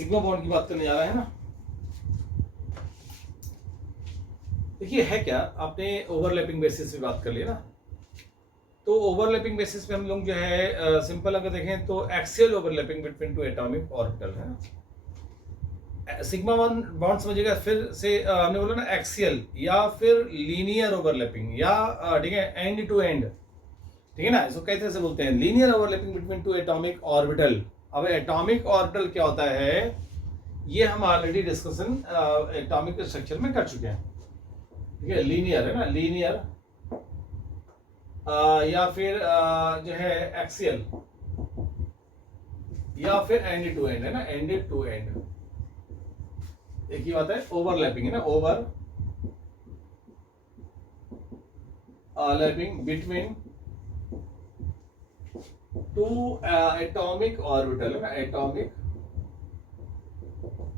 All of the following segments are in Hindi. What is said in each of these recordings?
सिग्मा बॉन्ड की बात करने जा रहे हैं ना। देखिए है क्या, आपने ओवरलैपिंग बेसिस पे बात कर ली ना, तो ओवरलैपिंग बेसिस पे हम लोग जो है सिंपल अगर देखें तो axial overlapping between two atomic orbital है ना। सिग्मा वन बॉन्ड समझिएगा, फिर से हमने बोला ना एक्सियल या फिर लीनियर ओवरलैपिंग या ठीक है एंड टू एंड, ठीक है ना। इसको कई तरह से बोलते हैं, linear overlapping between two atomic orbital. अब एटॉमिक ऑर्बिटल क्या होता है, ये हम ऑलरेडी डिस्कशन एटॉमिक स्ट्रक्चर में कर चुके हैं, ठीक है। लीनियर है ना, लीनियर या फिर जो है एक्सियल या फिर एंड टू एंड है ना, एंड टू एंड एक ही बात है। ओवरलैपिंग है ना, overlapping between two atomic orbital है ना, एटॉमिक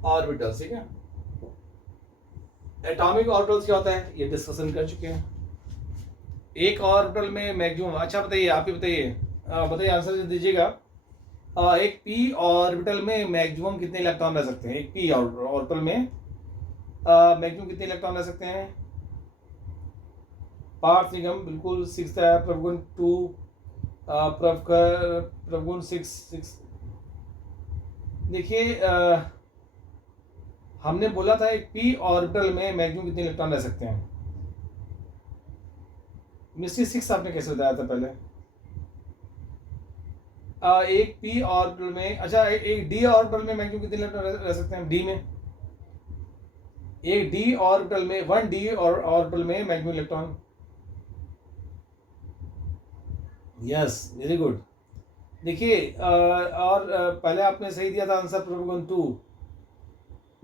ऑर्बिटल, ठीक है। एटॉमिक ऑर्बिटल्स क्या होता है ये डिस्कशन कर चुके हैं। एक ऑर्बिटल में मैक्सिमम, अच्छा बताइए, आप ही बताइए, बताइए आंसर दीजिएगा। एक पी ऑर्बिटल में मैक्सिमम कितने इलेक्ट्रॉन रह सकते हैं? एक पी ऑर्बिटल में मैक्सिमम कितने इलेक्ट्रॉन रह सकते हैं? पार्थ निगम बिल्कुल 6 है, प्रभुगुण 2, प्रभुगुण 6। देखिए हमने बोला था एक पी ऑर्बिटल में मैक्सिमम कितने इलेक्ट्रॉन रह सकते हैं। मिस्ट्री 6 आपने कैसे बताया था पहले? एक पी ऑर्बिटल में, अच्छा एक डी ऑर्बिटल में मैक्सिमम कितने इलेक्ट्रॉन रह सकते हैं? डी में, एक डी ऑर्बिटल में, 1 डी ऑर्बिटल में maximum electron. Yes, very good. देखिए और पहले आपने सही दिया था आंसर, प्रभुगुण 2,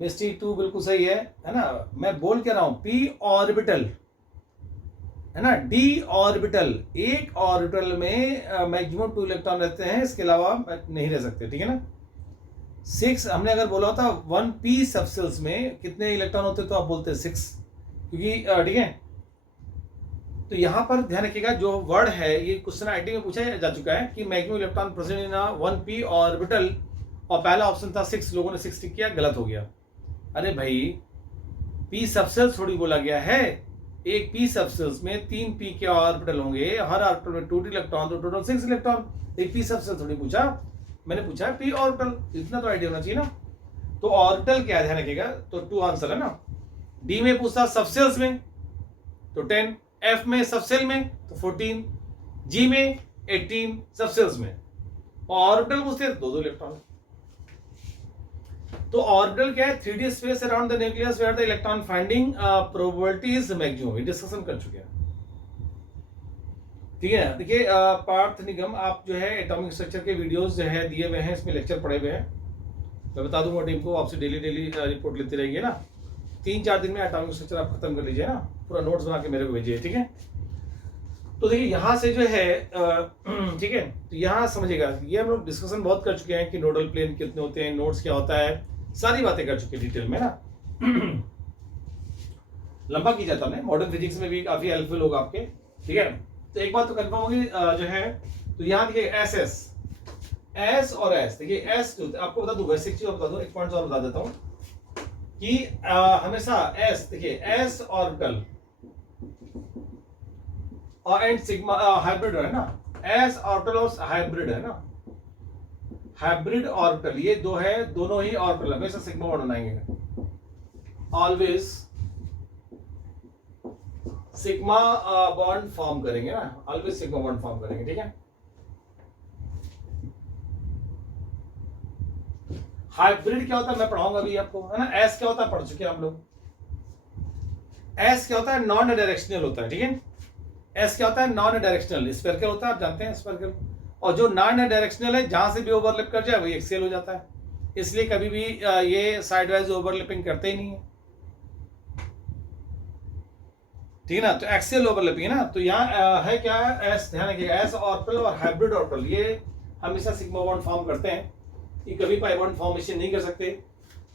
मिस्ट्री 2 बिल्कुल सही है ना। मैं बोल क्या रहा हूं, पी ऑर्बिटल है ना, डी ऑर्बिटल, एक ऑर्बिटल में मैक्सिमम 2 इलेक्ट्रॉन रहते हैं, इसके अलावा नहीं रह सकते, ठीक है ना। 6 हमने अगर बोला था 1 पी सबसेल्स में कितने इलेक्ट्रॉन होते तो आप बोलते 6, क्योंकि ठीक है। तो यहां पर ध्यान रखिएगा, जो वर्ड है ये क्वेश्चन आईटी में पूछा जा चुका है कि maximum electron present in 1 P orbital, और पहला ऑप्शन था 6, लोगों ने 6 टिक किया, गलत हो गया। अरे भाई पी सबसेल्स थोड़ी बोला गया है, एक पी सबसेल्स में 3 पी के ऑर्बिटल होंगे, हर ऑर्बिटल में 2 इलेक्ट्रॉन, तो टोटल 6 इलेक्ट्रॉन। एक पी सबसेल थोड़ी पूछा, मैंने पूछा पी ऑर्बिटल, इतना तो आइडिया होना चाहिए ना। तो ऑर्बिटल क्या ध्यान रखिएगा, तो 2 आंसर है ना। डी में पूछता सबसेल्स में तो 10, एफ में सबसेल में तो 14, जी में 18 सबसेल्स में, और ऑर्बिटल पूछते 2 इलेक्ट्रॉन। तो ऑर्बिटल क्या है, 3D space around the nucleus where the electron finding probability is maximum, ये डिस्कशन कर चुके हैं, ठीक है। देखिए पार्थ निगम, आप जो है एटॉमिक स्ट्रक्चर के वीडियोस जो है दिए हुए हैं, इसमें लेक्चर पढ़े हुए हैं, मैं बता दूंगा टीम को, आपसे डेली रिपोर्ट लेते रहिए ना। 3-4 दिन में एटॉमिक स्ट्रक्चर आप खत्म कर लीजिए ना, पूरा नोट्स बना के मेरे को भेजिए, ठीक है। तो देखिए यहाँ से जो है ठीक है, तो यहाँ समझिएगा, ये हम लोग डिस्कशन बहुत कर चुके हैं कि नोडल प्लेन कितने होते हैं, नोड्स क्या होता है, सारी बातें कर चुके हैं डिटेल में ना। लंबा की जाता है, मॉडर्न फिजिक्स में भी काफी हेल्पफुल होगा आपके, ठीक है। तो एक बात तो कंफर्म होगी जो है, तो यहाँ देखिए एस और एस, देखिए एस आपको बता दूं, बेसिक चीज बता दूं, एक पॉइंट और बता देता हूं कि हमेशा एस, देखिए एस ऑर्बिटल और एंड सिग्मा हाइब्रिड है ना, एस ऑर्बिटल और हाइब्रिड है ना, हाइब्रिड ऑर्बिटल, ये दो है, दोनों ही ऑर्बिटल हमेशा सिग्मा बॉन्ड बनाएंगे, ऑलवेज सिग्मा बॉन्ड फॉर्म करेंगे ना, ऑलवेज सिग्मा बॉन्ड फॉर्म करेंगे, ठीक है। हाइब्रिड क्या होता है मैं पढ़ाऊंगा अभी आपको, है ना। एस क्या होता है पढ़ चुके हैं हम लोग। एस क्या होता है, नॉन डायरेक्शनल होता है, ठीक है। एस क्या होता है, नॉन डायरेक्शनल, स्फेरिकल होता है, आप जानते हैं स्फेरिकल, और जो नॉन डायरेक्शनल है जहां से भी ओवरलैप कर जाए वही एक्सियल हो जाता है, इसलिए कभी भी ये साइड वाइज ओवरलैपिंग करते ही नहीं है, ठीक है ना। तो एक्सियल ओवरलैपिंग है ना, तो यहाँ है क्या, एस ध्यान रखिएगा, एस ऑर्बिटल और हाइब्रिड ऑर्बिटल ये हमेशा सिग्मा बॉन्ड फॉर्म करते हैं, ये कभी पाई बॉन्ड फॉर्मेशन नहीं कर सकते।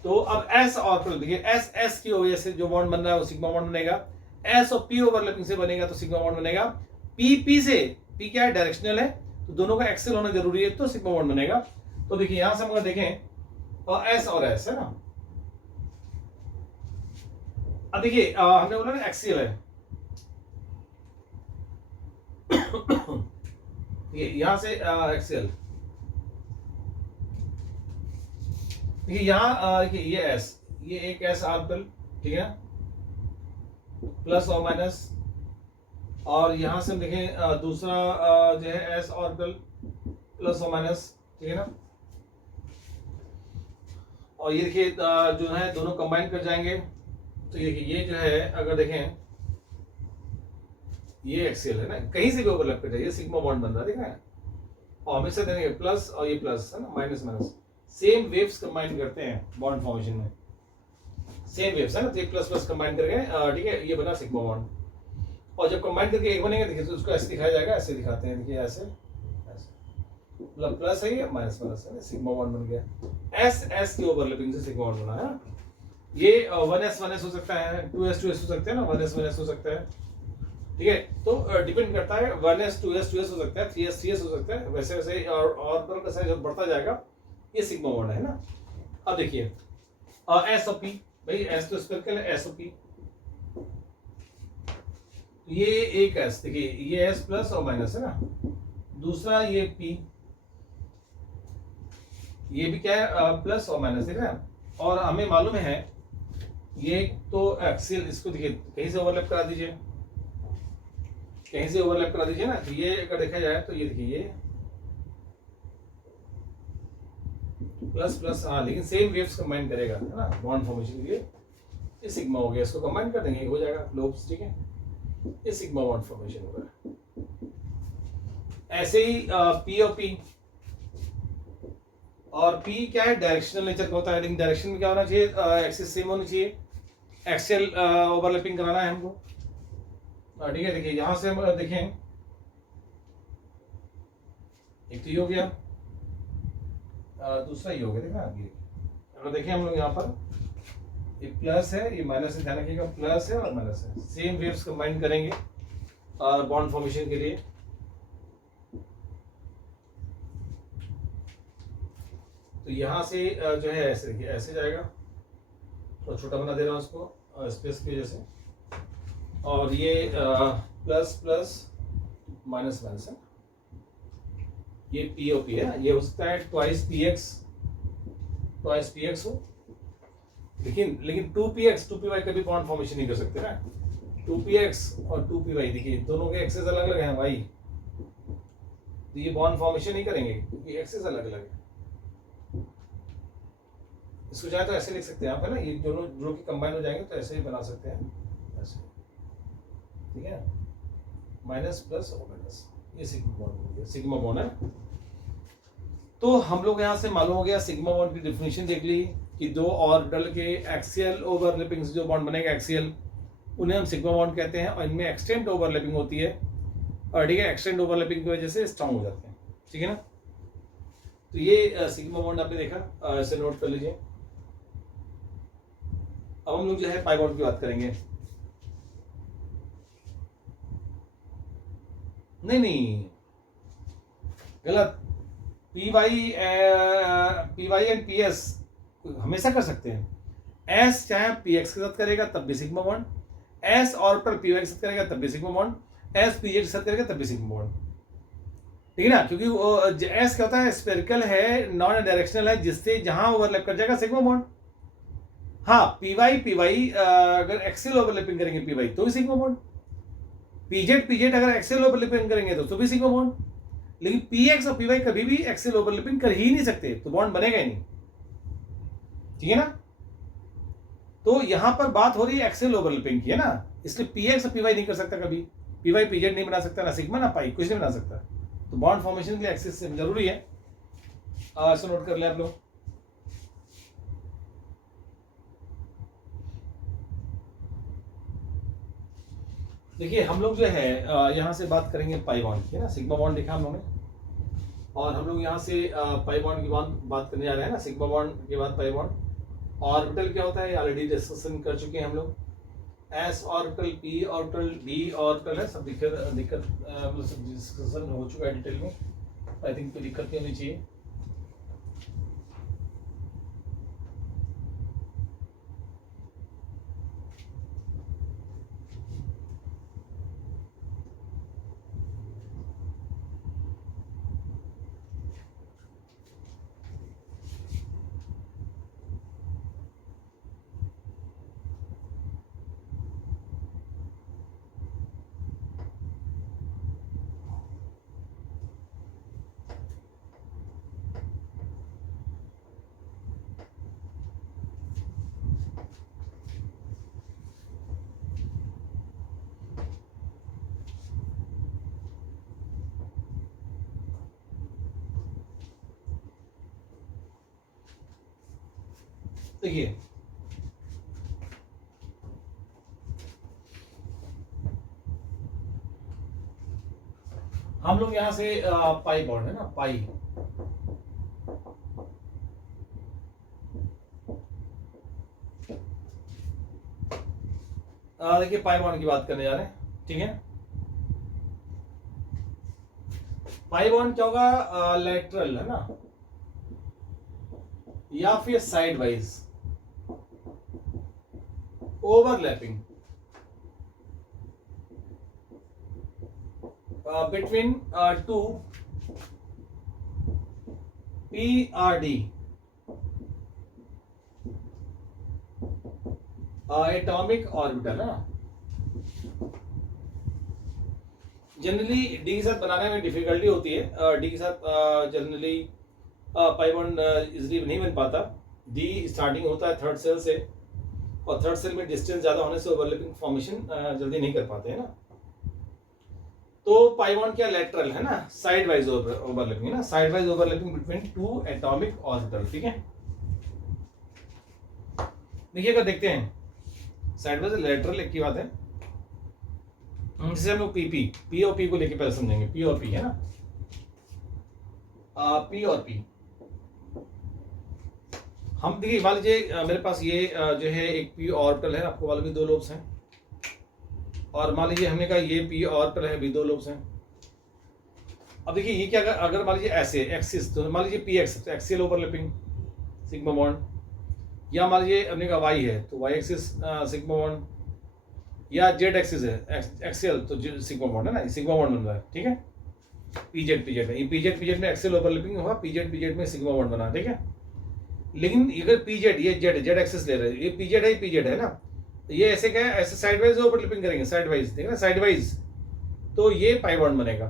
तो अब एस ऑर्बिटल देखिए, एस एस की वजह से जो बॉन्ड बन रहा है वो सिग्मा बॉन्ड बनेगा, एस और पी ओवरलैपिंग से बनेगा तो सिग्मा बॉन्ड बनेगा, पी पी से, पी क्या है डायरेक्शनल है, तो दोनों का एक्सेल होना जरूरी है तो सिग्मा बॉन्ड बनेगा। तो देखिए यहां से हम अगर देखें और एस और एस है ना। अब देखिए हमने बोला ना एक्सियल है, ये यहां से एक्सियल, देखिए यहाँ देखिए ये एस, ये एक एस आर्बिटल, ठीक है, प्लस और माइनस, और यहां से देखें दूसरा जो है एस ऑर्बिटल प्लस और माइनस, ठीक है ना। और ये देखिए जो है दोनों कंबाइन कर जाएंगे, तो ये जो है अगर देखें ये एक्सियल है ना, कहीं से भी ओवरलैप कर जाए, ये सिग्मा बॉन्ड बन रहा है, देख रहे हैं, और हमेशा देखेंगे प्लस और ये प्लस है ना, minus minus, same waves combine करते हैं बॉन्ड फॉर्मेशन में, सेम वेव्स है ना, तो ये प्लस प्लस कंबाइन करके ठीक है ये बना सिग्मा बॉन्ड। और जब कंबाइन करके एक बनेंगे देखिए तो उसको ऐसे दिखाया जाएगा, ऐसे दिखाते हैं, देखिए ऐसे मतलब प्लस है माइनस माइनस है, सिग्मा बॉन्ड बन गया, एस एस की ओवरलैपिंग से सिग्मा बॉन्ड बना है। ये 1s 1s हो सकता है, 2s 2s हो सकता है ना, 1s 1s हो सकता है, ठीक है। तो डिपेंड करता है, 1s 2s 2s हो सकता है, 3s 3s हो सकता है, वैसे वैसे और का साइज बढ़ता जाएगा, ये सिग्मा बॉन्ड है ना। अब देखिए एस और पी, भाई एस तो स्पेरिकल है, एस और पी, ये एक एस, देखिए ये एस प्लस और माइनस है ना, दूसरा ये पी, ये भी क्या है प्लस और माइनस है ना। और हमें मालूम है ये तो एक्सियल, इसको देखिए कहीं से ओवरलैप करा दीजिए, कहीं से ओवरलैप करा दीजिए ना, तो ये अगर देखा जाए तो ये देखिए ये प्लस प्लस, हाँ लेकिन सेम वेव्स कंबाइन करेगा है ना बॉन्ड फॉर्मेशन के लिए, ये सिग्मा हो गया, इसको कंबाइन कर देंगे हो जाएगा लोब्स, ठीक है, ये सिग्मा बॉन्ड फॉर्मेशन होगा। ऐसे ही पी और पी, और पी क्या है डायरेक्शनल नेचर का होता है, लेकिन डायरेक्शन में क्या होना चाहिए, एक्सिस सेम होनी चाहिए, एक्सियल ओवरलैपिंग कराना है हमको, ठीक है। देखिए यहां से हम देखें, एक तो ये हो गया, दूसरा ये हो गया, देखा आगे अगर देखें हम लोग यहाँ पर ये प्लस है, ये माइनस है, ध्यान रखिएगा प्लस है और माइनस है, सेम वेव्स कंबाइन करेंगे बॉन्ड फॉर्मेशन के लिए। तो यहाँ से जो है ऐसे देखिए ऐसे जाएगा, तो छोटा बना दे रहा हूँ उसको स्पेस की वजह से, और ये प्लस प्लस माइनस माइनस है, ये पी ओ पी है ना, ये हो सकता है ट्वाइस पी एक्स हो, लेकिन 2px 2py कभी बॉन्ड फॉर्मेशन नहीं कर सकते ना, 2px और 2py देखिए दोनों के एक्सेस अलग अलग हैं भाई, तो ये बॉन्ड फॉर्मेशन नहीं करेंगे क्योंकि एक्सेस अलग अलग है। इसको चाहे तो ऐसे लिख सकते हैं आप, है ना, ये दोनों जो कि कंबाइन हो जाएंगे तो ऐसे ही बना सकते हैं, ऐसे, ठीक है, माइनस प्लस और माइनस, ये सिग्मा बॉन्ड हो गया, सिग्मा बॉन्ड है। तो हम लोग यहाँ से मालूम हो गया, सिग्मा बॉन्ड की डेफिनेशन देख ली कि दो ऑर्बिटल के एक्सियल ओवरलैपिंग से जो बॉन्ड बनेगा एक्सियल, उन्हें हम सिग्मा बॉन्ड कहते हैं, और इनमें एक्सटेंट ओवरलैपिंग होती है, और ठीक है एक्सटेंट ओवरलैपिंग की वजह से स्ट्रांग हो जाते हैं, ठीक है ना। तो ये सिग्मा बॉन्ड आपने देखा, ऐसे नोट कर लीजिए। अब हम लोग जो है पाई बॉन्ड की बात करेंगे, नहीं गलत, p y and p s हमेशा कर सकते हैं, एस चाहे पी एक्स के साथ करेगा तब भी sigma bond, S orbital p y के साथ करेगा तब भी sigma bond, S p z के साथ करेगा तब भी सिग्मा बॉन्ड, ठीक है ना, क्योंकि एस क्या होता है स्पेरिकल है, नॉन डायरेक्शनल है, जिससे जहां ओवरलैप कर जाएगा सिग्मा बॉन्ड। हाँ पी वाई अगर एक्सेल ओवरलैपिंग करेंगे पी वाई तो भी सिग्मा बॉन्ड, पीजेड अगर एक्सेल ओवरलैपिंग करेंगे तो भी सिग्मा बॉन्ड, लेकिन पी एक्स और पी वाई कभी भी एक्सेल ओवरलैपिंग कर ही नहीं सकते, तो बॉन्ड बनेगा ही नहीं, ठीक है ना। तो यहां पर बात हो रही है एक्सेल ओवरलैपिंग की, है ना, इसलिए पी एक्स और पी वाई नहीं कर सकता कभी, पी वाई पीजेड नहीं बना सकता, ना सिग्मा ना पाई, कुछ नहीं बना सकता, तो बॉन्ड फॉर्मेशन के लिए एक्सेस जरूरी है, ऐसा नोट कर ले आप लोग। देखिए हम लोग जो है यहाँ से बात करेंगे पाई बॉन्ड की, है ना, सिग्मा बॉन्ड लिखा हम लोगों ने, और हम लोग यहाँ से पाई बॉन्ड की बात करने जा रहे हैं ना, सिग्मा बॉन्ड के बाद पाई बॉन्ड। ऑर्बिटल क्या होता है ऑलरेडी डिस्कशन कर चुके हैं हम लोग, S orbital, P orbital, D orbital है, सब दिक्कत डिस्कशन हो चुका है डिटेल में, आई थिंक कोई दिक्कत नहीं होनी चाहिए। देखिए हम लोग यहां से पाई बॉन्ड है ना, पाई, देखिए पाई बॉन्ड की बात करने जा रहे हैं, ठीक है। पाई बॉन्ड क्या होगा, लेटरल है ना, या फिर side wise overlapping between two PRD atomic orbital है ना। जनरली डी के साथ बनाने में डिफिकल्टी होती है, डी के साथ जनरली पाई बॉन्ड इजिली नहीं बन पाता। डी स्टार्टिंग होता है थर्ड सेल से, और थर्ड सेल में डिस्टेंस ज़्यादा होने से ओवरलैपिंग फॉर्मेशन जल्दी नहीं कर पाते हैं ना। तो पाई बॉन्ड क्या, लेटरल है ना, साइड वाइज ओवरलैपिंग है ना, side wise overlapping between two atomic orbital, ठीक है। देखिएगा, देखते हैं साइड वाइज लेटरल एक की बात है, जैसे हम लोग पी और पी को लेके पहले समझेंगे। पी और पी है ना, पी और पी हम देखिए, मान लीजिए मेरे पास ये जो है एक पी ऑर्बिटल है, आपको वाले भी 2 लोब्स हैं, और मान लीजिए हमने कहा ये पी ऑर्बिटल है, भी 2 लोब्स हैं। अब देखिए ये क्या, अगर मान लीजिए ऐसे एक्सिस, तो मान लीजिए P x, axial overlapping sigma bond, या मान लीजिए हमने कहा वाई है तो वाई एक्सिस सिग्मा बॉन्ड, या जेड एक्सिस है एक्सियल तो सिग्मा बॉन्ड है ना, सिग्मा बॉन्ड बन रहा है, ठीक है। पीजेड है, ये पीजेड में एक्सियल ओवरलैपिंग होगा, पीजेड में सिग्मा बॉन्ड बना, ठीक है। लेकिन अगर पीजेड, ये जेड एक्सिस ले रहे हैं, ये पीजेड है ना, ये ऐसे क्या है, ऐसे साइडवाइज ओवरलैपिंग करेंगे, साइडवाइज देखना, साइडवाइज, तो ये पाई बॉन्ड बनेगा,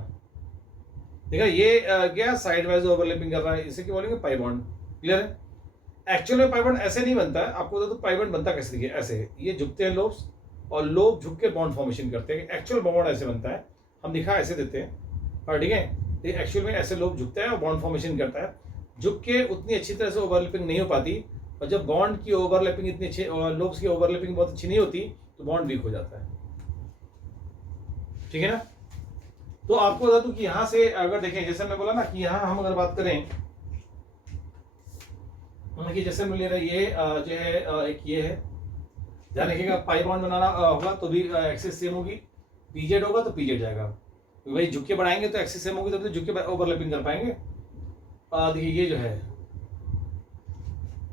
देखा ये क्या साइडवाइज ओवरलैपिंग कर रहा है, इसे क्या बोलेंगे, पाई बॉन्ड, क्लियर है। एक्चुअल में पाई बॉन्ड ऐसे नहीं बनता है, आपको तो पाई बॉन्ड बनता कैसे, देखिए ऐसे, ये झुकते हैं लोब्स, और लोब झुक के बॉन्ड फॉर्मेशन करते हैं। एक्चुअल बॉन्ड ऐसे बनता है, हम दिखा ऐसे देते हैं, और ठीक है, तो एक्चुअल में ऐसे लोब झुकता है और बॉन्ड फॉर्मेशन करता है। झुक के उतनी अच्छी तरह से ओवरलैपिंग नहीं हो पाती, और जब बॉन्ड की ओवरलैपिंग इतनी अच्छी, लोब्स की ओवरलैपिंग बहुत अच्छी नहीं होती, तो बॉन्ड वीक हो जाता है, ठीक है ना। तो आपको बता दूं कि यहां से अगर देखें, जैसे मैं बोला ना कि यहां हम अगर बात करें कि जैसे मैं ले रहा ये जो है एक ये है, ध्यान रखिएगा, पाई बॉन्ड बनाना होगा तो भी एक्सिस सेम होगी, पीजेड होगा तो पीजेड जाएगा, भाई झुक के बढ़ाएंगे तो एक्सिस सेम होगी, तो झुक के ओवरलैपिंग कर पाएंगे। देखिए ये जो है,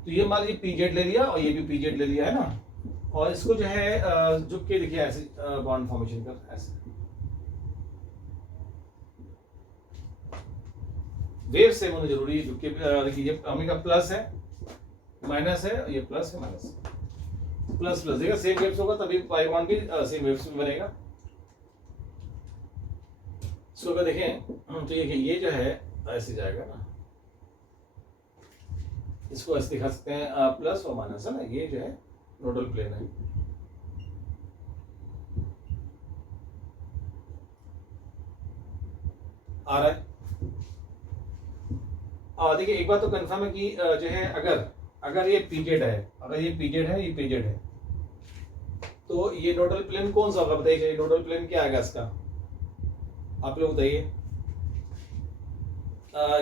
तो ये मान लीजिए पीजेड ले लिया, और ये भी पीजेड ले लिया है ना, और इसको जो है झुक के देखिए ऐसे बॉन्ड फॉर्मेशन कर, ऐसे वेव सेम होना जरूरी है, झुक के देखिए ये हमें का प्लस है माइनस है, ये प्लस है माइनस है, प्लस प्लस देखिए सेम वेव्स होगा तभी पाई बॉन्ड भी सेम वेव्स में बनेगा। सो अगर देखें तो ये जो है ऐसे जाएगा ना, इसको ऐसे दिखा सकते हैं प्लस और माइनस है ना, ये जो है नोडल प्लेन है। आ रहा है, देखिए एक बात तो कंफर्म है कि जो है अगर ये पीजेड है, ये पीजेड है, तो ये नोडल प्लेन कौन सा होगा बताइए, नोडल प्लेन क्या आएगा इसका, आप लोग बताइए।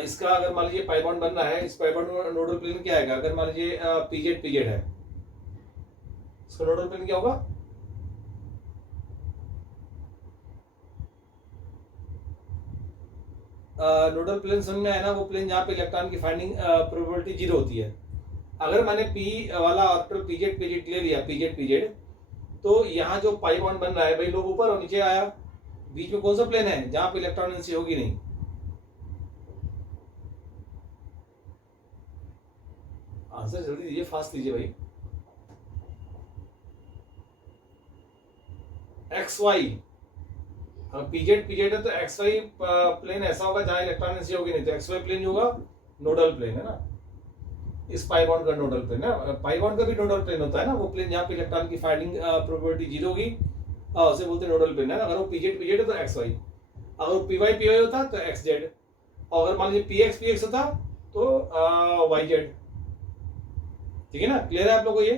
इसका अगर मान लीजिए पाई बॉन्ड बन रहा है, इस पाई बॉन्ड में नोडल प्लेन क्या आएगा, अगर मान लीजिए पीजेड है, इसका नोडल प्लेन क्या होगा, नोडल प्लेन समझ में है ना, वो प्लेन जहाँ पे इलेक्ट्रॉन की फाइंडिंग प्रोबेबिलिटी 0 होती है। अगर मैंने पी वाला ऑर्बिटल पीजेड ले लिया, पीजेड, तो यहाँ जो पाई बॉन्ड बन रहा है भाई, लोग ऊपर और नीचे आया, बीच में कौन सा प्लेन है जहाँ पे इलेक्ट्रॉन एनर्जी होगी नहीं, आंसर जल्दी दीजिए, फास्ट दीजिए भाई। एक्स वाई, पीजेड है तो एक्स वाई प्लेन ऐसा होगा जहां इलेक्ट्रॉन एनर्जी होगी नहीं, तो एक्स वाई प्लेन होगा नोडल प्लेन है ना, इस पाई बॉन्ड का नोडल प्लेन है। पाई बॉन्ड का भी नोडल प्लेन होता है ना, वो प्लेन जहाँ पे इलेक्ट्रॉन की फाइंडिंग प्रोबेबिलिटी 0 होगी, उसे बोलते हैं नोडल प्लेन है ना। अगर वो पीजेड है तो एक्स वाई, अगर वो पी वाई होता तो एक्स जेड, और अगर मान लीजिए पी एक्स होता तो वाई जेड, ठीक है ना, क्लियर है आप लोगों को ये?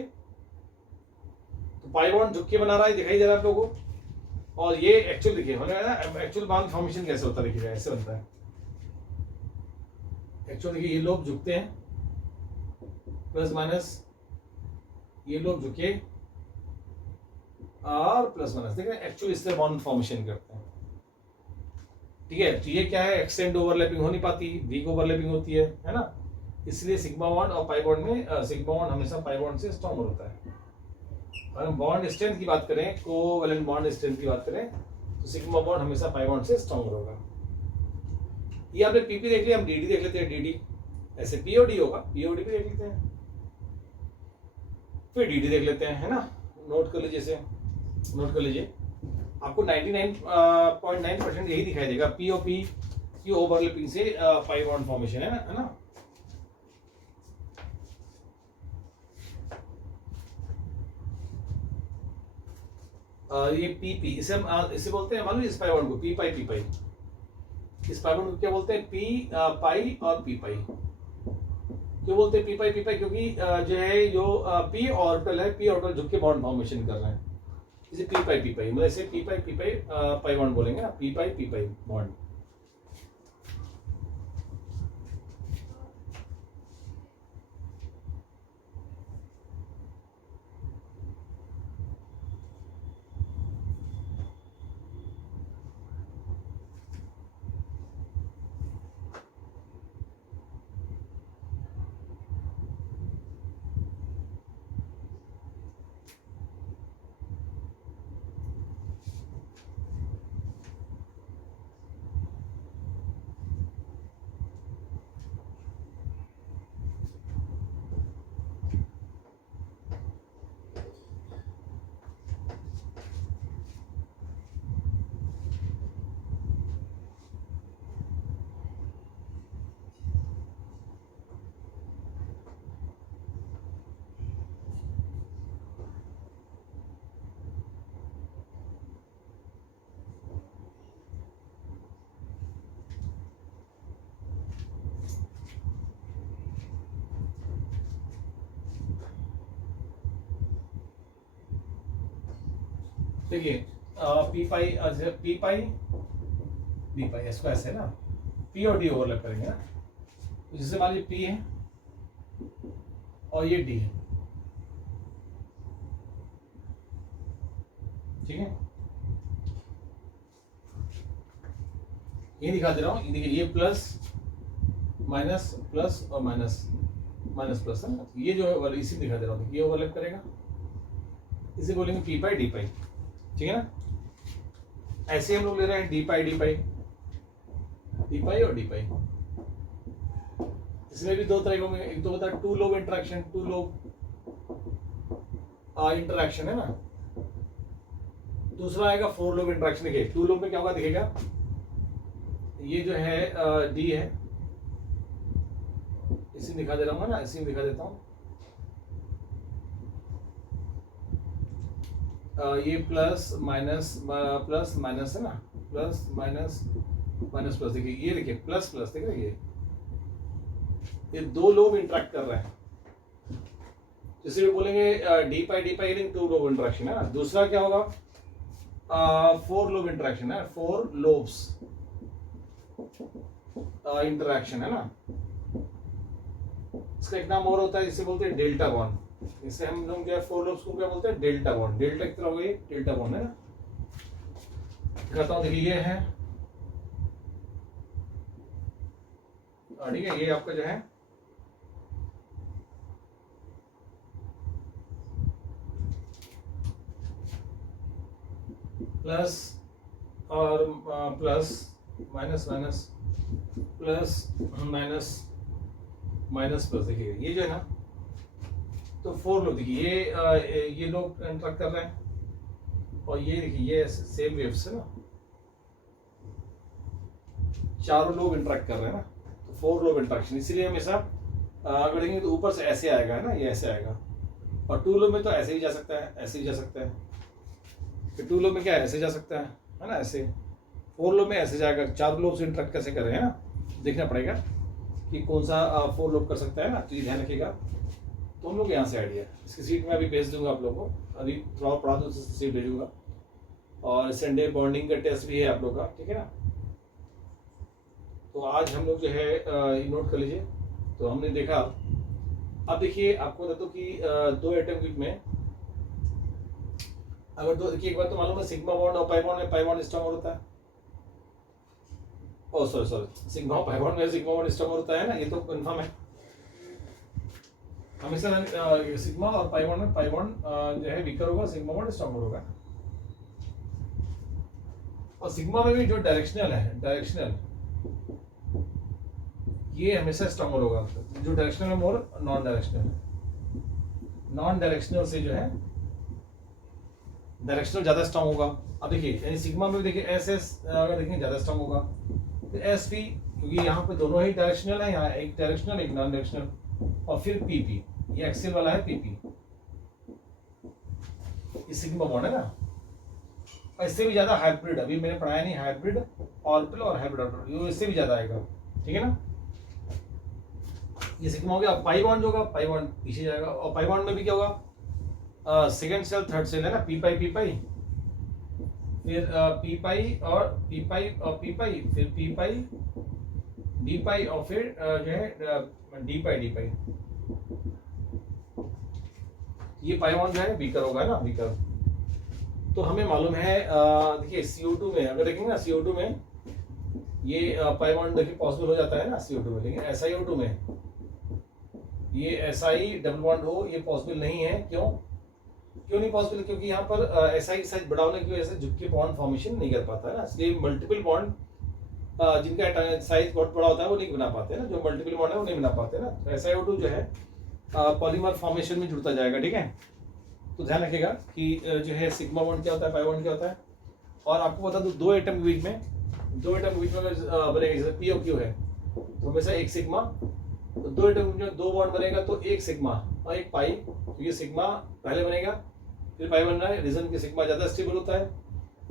तो पाई बॉन्ड झुक के बना रहा है, दिखाई दे रहा है आप लोगों को। और ये एक्चुअल देखिए ना, एक्चुअल बॉन्ड फॉर्मेशन कैसे होता है, देखिएगा ऐसे बनता है एक्चुअल। देखिए ये लोग झुकते हैं प्लस माइनस, ये लोग झुके और प्लस माइनस, देख रहे हैं एक्चुअली इससे बॉन्ड फॉर्मेशन करते हैं। ठीक है, तो ये क्या है, एक्सटेंड ओवरलैपिंग हो नहीं पाती, वीक ओवरलैपिंग होती है ना, इसलिए सिग्मा बॉन्ड और पाई बॉन्ड में सिग्मा बॉन्ड हमेशा पाई बॉन्ड से स्ट्रॉन्ग होता है। अगर हम बॉन्ड स्ट्रेंथ की बात करें, कोवैलेंट बॉन्ड स्ट्रेंथ की बात करें, तो सिग्मा बॉन्ड हमेशा पाई बॉन्ड से स्ट्रॉन्ग होगा। ये आपने पीपी देख लिया, हम डीडी देख लेते हैं। डीडी ऐसे पीओडी होगा, पीओडी भी देख लेते हैं, फिर डीडी देख लेते हैं, है ना। नोट कर लीजिए, इसे नोट कर लीजिए, आपको 99.9% यही दिखाई देगा, पीओपी की ओवरलैपिंग से पाई बॉन्ड फॉर्मेशन है ना। ये पीपी, इसे हम इसे बोलते हैं, मालूम इस पाई बॉन्ड को पी पाई, पी पाई। इस पाई बॉन्ड को क्या बोलते हैं, पी पाई और पी पाई। क्यों बोलते हैं पी पाई, पी पाई? क्योंकि जो है जो पी ऑर्बिटल है, पी ऑर्बिटल झुक के बॉन्ड फॉर्मेशन कर रहे हैं, इसे पी पाई, पी पाई, मतलब इसे पी पाई, पी पाई पाई बॉन्ड बोलेंगे ना, पी पाई बॉन्ड। देखिए पी पाई, पी पाई डी पाई, इसको ऐसे है ना, पी और डी ओवरलैप करेंगे ना, तो जिससे मान लीजिए पी है और ये डी है, ठीक है। ये दिखा दे रहा हूँ, देखिए ये प्लस माइनस प्लस और माइनस माइनस प्लस है ना, ये जो है इसी दिखा दे रहा हूँ, ये ओवरलैप करेगा, इसे बोलेंगे पी पाई डी पाई, ठीक है ना। ऐसे हम लोग ले रहे हैं डी पाई, डी पाई, डी पाई और डी पाई। इसमें भी दो तरह के होंगे, एक तो होता है two lobe interaction, two lobe interaction है ना, दूसरा आएगा फोर लोब इंटरेक्शन। देखिए टू लोब में क्या होगा, दिखेगा ये जो है डी है, इसी दिखा दे रहा हूँ ना, इसी दिखा देता हूँ, ये प्लस माइनस है ना, प्लस माइनस माइनस प्लस। देखिए ये देखिए प्लस प्लस, देख रहे ये दो लोब इंटरेक्ट कर रहे हैं, जिसे भी बोलेंगे D pi two lobe interaction है ना। दूसरा क्या होगा, फोर लोब इंटरेक्शन है, फोर लोब्स इंटरेक्शन है ना। इसका एक नाम और होता है, जिसे बोलते हैं डेल्टा बॉन्ड। इसे हम लोग क्या फोर लोब्स को क्या बोलते हैं, डेल्टा बॉन्ड। डेल्टा की तरह हो गई, डेल्टा बॉन्ड है ना। दिखाता हूँ, देखिए ये है, ठीक है, ये आपका जो है प्लस और plus minus minus plus minus minus plus. देखिए ये जो है ना, तो फोर लोग, देखिए ये लोग इंटरेक्ट कर रहे हैं, और ये देखिए ये सेम वेव्स है ना, चारों लोग इंटरेक्ट कर रहे हैं ना, तो फोर लोब इंटरेक्शन। इसीलिए हमेशा अगर देखेंगे तो ऊपर से ऐसे आएगा है ना, ये ऐसे आएगा, और टू लोब में तो ऐसे ही जा सकता है, ऐसे ही जा सकता है, फिर टू लोब में क्या है, ऐसे जा सकता है ना, ऐसे। फोर लोब में ऐसे जाएगा, चार लोब से इंटरेक्ट कैसे कर रहे हैं ना, देखना पड़ेगा कि कौन सा फोर लोब कर सकता है ना, तो ये ध्यान रखिएगा। तो हम लोग यहाँ से आइडिया, इसकी सीट मैं अभी भेज दूंगा आप लोगों को, अभी थोड़ा पढ़ा दूँ सीट भेजूंगा। और संडे बॉन्डिंग का टेस्ट भी है आप लोग का, ठीक है ना। तो आज हम लोग जो है नोट कर लीजिए। तो हमने देखा, अब देखिए आपको बता दो कि 2 एटम ग्रुप में अगर दो, देखिए एक बार तो मालूम है सिग्मा बॉन्ड और पाई बॉन्ड में पाई बॉन्ड स्ट्रांग होता है। ओ सॉरी सिग्मा और पाई बॉन्ड में सिग्मा बॉन्ड स्ट्रांग होता है ना, ये तो कंफर्म है हमेशा। सिग्मा और पाई बॉन्ड में पाई बॉन्ड जो है वीकर होगा, सिग्मा बॉन्ड स्ट्रांग होगा। और सिग्मा में भी जो डायरेक्शनल है, डायरेक्शनल ये हमेशा स्ट्रांग होगा। जो डायरेक्शनल है more non directional, non directional से जो है डायरेक्शनल ज्यादा स्ट्रांग होगा। अब देखिए यानी सिग्मा में देखिए एस एस अगर देखेंगे ज्यादा स्ट्रांग होगा, फिर एस पी क्योंकि यहाँ पे दोनों ही डायरेक्शनल है, यहाँ एक डायरेक्शनल एक नॉन डायरेक्शनल, और फिर पी पी ये एक्सेल वाला है, पी पी ये सिग्मा बॉन्ड है ना। इससे भी ज्यादा हाइब्रिड, अभी मैंने पढ़ाया नहीं, हाइब्रिड ऑर्बिटल और हाइब्रिड ऑर्बिटल, ये इससे भी ज्यादा आएगा, ठीक है ना। ये सिग्मा हो गया। पाई बॉन्ड होगा, पाई बॉन्ड पीछे जाएगा, और पाई बॉन्ड में भी क्या होगा, सेकंड सेल थर्ड सेल है ना, पी पाई फिर पी पाई और पी पाई और पी पाई, फिर पी पाई डी पाई और फिर जो है डी पाई। ये पाई बॉन्ड जो है बीकर होगा ना, बीकर। तो हमें मालूम है देखिए CO2 में अगर देखेंगे ना, CO2 में ये पाई बॉन्ड देखिए पॉसिबल हो जाता है ना CO2 में, लेकिन SiO2 में ये Si डबल बॉन्ड हो ये पॉसिबल नहीं है। क्यों नहीं पॉसिबल? क्योंकि यहाँ पर Si साइज बड़ा होने की वजह से झुक के बॉन्ड फॉर्मेशन नहीं कर पाता है ना, इसलिए मल्टीपल बॉन्ड जिनका साइज बहुत बड़ा होता है वो नहीं बना पाते ना, जो मल्टीपल बॉन्ड है वो नहीं बना पाते ना। तो SiO2 जो है पॉलीमर फॉर्मेशन में जुड़ता जाएगा, ठीक है। तो ध्यान रखिएगा कि जो है सिग्मा बॉन्ड क्या होता है, पाई बॉन्ड क्या होता है। और आपको बता दूं 2 एटम के बीच में अगर बनेगा, जैसे पी और क्यू है तो हमेशा एक सिग्मा, तो 2 एटम के बीच में 2 बॉन्ड बनेगा तो एक सिग्मा और एक पाई, तो ये सिग्मा पहले बनेगा फिर पाई बन रहा है, रीजन की सिग्मा ज्यादा स्टेबल होता है।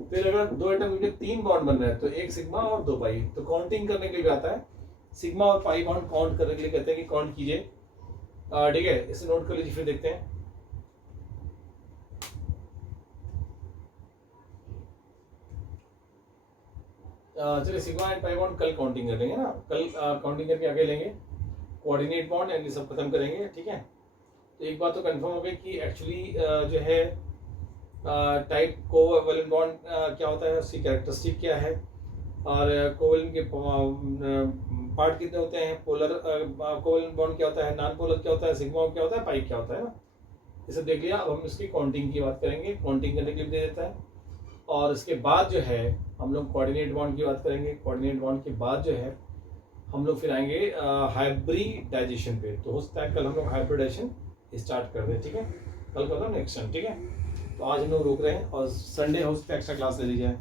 फिर अगर 2 एटम के बीच में 3 बॉन्ड बन रहे हैं तो एक सिग्मा और 2 पाई। तो काउंटिंग करने के लिए आता है सिग्मा और पाई बॉन्ड काउंट करने के लिए कहते हैं कि काउंट कीजिए, ठीक है। इसे नोट कर लीजिए, फिर देखते हैं। चलिए सिग्मा एंड पाई बॉन्ड कल काउंटिंग कर लेंगे ना, कल काउंटिंग करके आगे लेंगे, कोऑर्डिनेट बॉन्ड एंड ये सब खत्म करेंगे, ठीक है। तो एक बात तो कंफर्म हो गई कि एक्चुअली जो है टाइप कोवैलेंट बॉन्ड क्या होता है, उसकी कैरेक्टरिस्टिक क्या है, और कोवैलेंट के पार्ट कितने होते हैं, पोलर कोवैलेंट बॉन्ड क्या होता है, नॉन पोलर क्या होता है, सिग्मा क्या होता है, पाई क्या होता है ना, ये सब देख लिया। अब हम इसकी काउंटिंग की बात करेंगे, काउंटिंग करने के लिए दे देता है। और इसके बाद जो है हम लोग कोऑर्डिनेट बॉन्ड की बात करेंगे, कोऑर्डिनेट बॉन्ड के बाद जो है हम लोग फिर आएंगे हाइब्रिडाइजेशन पे। तो हो सकता है कल हम लोग हाइब्रिडाइजेशन स्टार्ट कर दें, ठीक है। कल का नेक्स्ट टाइम, ठीक है। तो आज हम लोग रोक रहे हैं और संडे हो सकता है एक्स्ट्रा क्लास ले ली जाए।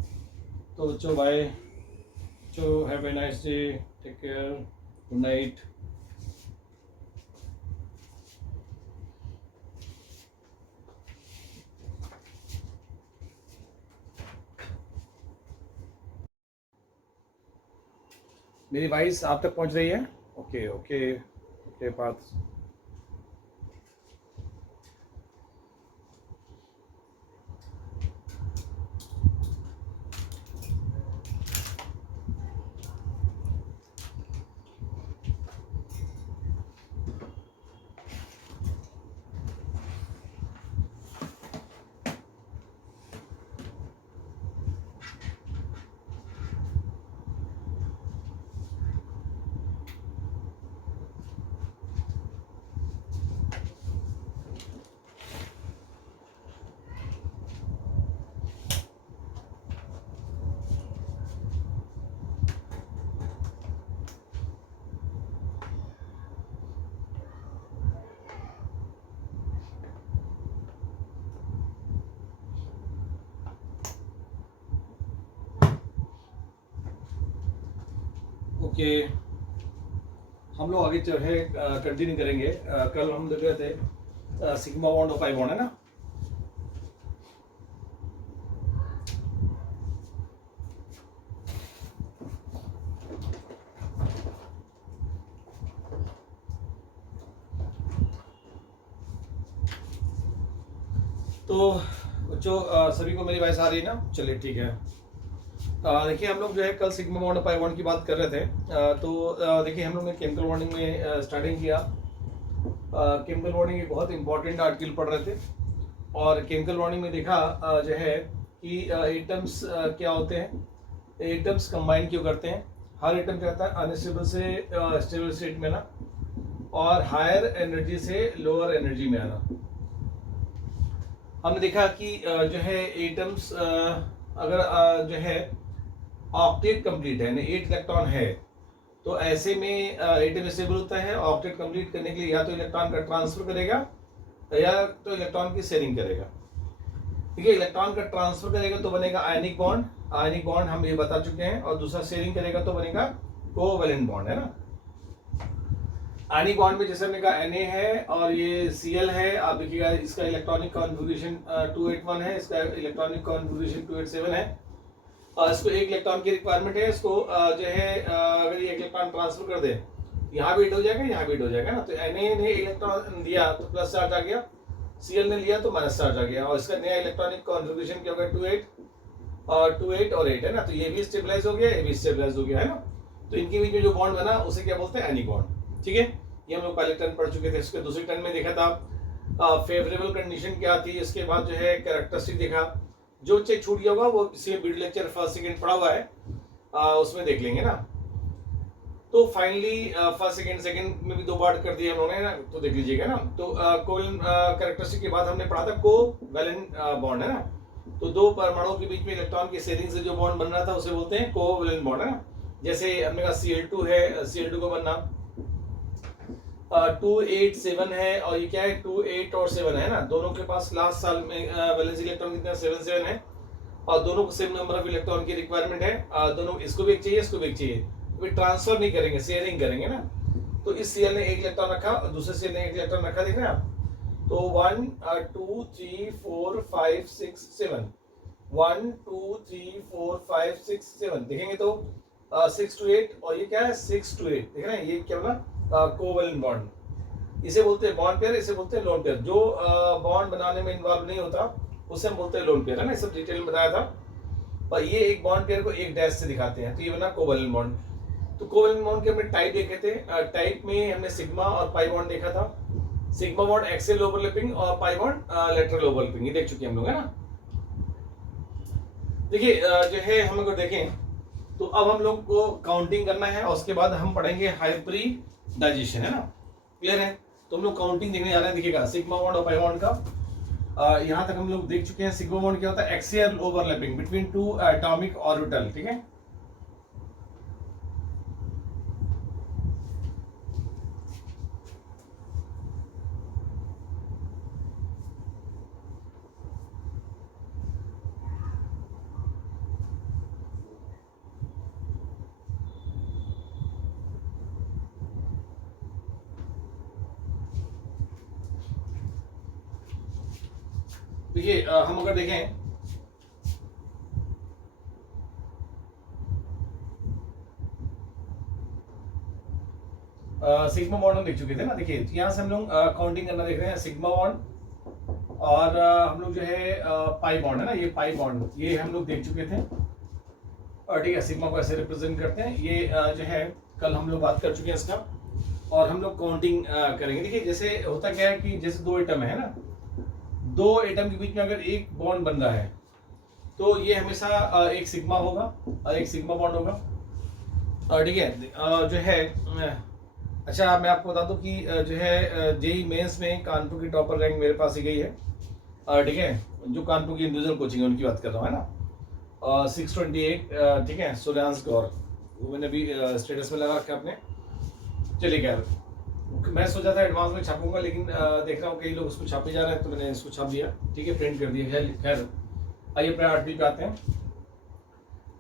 तो बच्चों बाय, बच्चों have a nice day, take care, good night. मेरी वॉइस आप तक पहुंच रही है? Okay okay okay Parth. Okay हम लोग आगे जो है कंटिन्यू करेंगे। कल हम देख रहे थे सिग्मा बॉन्ड और पाई बॉन्ड है ना। तो बच्चों सभी को मेरी वॉइस आ रही है ना? चलिए ठीक है। देखिए हम लोग जो है कल सिग्मा बॉन्ड और पाई बॉन्ड की बात कर रहे थे। देखिए हम लोग ने केमिकल बॉन्डिंग में स्टार्टिंग किया। केमिकल बॉन्डिंग एक बहुत इंपॉर्टेंट आर्टिकल पढ़ रहे थे और केमिकल बॉन्डिंग में देखा जो है कि एटम्स क्या होते हैं, एटम्स कंबाइन क्यों करते हैं। हर एटम क्या होता है, अनस्टेबल से स्टेबल स्टेट में ना, और हायर एनर्जी से लोअर एनर्जी में आना। हमने देखा कि जो है एटम्स अगर जो है ऑक्टेट कंप्लीट है, 8 इलेक्ट्रॉन है, तो ऐसे में एटम स्टेबल होता है। ऑक्टेट कंप्लीट करने के लिए या तो इलेक्ट्रॉन का ट्रांसफर करेगा या तो इलेक्ट्रॉन की शेयरिंग करेगा। ठीक है, इलेक्ट्रॉन का ट्रांसफर करेगा तो बनेगा आयनिक बॉन्ड, आयनिक बॉन्ड हम ये बता चुके हैं, और दूसरा शेयरिंग करेगा तो बनेगा कोवैलेंट बॉन्ड, है ना। आयनिक बॉन्ड में जैसे हमने कहा Na है और ये Cl है। आप देखिएगा इसका इलेक्ट्रॉनिक कॉन्फ़िगरेशन 281 है, इसका इलेक्ट्रॉनिक कॉन्फ़िगरेशन 287 है। और इसको एक इलेक्ट्रॉन की रिक्वायरमेंट है। इसको जो है अगर ये एक इलेक्ट्रॉन ट्रांसफर कर दे, यहाँ भी हिट हो जाएगा, यहाँ भी हिट हो जाएगा ना। तो Na ने इलेक्ट्रॉन दिया तो प्लस चार्ज आ गया, Cl ने लिया तो माइनस चार्ज आ गया, और इसका नया इलेक्ट्रॉनिक कॉन्फ़िगरेशन क्या होगा, 28 और 8 है ना। तो ये भी स्टेबलाइज हो गया, ये भी स्टेबलाइज हो गया, है ना। तो इनके बीच में जो बॉन्ड बना उसे क्या बोलते हैं, आयनिक बॉन्ड। ठीक है, ये हम लोग पहले टर्न पढ़ चुके थे। इसके दूसरे टर्न में देखा था फेवरेबल कंडीशन क्या थी, इसके बाद जो है कैरेक्टरिस्टिक देखा। जो चेक छूट गया होगा वो इसी वीडियो लेक्चर फर्स्ट सेकंड पढ़ा हुआ है, उसमें देख लेंगे ना। तो फाइनली फर्स्ट सेकंड में भी 2 पार्ट कर दिए उन्होंने ना, तो देख लीजिएगा ना। तो कोवैलेंट कैरेक्टरिस्टिक के बाद हमने पढ़ा था कोवैलेंट बॉन्ड, है ना। तो 2 परमाणुओं के बीच में इलेक्ट्रॉन की शेयरिंग से जो बॉन्ड बन रहा था उसे बोलते हैं कोवैलेंट बॉन्ड, है ना। जैसे हमने कहा Cl2 है, Cl2 को बनना 287 है, और ये क्या है 28 और 7 है ना। दोनों के पास लास्ट साल में वैलेंस इलेक्ट्रॉन कितना 7 है, और दोनों को सेम नंबर ऑफ इलेक्ट्रॉन की रिक्वायरमेंट है। दोनों, इसको भी एक चाहिए, इसको भी एक चाहिए। वे ट्रांसफर नहीं करेंगे, शेयरिंग करेंगे ना। तो इस Cl ने एक इलेक्ट्रॉन रखा और दूसरे Cl ने एक इलेक्ट्रॉन रखा, देख रहे हैं आप। तो 1 2 3 4 5 6 7 1 2 3 4 5 6 7 देखेंगे तो 6 to 8, और ये क्या है 6 to 8, देख रहे हैं। ये क्या बोला, कोवैलेंट बॉन्ड। इसे बोलते हैं बॉन्ड पेयर, इसे बोलते हैं लोन पेयर। जो बॉन्ड बनाने में इन्वॉल्व नहीं होता उसे हम बोलते हैं लोन पेयर, है ना। सब डिटेल में बताया था। और ये एक बॉन्ड पेयर को एक डैश से दिखाते हैं, तो ये बना कोवैलेंट बॉन्ड। तो कोवैलेंट बॉन्ड के हमने टाइप देखे थे। टाइप में हमने सिग्मा और पाई बॉन्ड देखा था। सिग्मा बॉन्ड एक्सियल ओवरलैपिंग और पाई बॉन्ड लेटरल ओवरलैपिंग, ये देख चुके हम लोग, है ना। देखिए जो है हम अगर देखें तो अब हम लोग को काउंटिंग करना है, और उसके बाद हम पढ़ेंगे हाइब्रिडाइजेशन, है ना। क्लियर है। तो हम लोग काउंटिंग देखने जा रहे हैं। देखिएगा सिग्मा बॉन्ड और पाई बॉन्ड का यहाँ तक हम लोग देख चुके हैं। सिग्मा बॉन्ड क्या होता है, axial overlapping between 2 atomic orbital, ठीक है। देखिए हम अगर देखें सिग्मा बॉन्ड हम देख चुके थे ना। देखिए यहाँ से हम लोग काउंटिंग करना देख रहे हैं। सिग्मा बॉन्ड और हम लोग जो है पाई बॉन्ड, है ना, ये पाई बॉन्ड ये हम लोग देख चुके थे। और ठीक है, सिग्मा को ऐसे रिप्रेजेंट करते हैं। ये जो है कल हम लोग बात कर चुके हैं इसका, और हम लोग काउंटिंग करेंगे। देखिए जैसे होता क्या है कि जैसे 2 एटम है ना, 2 एटम के बीच में अगर एक बॉन्ड बन रहा है तो ये हमेशा एक सिग्मा होगा और एक सिग्मा बॉन्ड होगा। और ठीक है जो है अच्छा मैं आपको बता दूं कि जो है जेई मेंस में कानपुर की टॉपर रैंक मेरे पास ही गई है। ठीक है, जो कानपुर की इंडिविजुअल कोचिंग है उनकी बात कर रहा हूँ, है ना। 628 ठीक है, सूर्यांश गौर, वो मैंने भी स्टेटस में लगा रखा अपने। चलिए खैर, मैं सोचा था एडवांस में छापूंगा, लेकिन देख रहा हूँ कई लोग उसको छापे जा रहे हैं, तो मैंने इसको छाप दिया। ठीक है, प्रिंट कर दिया। खैर आइए अपने आर्टिकल पे आते हैं।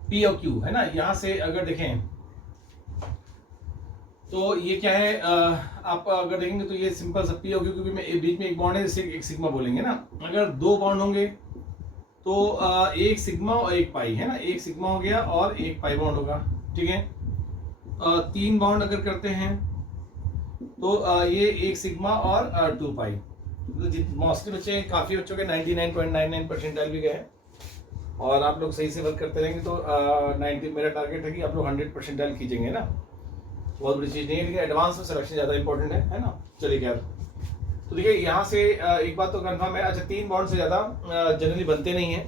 पी और क्यू, है ना। यहाँ से अगर देखें तो ये क्या है, आप अगर देखेंगे तो ये सिंपल सा पी और क्यू के बीच में एक बॉन्ड है, इसे एक सिग्मा बोलेंगे ना। अगर 2 बॉन्ड होंगे तो एक सिग्मा और एक पाई, है ना। एक सिग्मा हो गया और एक पाई बॉन्ड होगा, ठीक है। 3 बॉन्ड अगर करते हैं तो ये एक सिग्मा और 2 पाई, मोस्टली बच्चे, काफ़ी बच्चों के 99.99 परसेंटाइल भी गए हैं, और आप लोग सही से वर्क करते रहेंगे तो 90, मेरा टारगेट है कि आप लोग 100 परसेंटाइल खींचेंगे ना। बहुत बड़ी चीज़ नहीं है, लेकिन एडवांस में सिलेक्शन ज़्यादा इंपॉर्टेंट है ना। चलिए खैर, तो देखिए यहाँ से एक बात तो कंफर्म है। अच्छा, 3 बॉन्ड से ज़्यादा जनरली बनते नहीं हैं।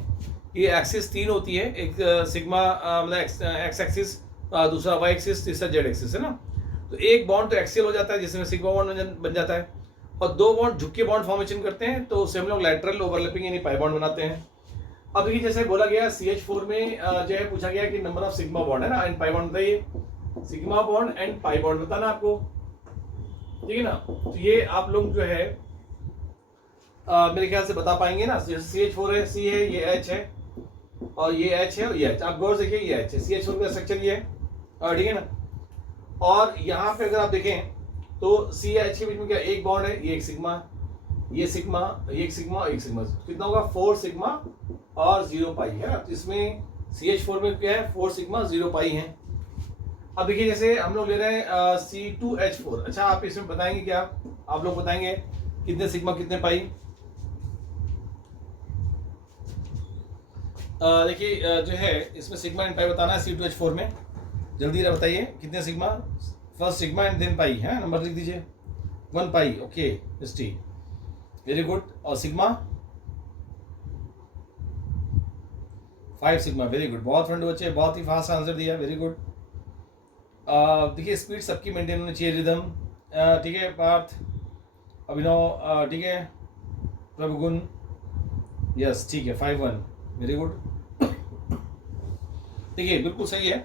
ये एक्सिस 3 होती है, एक सिग्मा मतलब एक्स एक्सिस, दूसरा वाई एक्सिस, तीसरा जेड एक्सिस है ना। तो एक बॉन्ड तो एक्सियल हो जाता है जिसमें सिग्मा बॉन्ड बन जाता है, और 2 बॉन्ड झुक के बॉन्ड फॉर्मेशन करते हैं, तो उससे हम लोग लैटरल ओवरलैपिंग यानी पाई बॉन्ड बनाते हैं। अब देखिए जैसे बोला गया CH4 में जो है पूछा गया कि नंबर ऑफ सिग्मा बॉन्ड है ना एंड पाई बॉन्ड बताइए। Sigma bond and pi bond बताना आपको, ठीक है ना। तो ये आप लोग जो है मेरे ख्याल से बता पाएंगे ना। जैसे CH4 है, C है, ये H है, और ये H है, और ये H। आप गौर से देखिए, ये H है, CH4 का स्ट्रक्चर ये है, ठीक है ना। और यहाँ पे अगर आप देखें तो CH के बीच में क्या एक बॉन्ड है, ये एक सिग्मा, ये सिग्मा, ये एक सिग्मा, एक सिग्मा, कितना होगा 4 सिग्मा और 0 पाई है ना। तो इसमें CH4 में क्या है 4 सिग्मा 0 पाई है। अब देखिए जैसे हम लोग ले रहे हैं C2H4। अच्छा, आप इसमें बताएंगे क्या, आप लोग बताएंगे कितने सिग्मा कितने पाई। देखिए जो है इसमें सिग्मा एंड पाई बताना है C2H4 में। जल्दी बताइए कितने sigma, first sigma and then pi है, नंबर लिख दीजिए। 1 pi, okay ST, very good. और सिग्मा 5 सिग्मा, वेरी गुड। बहुत फ्रेंड बच्चे, बहुत ही फास्ट आंसर दिया, वेरी गुड। देखिए स्पीड सबकी मेंटेन होनी चाहिए, रिदम, ठीक है। पार्थ, अभिनव, ठीक है, प्रभुगुण, यस ठीक है, 5-1, वेरी गुड। देखिए बिल्कुल सही है,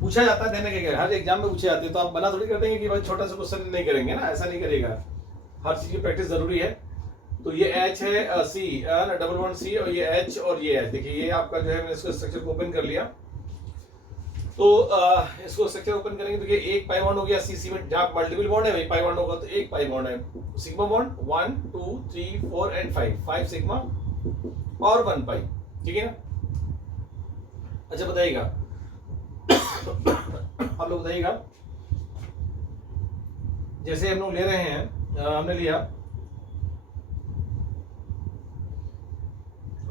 पूछा जाता है देने के, हर एग्जाम में पूछे जाते हैं, तो आप मना थोड़ी कर देंगे कि भाई छोटा सा क्वेश्चन नहीं करेंगे ना, ऐसा नहीं करेगा। हर चीज की प्रैक्टिस जरूरी है। तो ये H है, C डबल बॉन्ड C, और ये H और ये H। देखिए ये आपका जो है, मैंने इसको स्ट्रक्चर को ओपन कर लिया, तो इसको स्ट्रक्चर ओपन करेंगे तो ये एक पाई बॉन्ड हो गया। CC में जहाँ मल्टीपल बॉन्ड है वही पाई बॉन्ड होगा, तो एक पाई बॉन्ड है। सिग्मा बॉन्ड 1 2 3 4 एंड 5 सिग्मा और 1 पाई, ठीक है ना। अच्छा बताइएगा आप लोग बताइएगा, जैसे हम लोग ले रहे हैं, हमने लिया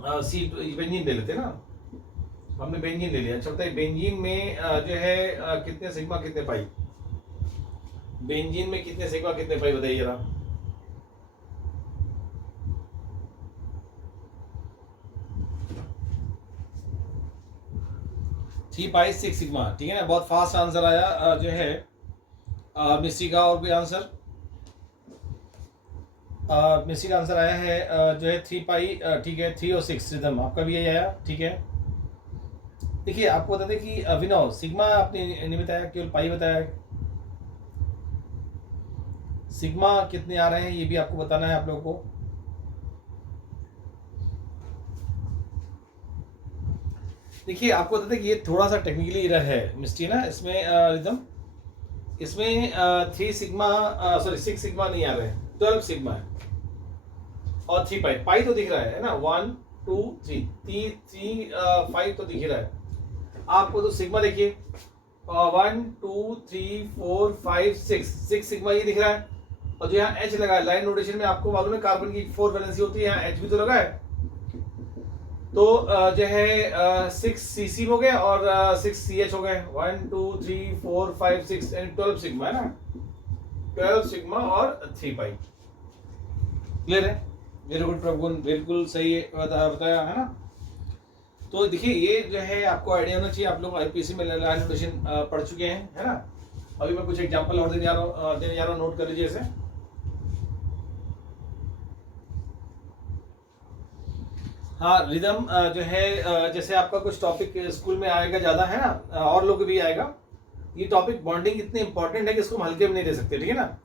बेंजीन ले लेते ना, हमने बेंजीन ले लिया। अच्छा बताइए बेंजीन में जो है कितने सिग्मा कितने पाई, बेंजीन में कितने सिग्मा कितने पाई बताइए जरा। थ्री पाई 6 सिग्मा, ठीक है ना। बहुत फास्ट आंसर आया जो है मिस्ट्री का। और कोई आंसर, मिस्ट्री का आंसर आया है जो है 3 पाई, ठीक है, 3 और 6 रिदम, आपका भी यही आया, ठीक है। देखिए आपको बता दें कि अभिनव सिग्मा आपने नहीं बताया, केवल पाई बताया है। सिग्मा कितने आ रहे हैं ये भी आपको बताना है आप लोगों को। देखिए आपको बता दें कि ये थोड़ा सा टेक्निकली एरर है मिस्टी ना, इसमें रिदम, इसमें 3 सिग्मा सॉरी 6 सिग्मा नहीं आ रहे हैं, 12 सिग्मा है और 3 पाई। पाई तो दिख रहा है ना, 1 2 3 3 5 तो दिख ही रहा है आपको। तो सिग्मा देखिए 1 2 3 4 5 6 सिग्मा ये दिख रहा है। और जो यहाँ H लगा है लाइन नोटेशन में, आपको मालूम है कार्बन की 4 वैलेंसी होती है, यहाँ H भी तो लगा है। तो जो है 6 CC हो गए और 6 CH हो गए, 1 2 3 4 5 6 एंड 12 सिग्मा है ना, 12 सिग्मा और 3 पाई। क्लियर है, वेरी गुड प्रभुगुण, बिल्कुल सही बताया है ना। तो देखिए ये जो है आपको आइडिया होना चाहिए, आप लोग IPC में लाइन नोटेशन पढ़ चुके हैं है ना। अभी मैं कुछ एग्जांपल और देने जा रहा हूँ, नोट कर लीजिए इसे। हाँ रिदम जो है जैसे आपका कुछ टॉपिक स्कूल में आएगा ज़्यादा है ना, और लोग भी आएगा। ये टॉपिक बॉन्डिंग इतनी इंपॉर्टेंट है कि इसको हम हल्के में नहीं ले सकते, ठीक है ना।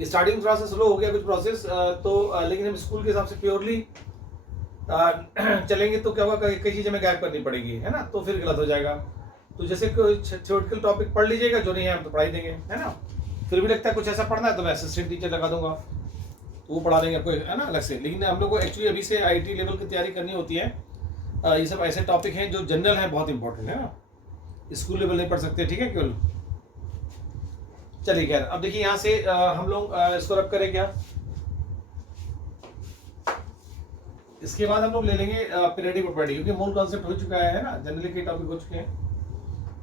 स्टार्टिंग थोड़ा सा स्लो हो गया कुछ प्रोसेस, तो लेकिन हम स्कूल के हिसाब से प्योरली चलेंगे तो क्या होगा, कई चीज़ें में गैप करनी पड़ेगी है ना, तो फिर गलत हो जाएगा। तो जैसे कोई थ्योरेटिकल टॉपिक पढ़ लीजिएगा, जो नहीं है हम तो पढ़ाई देंगे है ना। फिर भी लगता है कुछ ऐसा पढ़ना है तो मैं असिस्टेंट टीचर लगा दूंगा, तो वो पढ़ा देंगे आपको है ना अलग से। लेकिन हम लोग को एक्चुअली अभी से IT लेवल की तैयारी करनी होती है। ये सब ऐसे टॉपिक हैं जो जनरल है, बहुत इंपॉर्टेंट है ना, स्कूल लेवल नहीं पढ़ सकते, ठीक है केवल। चलिए खैर अब देखिए यहाँ से हम लोग इसको रब करें क्या, इसके बाद हम लोग ले लेंगे पीरियडिक प्रॉपर्टी, क्योंकि मूल कॉन्सेप्ट हो चुका है ना, जनरली के टॉपिक हो चुके हैं,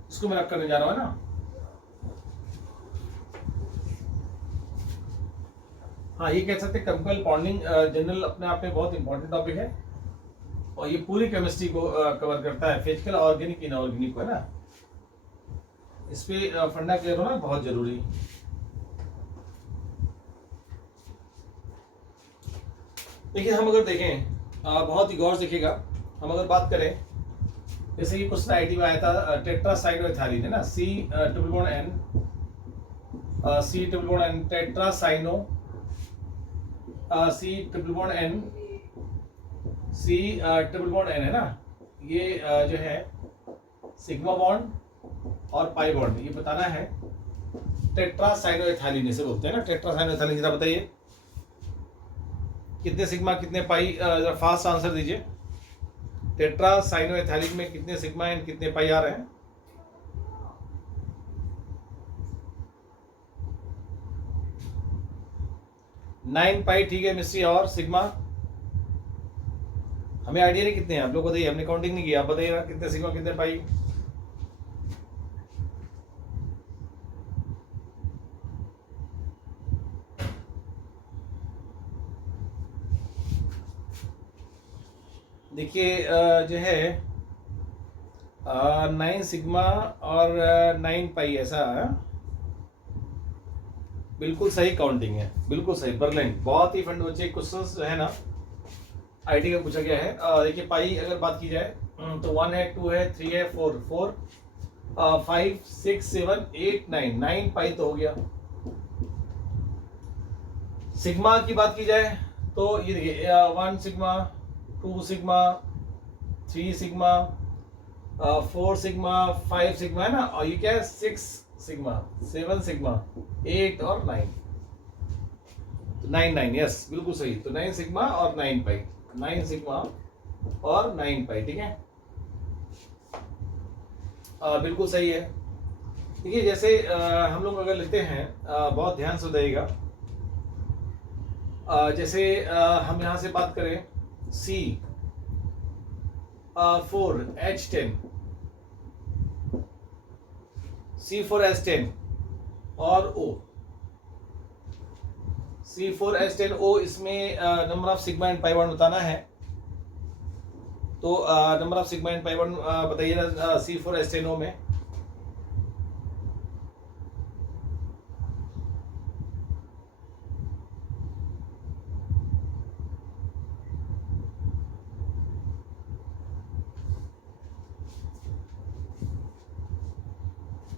इसको मैं रख करने जा रहा हूँ ना। हाँ, ये कह सकते हैं केमिकल बॉन्डिंग जनरल अपने आप में बहुत इंपॉर्टेंट टॉपिक है, और ये पूरी केमिस्ट्री को कवर करता है, फिजिकल, ऑर्गेनिक, इनऑर्गेनिक को, है ना। इस पे फंडा क्लियर होना बहुत जरूरी। देखिए, हम अगर देखें बहुत ही गौर से देखिएगा, हम अगर बात करें जैसे कि क्वेश्चन आईटी में आया था टेट्रासाइनोएथालीन, है ना, C triple bond N tetracyano C triple bond N, है ना। ये जो है सिग्मा बॉन्ड और पाई बॉन्ड, ये बताना है टेट्रासाइनोएथालीन इसे बोलते हैं ना। टेट्रासाइनोएथालीन जरा बताइए कितने सिग्मा कितने पाई, जरा फास्ट आंसर दीजिए। टेट्रासाइनोएथालीन में कितने सिग्मा एंड कितने पाई आ रहे हैं? नाइन पाई, ठीक है मिस्ट्री। और सिग्मा हमें आइडिया नहीं कितने हैं, आप लोग बताइए, हमने काउंटिंग नहीं किया, आप बताइए ना कितने सिग्मा कितने पाई। देखिए जो है 9 सिग्मा और 9 पाई, ऐसा है। बिल्कुल सही काउंटिंग है, बिल्कुल सही, बर्लिन। बहुत ही फंड बच्चे क्वेश्चंस जो है ना आईटी का पूछा गया है। देखिए पाई अगर बात की जाए तो 1 है, 2 है, 3 है, 4 5 6 7 8 9, 9 पाई तो हो गया। सिग्मा की बात की जाए तो ये देखिए 1 sigma, 2 sigma, 3 sigma, 4 sigma, 5 sigma, है ना। और ये क्या है 6 सिग्मा, 7 सिग्मा, 8 और 9, तो 9 9, यस बिल्कुल सही। तो 9 सिग्मा और 9 पाई, 9 सिग्मा और 9 पाई, ठीक है, बिल्कुल सही है। देखिए जैसे हम लोग अगर लेते हैं, बहुत ध्यान से बताइएगा, जैसे हम यहाँ से बात करें C4H10, C4H10 और O, C4H10O, इसमें number of sigma and pi bond बताना है। तो number of sigma and pi bond बताइए ना C4H10O में।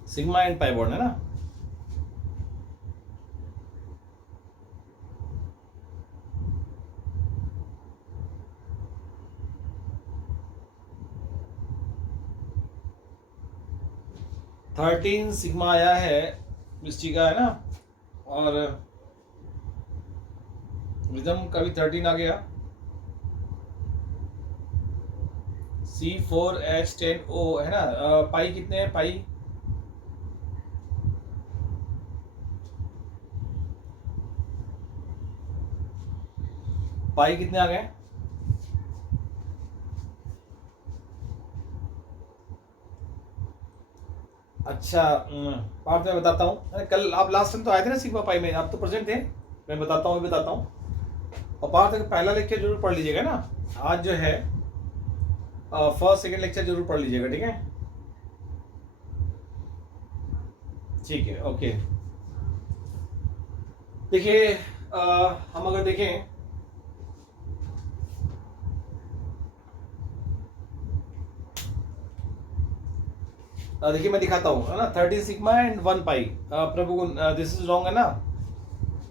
सिग्मा एंड पाई बॉन्ड, है ना। थर्टीन सिग्मा आया है मिस्टी का, है ना, और रिदम का भी 13 आ गया। C4H10O, है ना। पाई कितने हैं पाई? पाई कितने आ गए? अच्छा, पार्थ मैं बताता हूँ। कल आप लास्ट टाइम तो आए थे ना सिग्मा पाई में, आप तो प्रेजेंट थे। मैं बताता हूँ। और पार्थ का पहला लेक्चर जरूर पढ़ लीजिएगा ना, आज जो है फर्स्ट सेकंड लेक्चर जरूर पढ़ लीजिएगा, ठीक है। ठीक है, ओके। देखिए हम अगर देखें देखिए मैं दिखाता हूँ, है ना। 30 sigma and 1 pi, Prabhu this is wrong, है ना।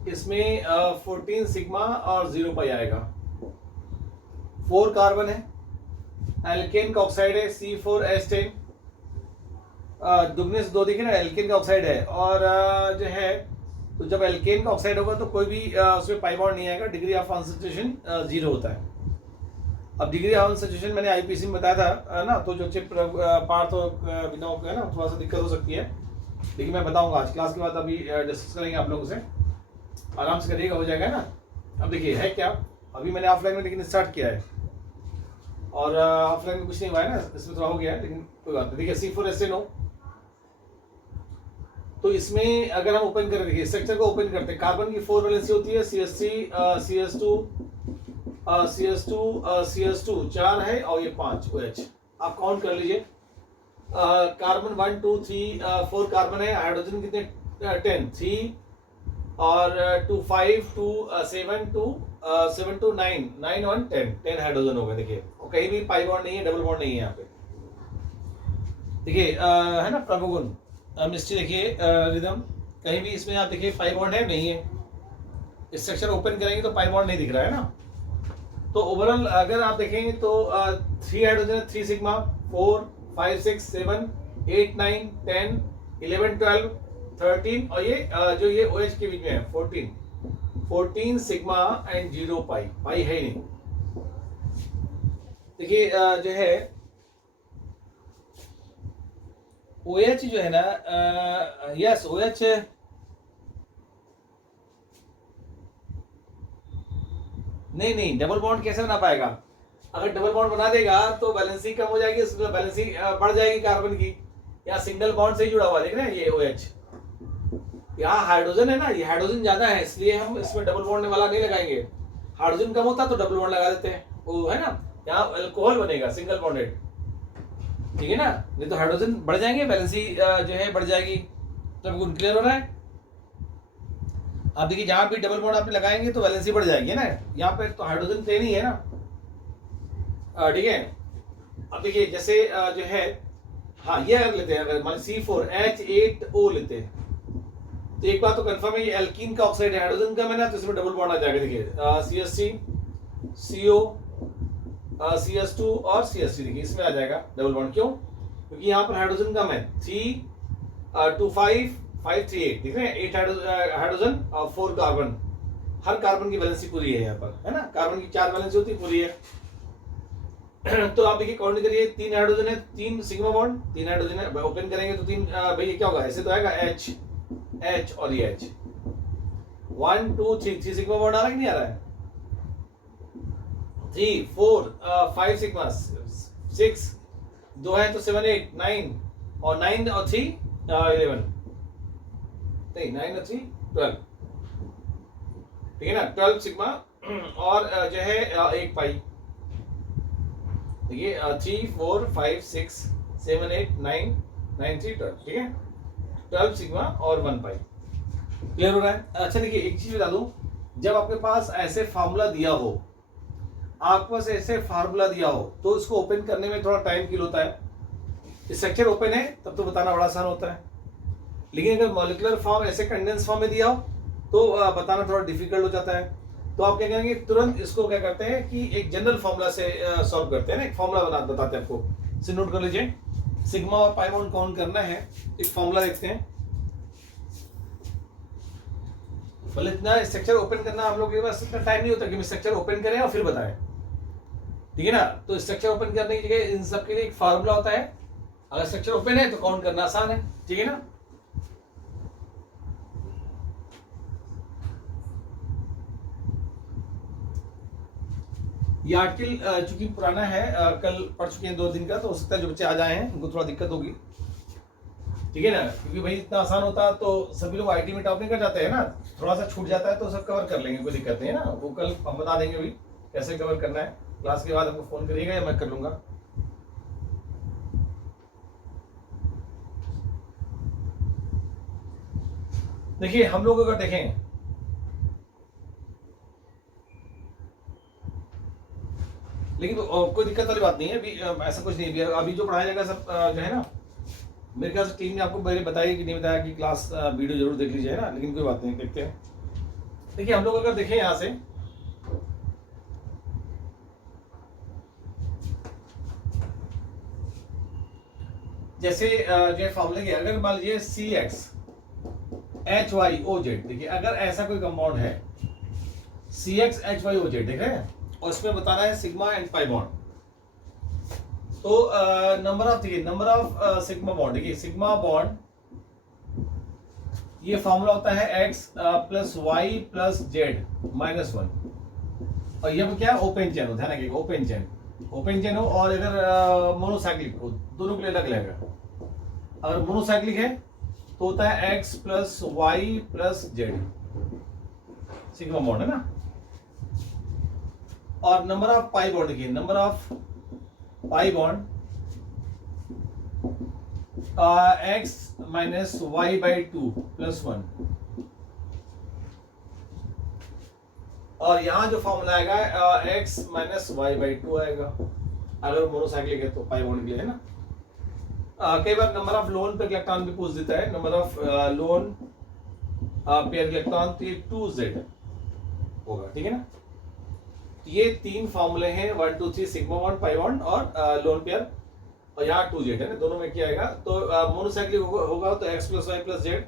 इसमें 14 सिग्मा और 0 पाई आएगा। 4 कार्बन है, एल्केन का ऑक्साइड है C4H10, दुगने से 2 देखिए ना, एल्केन का ऑक्साइड है। और जो है तो जब एल्केन का ऑक्साइड होगा तो कोई भी उसमें पाई बॉन्ड नहीं आएगा, डिग्री ऑफ कॉन्सेंट्रेशन 0 होता है। अब डिग्री ऑफ कॉन्सेंट्रेशन मैंने आईपीसी में बताया था ना, तो जो चिप पार्थ और बिना है ना, थोड़ा सा दिक्कत हो सकती है, लेकिन मैं बताऊंगा आज क्लास के बाद, अभी डिस्कस करेंगे आप लोगों से, आराम से करिएगा, हो जाएगा ना। अब देखिए है क्या, अभी मैंने ऑफलाइन में लेकिन स्टार्ट किया है। और ऑफलाइन में कुछ नहीं हुआ है ना, इसमें थोड़ा हो गया है, लेकिन कोई बात नहीं। देखिए C4SN तो इसमें अगर हम ओपन करें, देखिए स्ट्रक्चर को ओपन करते हैं, कार्बन की 4 वैलेंसी होती है, CH3 CS2 4 है और ये 5 OH। आप काउंट कर लीजिए, कार्बन 1 2 3 4 कार्बन है, हाइड्रोजन कितने 10 3 और 2 5 2 7 2 7 2 9 9 1 10 हाइड्रोजन हो गए। देखिए, और कहीं भी पाई बॉन्ड नहीं है, डबल बॉन्ड नहीं है यहाँ पे। देखिए है ना प्रभुगुण मिस्ट्री, देखिए रिदम, कहीं भी इसमें आप देखिए पाई बॉन्ड है नहीं है। स्ट्रक्चर ओपन करेंगे तो पाई बॉन्ड नहीं दिख रहा है ना। तो ओवरऑल अगर आप देखेंगे तो 3 हाइड्रोजन, 3 सिग्मा, 4 5 6 7 8 9 10 11 12 13 और ये जो ये OH के बीच में है 14 सिग्मा एंड 0 पाई, पाई है ही नहीं। देखिए जो है OH जो है ना, यस OH नहीं, डबल बॉन्ड कैसे बना पाएगा? अगर डबल बॉन्ड बना देगा तो बैलेंसी कम हो जाएगी, उसमें बैलेंसी बढ़ जाएगी कार्बन की। या सिंगल बॉन्ड से ही जुड़ा हुआ, देख रहे हैं ये OH, यहाँ हाइड्रोजन है ना, ये हाइड्रोजन ज्यादा है इसलिए हम इसमें डबल बॉन्ड वाला नहीं लगाएंगे। हाइड्रोजन कम होता तो डबल बॉन्ड लगा देते हैं, वो है ना, यहाँ अल्कोहल बनेगा सिंगल बॉन्डेड, ठीक है ना। नहीं तो हाइड्रोजन बढ़ जाएंगे, बैलेंसी जो है बढ़ जाएगी। तो आपको क्लियर हो रहा है? आप देखिए जहां भी डबल बॉन्ड आप लगाएंगे तो वैलेंसी बढ़ जाएगी ना, यहाँ पे तो हाइड्रोजन प्लेन ही है ना, ठीक है। अब देखिए जैसे जो है, हाँ ये अगर लेते हैं, अगर मान C4H8O लेते हैं तो एक बात तो कंफर्म है, ये एल्कीन का ऑक्साइड है, हाइड्रोजन कम है ना, तो इसमें डबल बॉन्ड आ जाएगा। देखिए CH3 CO CS2 और CH3, देखिए इसमें आ जाएगा डबल बॉन्ड। क्यों? क्योंकि यहाँ पर हाइड्रोजन कम है, 3 2 5 5 3 8, देख रहे हैं, 8 हाइड्रोजन और 4 कार्बन, हर कार्बन की वैलेंसी पूरी है यहाँ पर, है ना। कार्बन की 4 वैलेंसी होती है, पूरी है। तो आप देखिए काउंट करिए, 3 हाइड्रोजन है, 3 सिग्मा बॉन्ड, 3 हाइड्रोजन है, ओपन करेंगे तो 3 भैया क्या होगा, ऐसे तो आएगा H और ये H, 1 2 3 सिग्मा बॉन्ड आ रहा है कि नहीं आ रहा है? 3 4 5 सिग्मा, 6 2 है तो 7 8 9 और 9 और 3 11, नहीं 9 और 3 12, ठीक है ना, 12 सिग्मा और जो है 1 पाई। देखिए 3 4 5 6 7 8 9 9 3 12, ठीक है, 12 सिग्मा और 1 पाई। क्लियर हो रहा है? अच्छा देखिए एक चीज बता दूं, जब आपके पास ऐसे फार्मूला दिया हो, आपके पास ऐसे फार्मूला दिया हो तो इसको ओपन करने में थोड़ा टाइम किल होता है। स्ट्रक्चर ओपन है तब तो बताना बड़ा आसान होता है, लेकिन अगर मॉलिक्यूलर फॉर्म ऐसे कंडेंस फॉर्म में दिया हो तो बताना थोड़ा डिफिकल्ट हो जाता है। तो आप क्या करेंगे, तुरंत इसको क्या करते हैं कि एक जनरल फॉर्मूला से सॉल्व करते हैं ना, एक फॉर्मूला बताते हैं आपको, इसे नोट कर लीजिए। सिग्मा और पाई बॉन्ड काउंट करना है, एक फॉर्मूला देखते हैं। बोले इतना स्ट्रक्चर ओपन करना हम लोग के पास इतना टाइम नहीं होता कि स्ट्रक्चर ओपन करें और फिर बताएं, ठीक है ना। तो स्ट्रक्चर ओपन करने की जगह इन सब के लिए एक फार्मूला होता है, अगर स्ट्रक्चर ओपन है तो काउंट करना आसान है, ठीक है ना। ये आर्टिकल चूंकि पुराना है, कल पढ़ चुके हैं 2 दिन का, तो हो सकता है जो बच्चे आज आए हैं उनको थोड़ा दिक्कत होगी, ठीक है ना। क्योंकि भाई इतना आसान होता तो सभी लोग IT में टॉप नहीं कर जाते हैं ना, थोड़ा सा छूट जाता है तो सब कवर कर लेंगे, कोई दिक्कत नहीं है ना। वो कल हम बता देंगे भाई कैसे कवर करना है, क्लास के बाद हमको फोन करिएगा या मैं कर लूंगा। देखिए हम लोग अगर देखें, लेकिन कोई दिक्कत वाली बात नहीं है, अभी ऐसा कुछ नहीं है, अभी जो पढ़ाया जाएगा सब जो है ना, मेरे ख्याल से टीम ने आपको पहले बताया कि नहीं बताया कि क्लास वीडियो जरूर देख लीजिए, है ना। लेकिन कोई बात नहीं, देखते हैं। देखिए हम लोग अगर देखें यहाँ से, जैसे जो फॉर्मूले के, अगर मान लीजिए CXHYOZ, देखिए अगर ऐसा कोई कंपाउंड है CXHYOZ, देख रहे हैं, और इसमें बताना है सिग्मा एंड पाई बॉन्ड, तो नंबर ऑफ, देखिए नंबर ऑफ सिग्मा बॉन्ड, देखिए सिग्मा बॉन्ड ये फॉर्मूला होता है X + Y + Z - 1, और ये क्या ओपन चेन होता है ना, ओपन चेन, ओपन चेन हो और अगर मोनोसाइक्लिक हो, दोनों के लिए अलग लगेगा। अगर मोनोसाइक्लिक है तो होता है x plus Y plus Z, sigma bond है ना। और नंबर ऑफ पाई बॉन्ड देखिए, number of pi bond x minus Y by two plus one. और यहां जो फॉर्मूला आएगा x minus Y by two आएगा अगर मोनोसाइक्लिक है तो, पाई बॉन्ड के लिए है ना। कई बार number of lone pair electron भी पूछ देता है, number of lone pair electron तो ये 2z होगा, ठीक है ना। ये तीन फॉर्मूले हैं 1 2 3 सिग्मा बॉन्ड, पाई बॉन्ड और लोन पेयर, और यहाँ 2z है ना, दोनों में क्या आएगा। तो मोनोसाइक्लिक होगा तो x plus Y plus Z,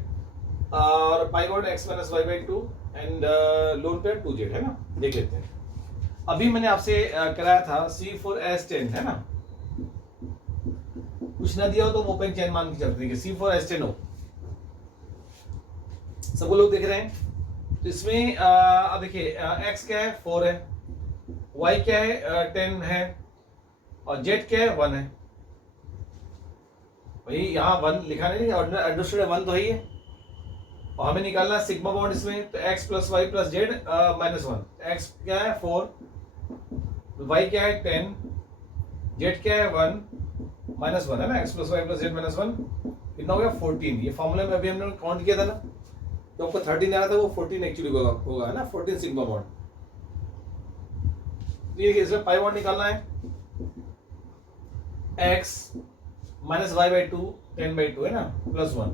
और pi bond x minus Y by two, and lone pair 2z है ना। देख लेते हैं। अभी मैंने आपसे कराया था C4H10 है ना, कुछ ना दिया हो तो ओपन चेन मान के चलते हैं। C4H10 हो, सब लोग देख रहे हैं। तो इसमें अब देखिए x क्या है 4 है, y क्या है 10 है, और z क्या है 1 है। भाई यहाँ 1 लिखा नहीं, अंडरस्टूड 1 तो है ही है। और हमें निकालना सिग्मा बॉन्ड इसमें, तो x plus Y plus Z minus 1। x क्या है 4, y क्या है 10, z क्या है 1 माइनस 1 है ना, x plus Y plus Z minus 1 कितना हो गया 14। ये फॉर्मूले में अभी हमने काउंट किया था ना, तो आपको 13 आ रहा था, वो 14 एक्चुअली होगा है ना, 14 सिग्मा बॉन्ड। ये इसमें पाई बॉन्ड निकालना है, x minus Y by two 10 by two है ना प्लस 1।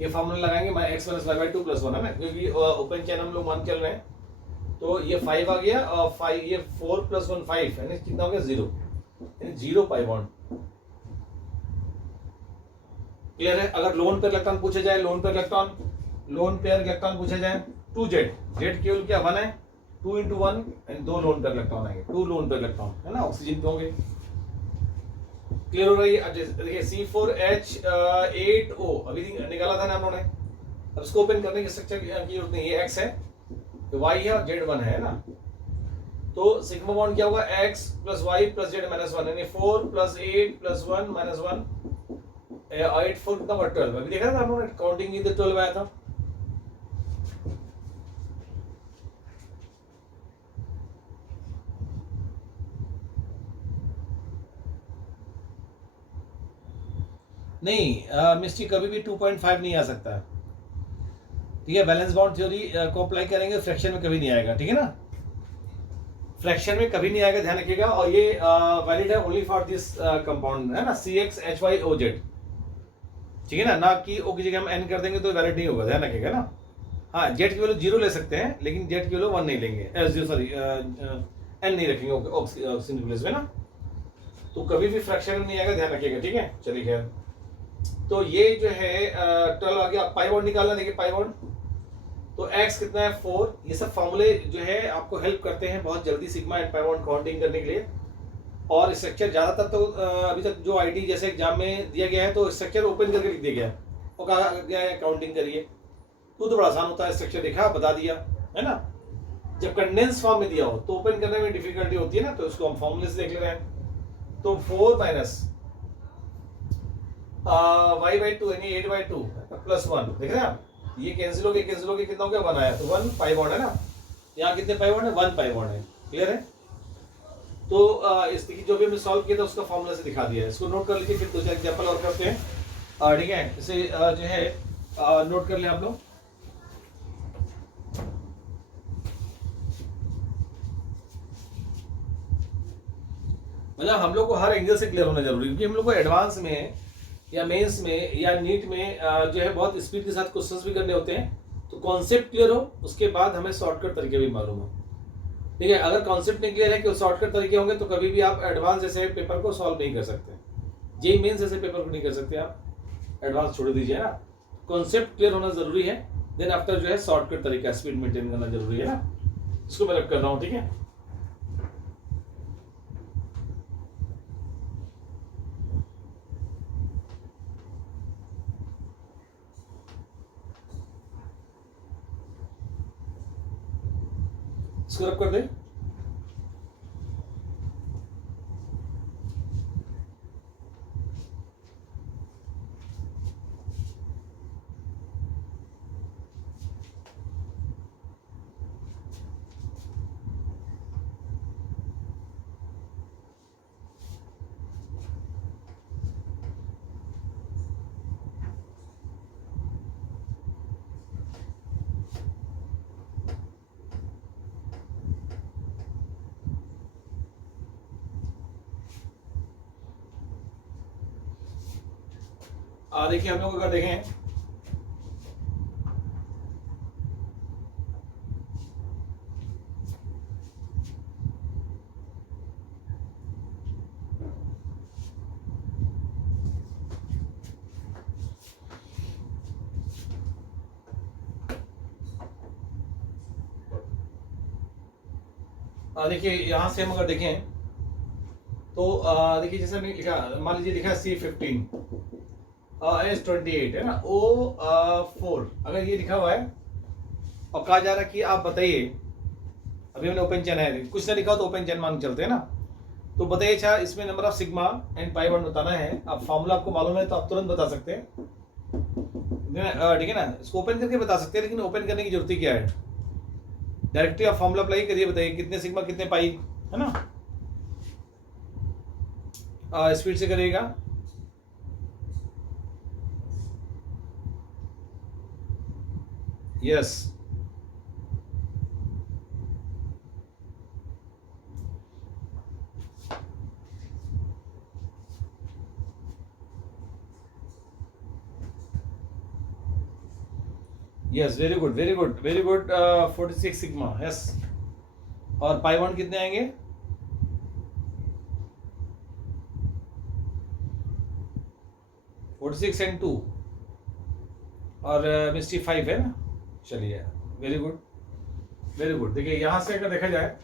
ये फॉर्मूला लगाएंगे x minus Y by two plus 1 है ना, क्योंकि ओपन चेन हम लोग मान चल रहे हैं। तो ये 5 आ गया, और 5 ये 4 प्लस 1 5 यानी कितना हो गया 0, यानी 0 पाई बॉन्ड। क्लियर है। अगर लोन पेयर इलेक्ट्रॉन पूछे जाए, लोन पेयर इलेक्ट्रॉन पूछे जाए 2z, जेड केवल क्या 1 है, 2 into 1 and 2 loan pair electron आएंगे, 2 लोन पेयर इलेक्ट्रॉन है ना, ऑक्सीजन पे होंगे। क्लियर हो रही है। देखिए C4H8O अभी निकाला था ना हम लोगों ने, अब इसको ओपन करने की स्ट्रक्चर की जरूरत नहीं। ये x है, तो y है और z1 है ना। तो सिग्मा बॉन्ड क्या होगा x plus Y plus Z minus 1, यानी 4 प्लस 8 प्लस 1 माइनस 1, 8 4 कितना 12। अभी देखा था हम लोगों ने, काउंटिंग की तो 12 आया था। नहीं मिस्टी कभी भी 2.5 नहीं आ सकता, ठीक है। बैलेंस बाउंड थ्योरी को अप्लाई करेंगे, फ्रैक्शन में कभी नहीं आएगा, ठीक है ना, फ्रैक्शन में कभी नहीं आएगा, ध्यान रखिएगा। और ये वैलिड है ओनली फॉर दिस कंपाउंड है ना, CXHYOZ, ठीक है ना कि O की जगह हम N कर देंगे तो वैलिड नहीं होगा, ध्यान रखिएगा ना। हाँ जेड की वैल्यू 0 ले सकते हैं, लेकिन जेड की वैल्यू 1 नहीं लेंगे, सॉरी N नहीं रखेंगे ऑक्सीजन प्लेस में ना, तो कभी भी फ्रैक्शन में नहीं आएगा, ध्यान रखिएगा, ठीक है। चलिए खैर, तो ये जो है 12 आ गया। पाई बॉन्ड निकालना, देखिए पाई बॉन्ड, तो x कितना है 4। ये सब फॉर्मूले जो है आपको हेल्प करते हैं बहुत जल्दी sigma and pi bond counting करने के लिए। और स्ट्रक्चर ज़्यादातर तो अभी तक जो आईटी जैसे एग्जाम में दिया गया है, तो स्ट्रक्चर ओपन करके लिख दिया गया है और कहा गया है काउंटिंग करिए, तो बड़ा आसान होता है। स्ट्रक्चर देखा, बता दिया है ना। जब कंडेंस फॉर्म में दिया हो तो ओपन करने में डिफिकल्टी होती है ना, तो उसको हम फॉर्मूले से देख ले रहे हैं। तो 4 माइनस वाई बाई टू यानी 8 बाई टू प्लस 1, देख रहे हैं आप, ये कैंसिल हो गया, कितना हो गया 1 आया, तो 1 पाई बॉन्ड है ना। यहाँ कितने पाई बॉन्ड है, 1 पाई बॉन्ड है। क्लियर है। तो इसकी जो भी हमने सॉल्व किया था उसका फॉर्मूला से दिखा दिया है, इसको नोट कर लीजिए, फिर 2-4 एग्जाम्पल और करते हैं, ठीक है। इसे जो है नोट कर लें आप लोग। मतलब हम लोग को हर एंगल से क्लियर होना जरूरी है, क्योंकि हम लोग को एडवांस में या मेंस में या नीट में जो है बहुत स्पीड के साथ क्वेश्चंस भी करने होते हैं। तो कॉन्सेप्ट क्लियर हो, उसके बाद हमें शॉर्टकट तरीके भी मालूम हो, ठीक है। अगर कॉन्सेप्ट नहीं क्लियर है कि शॉर्टकट तरीके होंगे, तो कभी भी आप एडवांस जैसे पेपर को सॉल्व नहीं कर सकते, जेईई मेंस जैसे पेपर को नहीं कर सकते आप, एडवांस छोड़ दीजिए ना। कॉन्सेप्ट क्लियर होना जरूरी है, देन आफ्टर जो है शॉर्टकट तरीका स्पीड मेंटेन करना जरूरी है ना। इसको मैं कर रहा हूँ, ठीक है। इसको रब कर दे। देखिए हम लोग अगर देखें देखिए यहाँ से हम अगर देखें तो देखिए जैसे हमने लिखा, मान लीजिए लिखा C15 S28 है ना, O4 अगर ये लिखा हुआ है और कहा जा रहा है कि आप बताइए, अभी हमने ओपन चेन है, कुछ ना लिखा हो तो ओपन चेन मान चलते हैं ना, तो बताइए अच्छा इसमें number of sigma and pi bond बताना है। आप फॉर्मूला आपको मालूम है तो आप तुरंत बता सकते हैं, ठीक है ना, इसको ओपन करके बता सकते हैं, लेकिन ओपन करने की जरूरत क्या है, डायरेक्टली आप फॉर्मूला अप्लाई करिए, बताइए कितने सिग्मा कितने पाई, है ना, स्पीड से करिएगा। Yes yes, very good very good very good, 46 sigma, yes. और पाई बॉन्ड कितने आएंगे, 46 एंड 2 और मिस्टी 5 है ना, चलिए वेरी गुड वेरी गुड। देखिए यहाँ से अगर देखा जाए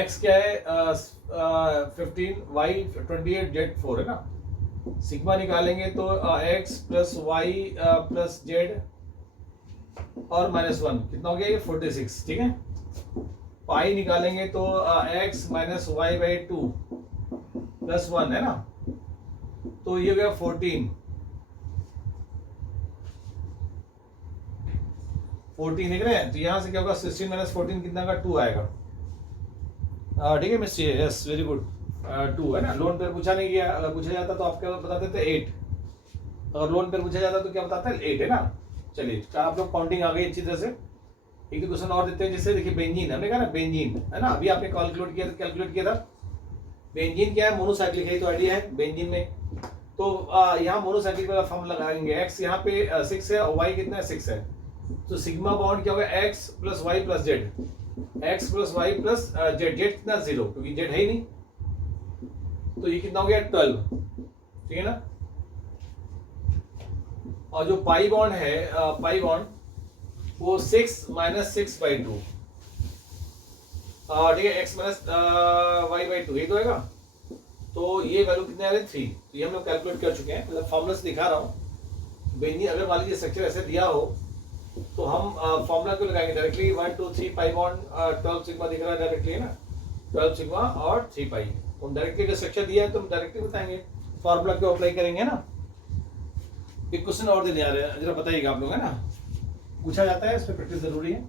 x क्या है 15, y 28, z 4 है ना, सिग्मा निकालेंगे तो x plus Y plus Z और -1 कितना हो गया, ये 46, ठीक है। पाई निकालेंगे तो x minus Y by 2 plus 1 है ना, तो ये हो गया 14 देख रहे हैं, तो यहाँ से क्या होगा 16 माइनस 14 कितना का 2 आएगा, ठीक है मिस्टर, यस वेरी गुड, 2 है ना। लोन पर पूछा नहीं गया, अगर पूछा जाता तो आप क्या बताते थे 8, अगर लोन पर पूछा जाता तो क्या बताता है 8 है ना। चलिए आप लोग काउंटिंग आ गई अच्छी तरह से। एक दो क्वेश्चन और देते हैं, जैसे देखिए बेंजीन, हमने कहा ना बेंजीन है ना, अभी आपने कैलकुलेट किया था बेंजीन क्या है, मोनोसाइक्लिक है, तो आइडिया है बेंजीन में। तो यहाँ मोनोसाइक्लिक वाला फॉर्म लगाएंगे, एक्स यहाँ पे 6 है और वाई कितना है 6 है, तो सिग्मा बॉन्ड क्या होगा X plus Y plus Z, X plus Y plus Z, Z कितना 0 क्योंकि जेड है ही नहीं, तो ये कितना हो गया 12, ठीक है ना। और जो पाई बॉन्ड है, पाई बॉन्ड वो 6 माइनस 6 बाई 2, ठीक है, एक्स माइनस वाई बाई 2 ये तो आएगा, तो ये वैल्यू कितने आ रहे 3, तो ये हम लोग कैलकुलेट कर चुके हैं, मतलब फॉर्मूला से दिखा रहा हूँ। बेंजीन अगर मान लीजिए स्ट्रक्चर ऐसे दिया हो तो हम फॉर्मूला क्यों लगाएंगे, डायरेक्टली 1 2 3 पाई बॉन्ड 12 सिग्मा दिख रहा है डायरेक्टली, है ना, 12 सिग्मा और 3 पाई, तो हम डायरेक्टली अगर स्ट्रक्चर दिया है तो हम डायरेक्टली बताएंगे, फॉर्मूला क्यों अप्लाई करेंगे ना। एक क्वेश्चन और देने आ रहे हैं, जरा बताइएगा आप लोग, है ना, पूछा जाता है, इस पर प्रैक्टिस जरूरी है।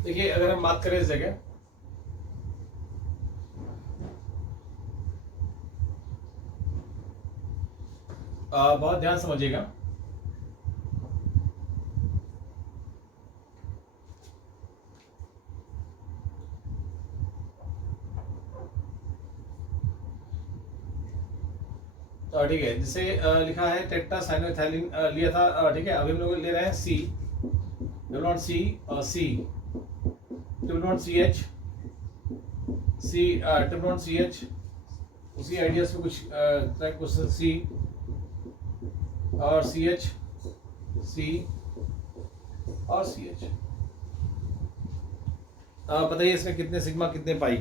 देखिए अगर हम बात करें इस जगह, बहुत ध्यान समझिएगा, ठीक है, जैसे लिखा है टेट्रा साइनोइथाइलिन लिया था, ठीक है, अभी हम लोग ले रहे हैं C, double not C, C double not C H, C double not C H, उसी आइडियाज पे कुछ क्वेश्चन सी और सी एच, सी और सी एच, बताइए इसमें कितने सिग्मा कितने पाई,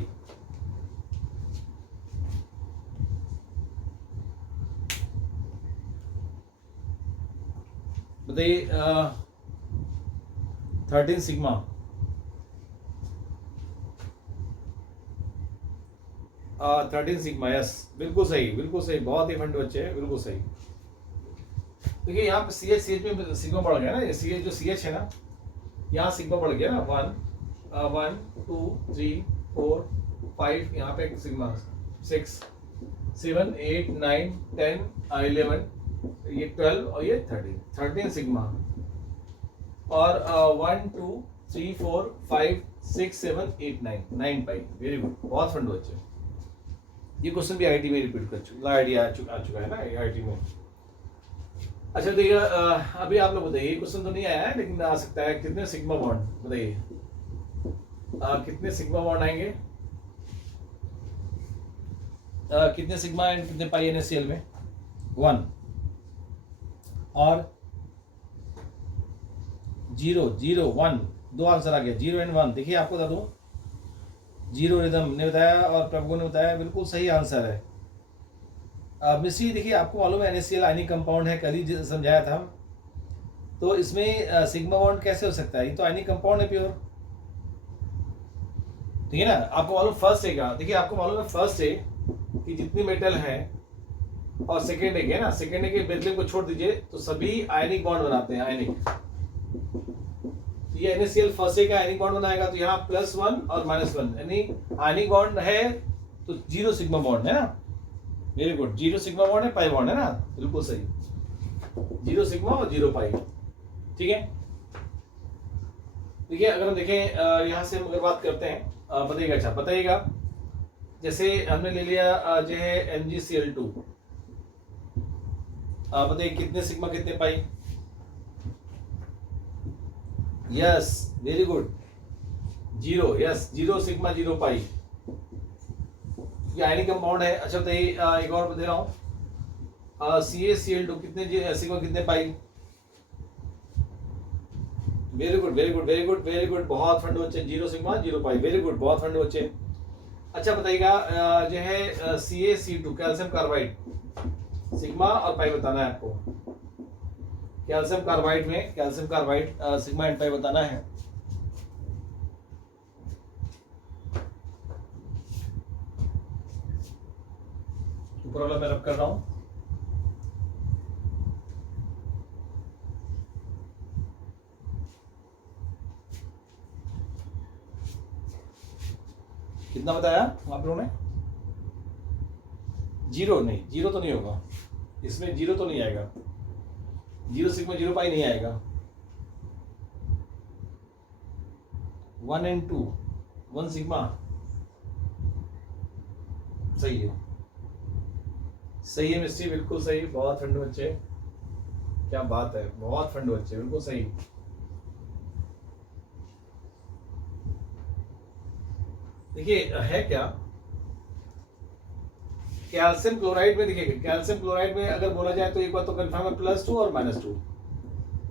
बताइए 13 सिग्मा, 13 सिग्मा, यस बिल्कुल सही, बिल्कुल सही, बहुत ही फंड बच्चे हैं, बिल्कुल सही। देखिए यहाँ पे सी एच में सिग्मा बढ़ गया ना, सी एच जो सी एच है ना, यहाँ सिग्मा बढ़ गया ना, 1 2 3 4 5, यहाँ पे सिग्मा 6 7 8 9 10 11, ये 12 और ये 13 सिग्मा, और 1 2 3 4 5 6 7 8 9 पाई। वेरी गुड, बहुत फंड बच्चे। ये क्वेश्चन भी आईआईटी में रिपीट कर चुका, आईआईटी आ चुका है ना आईआईटी में। अच्छा देखिए, अभी आप लोग बताइए, क्वेश्चन तो नहीं आया है लेकिन आ सकता है, कितने सिग्मा बॉन्ड बताइए, कितने सिग्मा बॉन्ड आएंगे, कितने सिग्मा एंड कितने पाई NaCl में? 1 और 0 0 1, दो आंसर आ गया, 0 एंड 1। देखिए आपको बता दूं, 0 रिदम ने बताया और प्रभु ने बताया, बिल्कुल सही आंसर है। मिश्री देखिए, आपको मालूम है NaCl आयनिक कंपाउंड है, कल ही समझाया था। तो इसमें सिग्मा बॉन्ड कैसे हो सकता है? ये तो आयनिक कंपाउंड है प्योर, ठीक है ना। आपको मालूम फर्स्ट है क्या? देखिए आपको मालूम है फर्स्ट है कि जितनी मेटल है, और सेकेंड है ना, सेकेंड है कि बेरिलियम को छोड़ दीजिए तो सभी आयनिक बॉन्ड बनाते हैं, आयनिक। ये NaCl फर्स्ट का आयनिक बॉन्ड बनाएगा, तो यहाँ +1 और -1, यानी आयनिक बॉन्ड है तो 0 सिग्मा बॉन्ड है ना। वेरी गुड, 0 सिग्मा बॉन्ड है, पाई बॉन्ड है ना, बिल्कुल सही, 0 सिग्मा और 0 पाई, ठीक है। देखिए अगर हम देखें, यहाँ से हम अगर बात करते हैं, बताइएगा, अच्छा बताइएगा, जैसे हमने ले लिया जो है MgCl2, बताइए कितने सिग्मा कितने pi? Yes very good, 0, yes 0 sigma 0 pi, ये आयनिक कंपाउंड है। अच्छा बताइए, एक और बता रहा हूँ, CaCl2 कितने सिग्मा कितने pi? Very good very good very good very good, बहुत फंड बच्चे, 0 सिग्मा 0 पाई, वेरी गुड, बहुत फंड बच्चे। अच्छा बताइएगा, जो है CaC2 कैल्शियम कार्बाइड, सिग्मा और पाई बताना है आपको। कैल्शियम कार्बाइड में, calcium carbide sigma and pi बताना है। ऊपर वाला मैं रब कर रहा हूं, कितना बताया आप लोगों ने? 0 नहीं, 0 तो नहीं होगा इसमें, 0 तो नहीं आएगा, 0 सिग्मा 0 पाई नहीं आएगा। 1 एंड 2, 1 सिग्मा, सही है, सही है मिस्त्री, बिल्कुल सही, बहुत फंड बच्चे, क्या बात है, बहुत फंड बच्चे, बिल्कुल सही। देखिए है क्या, कैल्शियम क्लोराइड में, देखिए कैल्शियम क्लोराइड में अगर बोला जाए तो एक बात तो कंफर्म है, +2 और -2,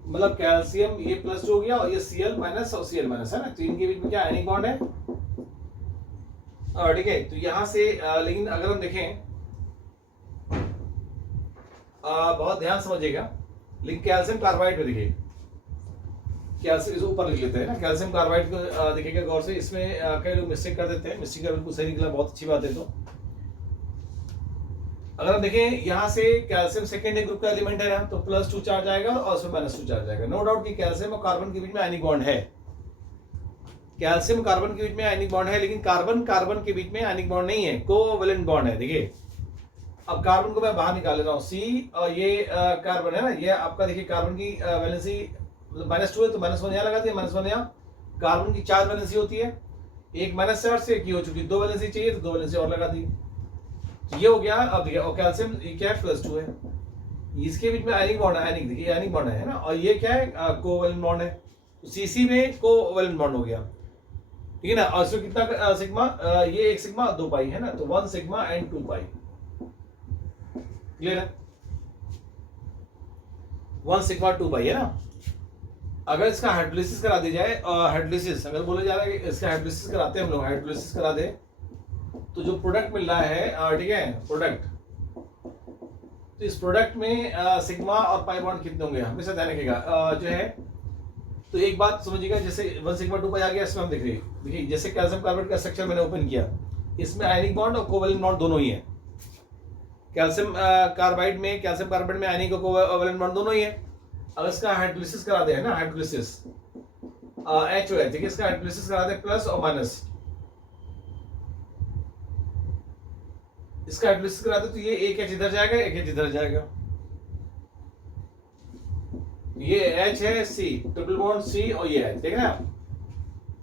मतलब कैल्शियम ये +2 हो गया और ये Cl- और Cl- है ना, तो इनके बीच में क्या आयनिक बॉन्ड है, ठीक है। तो यहां से लेकिन अगर हम देखें, बहुत ध्यान समझिएगा, लेकिन कैल्शियम कार्बाइड में देखिए, कैल्शियम, इस ऊपर लिख लेते हैं ना, कैल्शियम कार्बाइड को देखिएगा गौर से, इसमें कई लोग मिस्टेक कर देते हैं, मिस्टेक का बिल्कुल सही निकला, बहुत अच्छी बात है। तो अगर हम देखें यहाँ से, कैल्शियम सेकेंडरी ग्रुप का एलिमेंट है ना, तो +2 चार्ज आएगा और उसमें -2 चार्ज आएगा। नो डाउट कि कैल्शियम और कार्बन के बीच में आयनिक बॉन्ड है, कैल्शियम कार्बन के बीच में आयनिक बॉन्ड है, लेकिन कार्बन कार्बन के बीच में आयनिक बॉन्ड नहीं है, कोवैलेंट बॉन्ड है। देखिए अब कार्बन को मैं बाहर निकाल लेता हूँ, C और ये कार्बन है ना, ये आपका देखिए कार्बन की वैलेंसी -2 है, तो -1 यहाँ लगा दिया, -1 यहाँ। कार्बन की 4 वैलेंसी होती है, एक -4 से एक हो चुकी, 2 वैलेंसी चाहिए तो 2 वैलेंसी और लगा दी, ये हो गया। अब देखिए, और कैल्शियम ये क्या है, +2 है, इसके बीच में आयनिक बॉन्ड है, आयनिक देखिए आयनिक बॉन्ड है ना, और ये क्या है, कोवैलेंट बॉन्ड है, तो CC में कोवैलेंट बॉन्ड हो गया, ठीक है ना। और इसमें कितना सिग्मा, ये 1 सिग्मा 2 पाई है ना, तो 1 सिग्मा एंड 2 पाई, क्लियर है, 1 सिग्मा 2 पाई है ना। अगर इसका हाइड्रोलिसिस करा दी जाए, हाइड्रोलिसिस अगर बोला जा रहा है कि इसका हाइड्रोलिसिस कराते हैं हम लोग, हाइड्रोलिसिस करा दे तो जो प्रोडक्ट मिल रहा है, ठीक है, प्रोडक्ट, तो इस प्रोडक्ट में सिग्मा और पाई बॉन्ड कितने होंगे, हमेशा ध्यान रखिएगा, जो है। तो एक बात समझिएगा, जैसे 1 सिग्मा 2 पाई आ गया, इसमें हम देख रहे हैं, देखिए जैसे कैल्शियम कार्बाइड का स्ट्रक्चर मैंने ओपन किया, इसमें आयनिक बॉन्ड और कोवेलेंट बॉन्ड दोनों ही है। कैल्शियम कार्बाइड में आयनिक और कोवेलेंट बॉन्ड दोनों ही है। अब इसका हाइड्रोलिसिस करा दे, है ना, हाइड्रोलिसिस HOH, देखिए इसका हाइड्रोलिसिस करा दे प्लस और माइनस, इसका हाइड्रोलिसिस करा दे तो ये एक H इधर जाएगा, एक H इधर जाएगा, ये H है C, ट्रिपल बॉन्ड C और ये H, देख रहे हैं आप।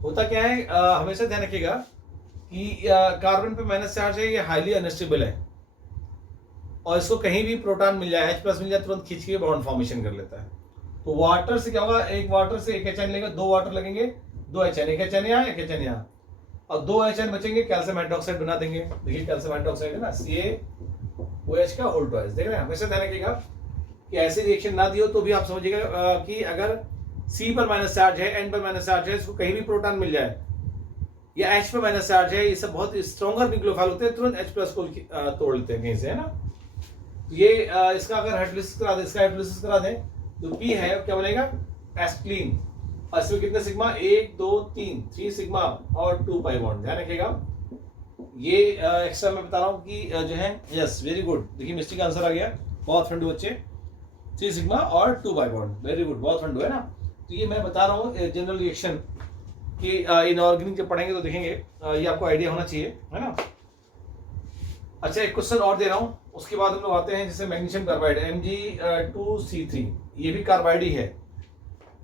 होता क्या है, हमेशा ध्यान रखिएगा कि कार्बन पे माइनस चार्ज है, ये हाईली अनस्टेबल है और इसको कहीं भी प्रोटॉन मिल जाए, H+ मिल जाए, तुरंत खींच के बॉन्ड फॉर्मेशन कर लेता है। तो वाटर से क्या होगा, एक वाटर से एक HN लेगा, दो वाटर लगेंगे, दो HN, एक HN यहाँ, एक HN यहाँ, और दो HN बचेंगे, कैल्शियम हाइड्रोक्साइड बना देंगे। देखिए कैल्शियम हाइड्रोक्साइड है ना, CaOH का होल ट्वाइस, देख रहे हैं। हमेशा ध्यान रखिएगा कि ऐसी रिएक्शन ना दियो तो भी आप समझिएगा कि अगर C पर माइनस चार्ज है, N पर माइनस चार्ज है, इसको कहीं भी प्रोटॉन मिल जाए, या H पर माइनस चार्ज है, ये सब बहुत स्ट्रॉन्गर न्यूक्लियोफाइल होते हैं, तुरंत H+ को तोड़ लेते हैं कहीं से, है ना। ये इसका अगर हाइड्रोलिसिस करा दे, इसका हाइड्रोलिसिस करा दें तो P है क्या बनेगा, एस्प्लीन, और इसमें कितने सिग्मा, 1 2 3 सिग्मा और 2 पाई बॉन्ड, ध्यान रखिएगा। ये एक्स्ट्रा मैं बता रहा हूँ कि जो है, यस वेरी गुड, देखिए मिस्टेक का आंसर आ गया, बहुत फंडू बच्चे, 3 सिग्मा और 2 पाई बॉन्ड, वेरी गुड, बहुत फंडू है ना। तो ये मैं बता रहा हूँ जनरल रिएक्शन कि इनऑर्गेनिक जब पढ़ेंगे तो देखेंगे, ये आपको आइडिया होना चाहिए, है ना। अच्छा, एक क्वेश्चन और दे रहा हूँ, उसके बाद हम लोग आते हैं जैसे मैग्नीशियम कार्बाइड Mg2C3, ये भी कार्बाइड ही है,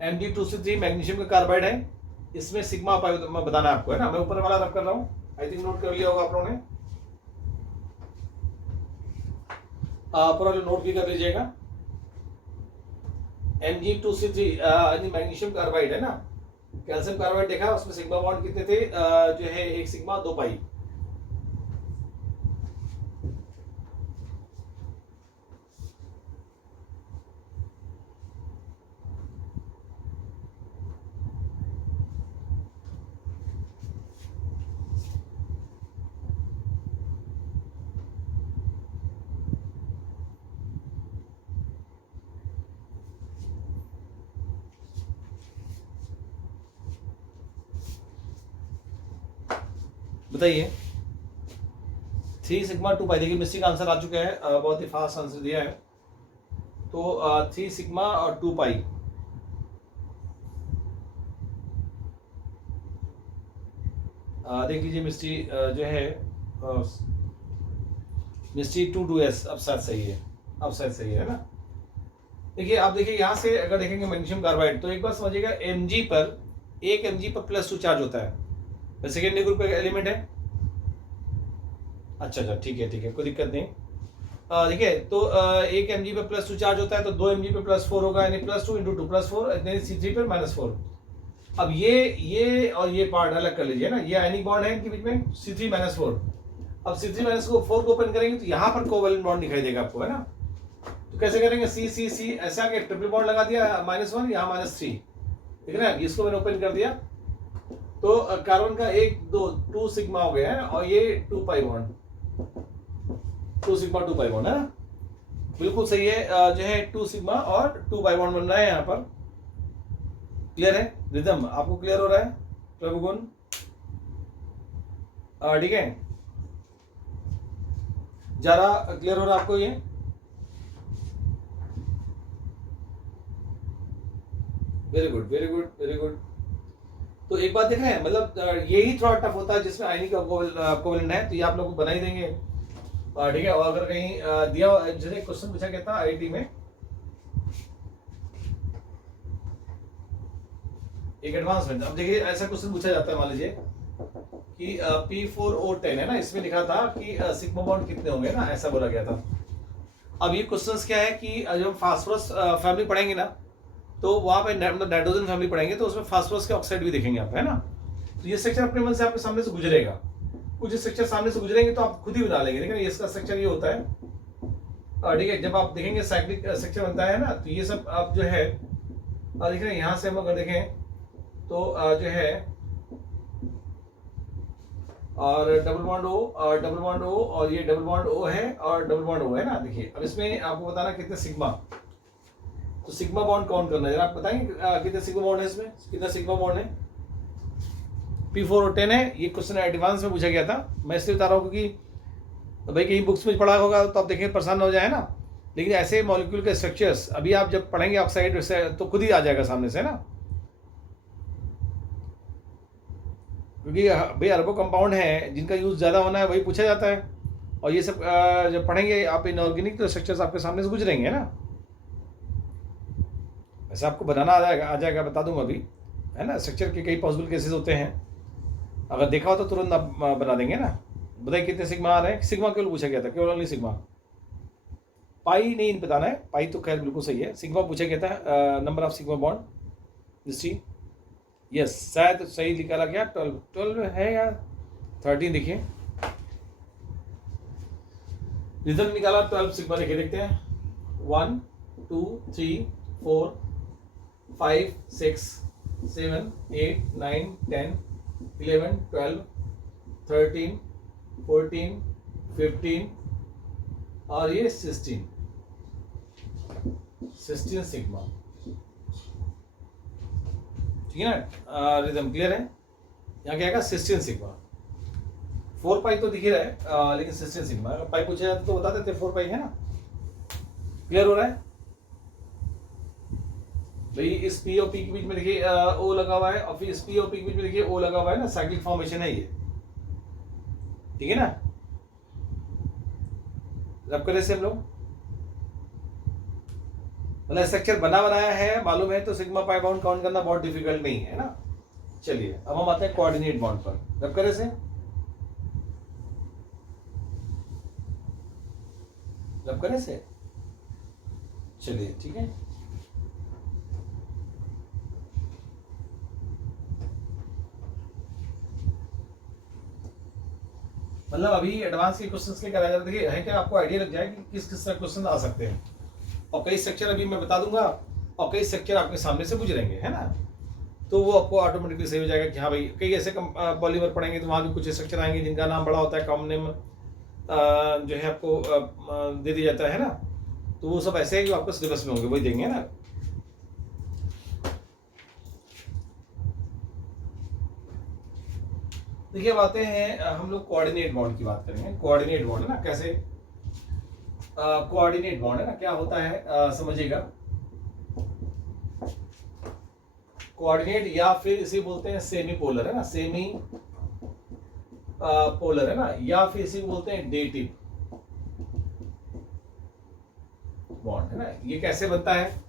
Mg2C3 मैग्नीशियम का कार्बाइड है, इसमें सिग्मा पाई बताना है आपको, है ना। मैं ऊपर वाला रब कर रहा हूँ, आई थिंक नोट कर लिया होगा आप लोगों ने, पूरा नोट भी कर लीजिएगा। Mg2C3 मैग्नीशियम कार्बाइड है ना, कैल्शियम कार्बाइड देखा, उसमें सिग्मा बॉन्ड कितने थे, जो है 1 सिग्मा 2 पाई। बताइए, 3 सिग्मा 2 पाई, देखिए मिस्टेक आंसर आ चुका है, बहुत ही फास्ट आंसर दिया है। तो 3 सिग्मा और 2 पाई, देख लीजिए मिस्टी जो है मिस्टी 2s, अब शायद सही है, अब शायद सही है ना। देखिए आप देखिए यहाँ से अगर देखेंगे मैग्नीशियम कार्बाइड, तो एक बार समझिएगा Mg पर, एक Mg पर +2 चार्ज होता है, वह सेकेंडरी ग्रुप का एलिमेंट है। अच्छा ठीक है, कोई दिक्कत नहीं। देखिए तो एक Mg पे +2 चार्ज होता है, तो 2 Mg पे +4 होगा, यानी +2 × 2 +4, यानी C3 पर -4। अब ये और ये पार्ट अलग कर लीजिए ना, ये आयनिक बॉन्ड है इनके बीच में, C3 -4। अब C3 -4 को ओपन करेंगे तो यहाँ पर कोवेलेंट बॉन्ड दिखाई देगा आपको, है ना। तो कैसे करेंगे, C ऐसा आगे ट्रिपल बॉन्ड लगा दिया, -1 यहाँ -3, ठीक है ना। इसको मैंने ओपन कर दिया तो कार्बन का 1 2 सिग्मा हो गया है, और ये 2 pi bond, 2 sigma 2 pi bond, है ना, बिल्कुल सही है। जो है 2 सिग्मा और 2 पाई बॉन्ड बन रहा है यहाँ पर। क्लियर है, रिदम आपको क्लियर हो रहा है प्रभुगुण, ठीक है, जरा क्लियर हो रहा है आपको ये। Very good very good very good. तो एक बात देख रहे हैं, मतलब यही थोड़ा टफ होता है जिसमें आयनिक कोवेलेंट है, तो ये आप लोग बना ही देंगे, ठीक है। और अगर कहीं दिया जैसे क्वेश्चन पूछा गया था आईआईटी में, एक एडवांसमेंट, अब देखिए ऐसा क्वेश्चन पूछा जाता है, मान लीजिए कि P4O10 है ना, इसमें लिखा था कि सिग्मा बॉन्ड कितने होंगे ना, ऐसा बोला गया था। अब ये क्वेश्चंस क्या है कि जब फास्फोरस फैमिली पढ़ेंगे ना, तो वहाँ पे मतलब नाइट्रोजन फैमिली पढ़ेंगे, तो उसमें फास्फोरस के ऑक्साइड भी देखेंगे आप, है ना। तो ये स्ट्रक्चर अपने मन से आपके सामने से गुजरेगा, कुछ स्ट्रक्चर सामने से गुजरेंगे तो आप खुद ही बना लेंगे, देखिए इसका स्ट्रक्चर ये होता है, ठीक है। जब आप देखेंगे साइक्लिक स्ट्रक्चर बनता है ना, तो ये सब आप जो है देख रहे हैं, यहाँ से हम अगर देखें तो जो है, और डबल बॉन्ड O और ये डबल बॉन्ड O है और डबल बॉन्ड O है ना। देखिए अब इसमें आपको बताना कितने सिग्मा, तो सिग्मा बॉन्ड काउंट करना है जरा, आप बताएंगे कितने सिग्मा बॉन्ड है इसमें, कितना सिग्मा बॉन्ड है। P4 और 10 है। ये क्वेश्चन एडवांस में पूछा गया था, मैं इसलिए बता रहा हूँ क्योंकि भाई कहीं बुक्स में पढ़ा होगा तो आप देखें परेशान हो जाए ना, लेकिन ऐसे मॉलिक्यूल के स्ट्रक्चर्स अभी आप जब पढ़ेंगे ऑक्साइड से तो खुद ही आ जाएगा सामने से ना, क्योंकि भाई अरबों कंपाउंड है जिनका यूज़ ज़्यादा होना है वही पूछा जाता है, और ये सब जब पढ़ेंगे आप इनऑर्गेनिक तो स्ट्रक्चर्स आपके सामने से गुजरेंगे ना। वैसे आपको बनाना आ जाएगा बता दूंगा अभी, है ना। स्ट्रक्चर के कई पॉसिबल केसेस होते हैं, अगर देखा हो तो तुरंत आप बना देंगे ना। बताइए कितने सिग्मा आ रहे हैं, सिग्मा केवल पूछा गया था, केवल ओनली सिग्मा, पाई नहीं बताना है, पाई तो खैर बिल्कुल सही है, सिग्मा पूछा गया था, number of sigma bond history. Yes शायद सही निकाला गया, 12 है या 13 देखिए, रिजल्ट निकाला 12 सिग्मा, देखिए देखते हैं 1 2 3 4 5 6 7 8 9 10 11 12 13 14 15 और ये 16 सिग्मा, ठीक है ना। रिदम क्लियर है, यहाँ क्या आएगा 16 सिग्मा। 4 पाई तो दिख ही रहा है, लेकिन 16 सिग्मा पाई पूछा जाता तो बता देते 4 पाई है ना। क्लियर हो रहा है भाई। इस पी और पी के बीच में देखिए ओ लगा हुआ है, और फिर इस पी और पी के बीच में देखिए ओ लगा हुआ है ना, साइक्लिक फॉर्मेशन है ये, ठीक है ना। रब करे से हम लोग मतलब स्ट्रक्चर बना बनाया है मालूम है, तो सिग्मा पाई बॉन्ड काउंट करना बहुत डिफिकल्ट नहीं है ना। चलिए अब हम आते हैं कोऑर्डिनेट बॉन्ड पर, रब करे से, रब करे से, चलिए ठीक है। मतलब अभी एडवांस के क्वेश्चंस के कराया जाता है क्या, आपको आइडिया लग जाए कि किस किस तरह क्वेश्चन आ सकते हैं, और कई स्ट्रक्चर अभी मैं बता दूंगा, और कई स्ट्रक्चर आपके सामने से गुजरेंगे, है ना। तो वो आपको ऑटोमेटिकली सही हो जाएगा कि हाँ भाई कई ऐसे पॉलीमर पढ़ेंगे तो वहाँ भी कुछ स्ट्रक्चर आएंगे जिनका नाम बड़ा होता है, कॉमन नेम जो है आपको दे दिया जाता है ना, तो वो सब ऐसे है जो आपको सिलेबस में होंगे वही देंगे ना। देखिए अब आते हैं हम लोग कोऑर्डिनेट बॉन्ड की बात करेंगे। कोऑर्डिनेट बॉन्ड है ना, कैसे कोऑर्डिनेट बॉन्ड है ना, क्या होता है समझिएगा। कोऑर्डिनेट या फिर इसे बोलते हैं सेमी पोलर, है ना, सेमी पोलर है ना, या फिर इसे बोलते हैं डेटिव बॉन्ड, है ना। ये कैसे बनता है,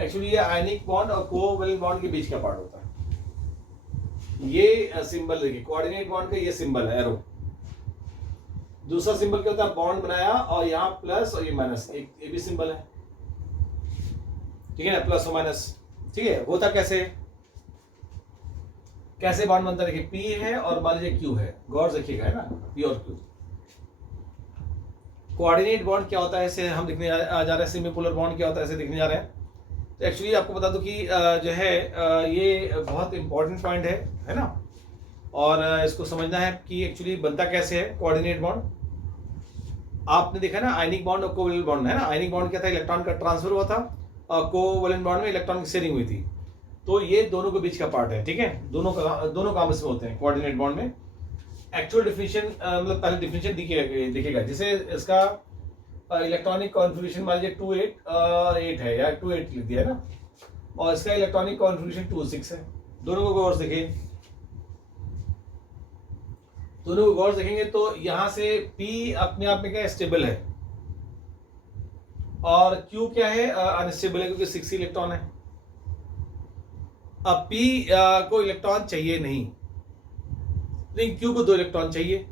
एक्चुअली ये आयनिक बॉन्ड और कोवैलेंट बॉन्ड के बीच का पार्ट होता है। ये सिंबल देखिए, कोऑर्डिनेट बॉन्ड का ये सिंबल है एरो। दूसरा सिंबल क्या होता है, बॉन्ड बनाया और यहाँ प्लस और ये माइनस, एक ये भी सिंबल है, ठीक है ना, प्लस और माइनस, ठीक है। होता कैसे, कैसे बॉन्ड बनता है, देखिए P है और मान लीजिए Q है, गौर से देखिएगा, है ना, P और Q। कोऑर्डिनेट बॉन्ड क्या होता है, इसे हम देखने जा रहे हैं। सेमी पोलर बॉन्ड क्या होता है, इसे देखने जा रहे हैं। तो एक्चुअली आपको बता दूं कि जो है ये बहुत इंपॉर्टेंट पॉइंट है ना, और इसको समझना है कि एक्चुअली बनता कैसे है कोऑर्डिनेट बॉन्ड। आपने देखा ना आयनिक बॉन्ड और कोवैलेंट बॉन्ड, है ना। आयनिक बॉन्ड क्या था, इलेक्ट्रॉन का ट्रांसफर हुआ था, और कोवैलेंट बॉन्ड में इलेक्ट्रॉन की शेयरिंग हुई थी। तो ये दोनों के बीच का पार्ट है, ठीक है। दोनों काम इसमें होते हैं कोऑर्डिनेट बॉन्ड में। एक्चुअल डिफिनेशन मतलब पहले डिफिनेशन दिखेगा, जिसे इसका इलेक्ट्रॉनिक कॉन्फ़िगरेशन मान लीजिए 2 8 है या 2 8 लिख दिया है ना, और इसका इलेक्ट्रॉनिक कॉन्फ़िगरेशन 2 6 है। दोनों को गौर से देखें, दोनों को गौर से देखेंगे तो यहाँ से P अपने आप में क्या स्टेबल है, और Q क्या है अनस्टेबल है, क्योंकि 6 इलेक्ट्रॉन है। अब P को इलेक्ट्रॉन चाहिए नहीं, लेकिन Q को 2 इलेक्ट्रॉन चाहिए।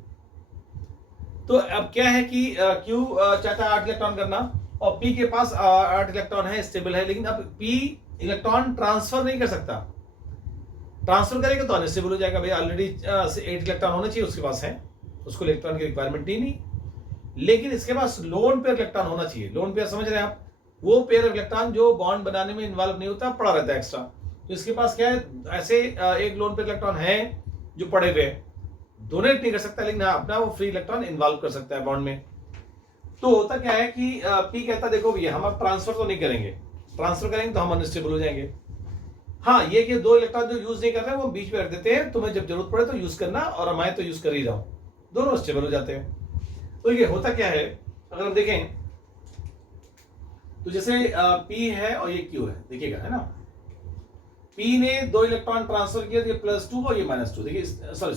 तो अब क्या है कि Q चाहता है 8 इलेक्ट्रॉन करना, और P के पास 8 इलेक्ट्रॉन है, स्टेबल है, लेकिन अब P इलेक्ट्रॉन ट्रांसफर नहीं कर सकता। ट्रांसफर करेगा तो अनस्टेबल हो जाएगा, भाई ऑलरेडी 8 इलेक्ट्रॉन होना चाहिए उसके पास है, उसको इलेक्ट्रॉन की रिक्वायरमेंट ही नहीं। लेकिन इसके पास लोन पेयर इलेक्ट्रॉन होना चाहिए। लोन पेयर समझ रहे हैं आप, वो पेयर इलेक्ट्रॉन जो बॉन्ड बनाने में इन्वॉल्व नहीं होता, पड़ा रहता है एक्स्ट्रा। तो इसके पास क्या है, ऐसे एक लोन पेयर इलेक्ट्रॉन है जो पड़े हुए हैं, डोनेट नहीं कर सकता, लेकिन हाँ अपना वो फ्री इलेक्ट्रॉन इन्वॉल्व कर सकता है बॉन्ड में। तो होता क्या है कि P कहता है देखो भैया हम अब ट्रांसफर तो नहीं करेंगे, ट्रांसफर करेंगे तो हम अनस्टेबल हो जाएंगे। हाँ, ये कि दो इलेक्ट्रॉन जो यूज नहीं कर रहे हैं वो बीच में रख देते हैं, तुम्हें जब जरूरत पड़े तो यूज करना, और मैं तो यूज कर ही रहा हूं, दोनों स्टेबल हो जाते हैं। तो ये होता क्या है, अगर हम देखें तो जैसे P है और ये Q है, देखिएगा, है ना। P ने दो इलेक्ट्रॉन ट्रांसफर किया, तो ये +2 और ये -2, देखिए, सॉरी,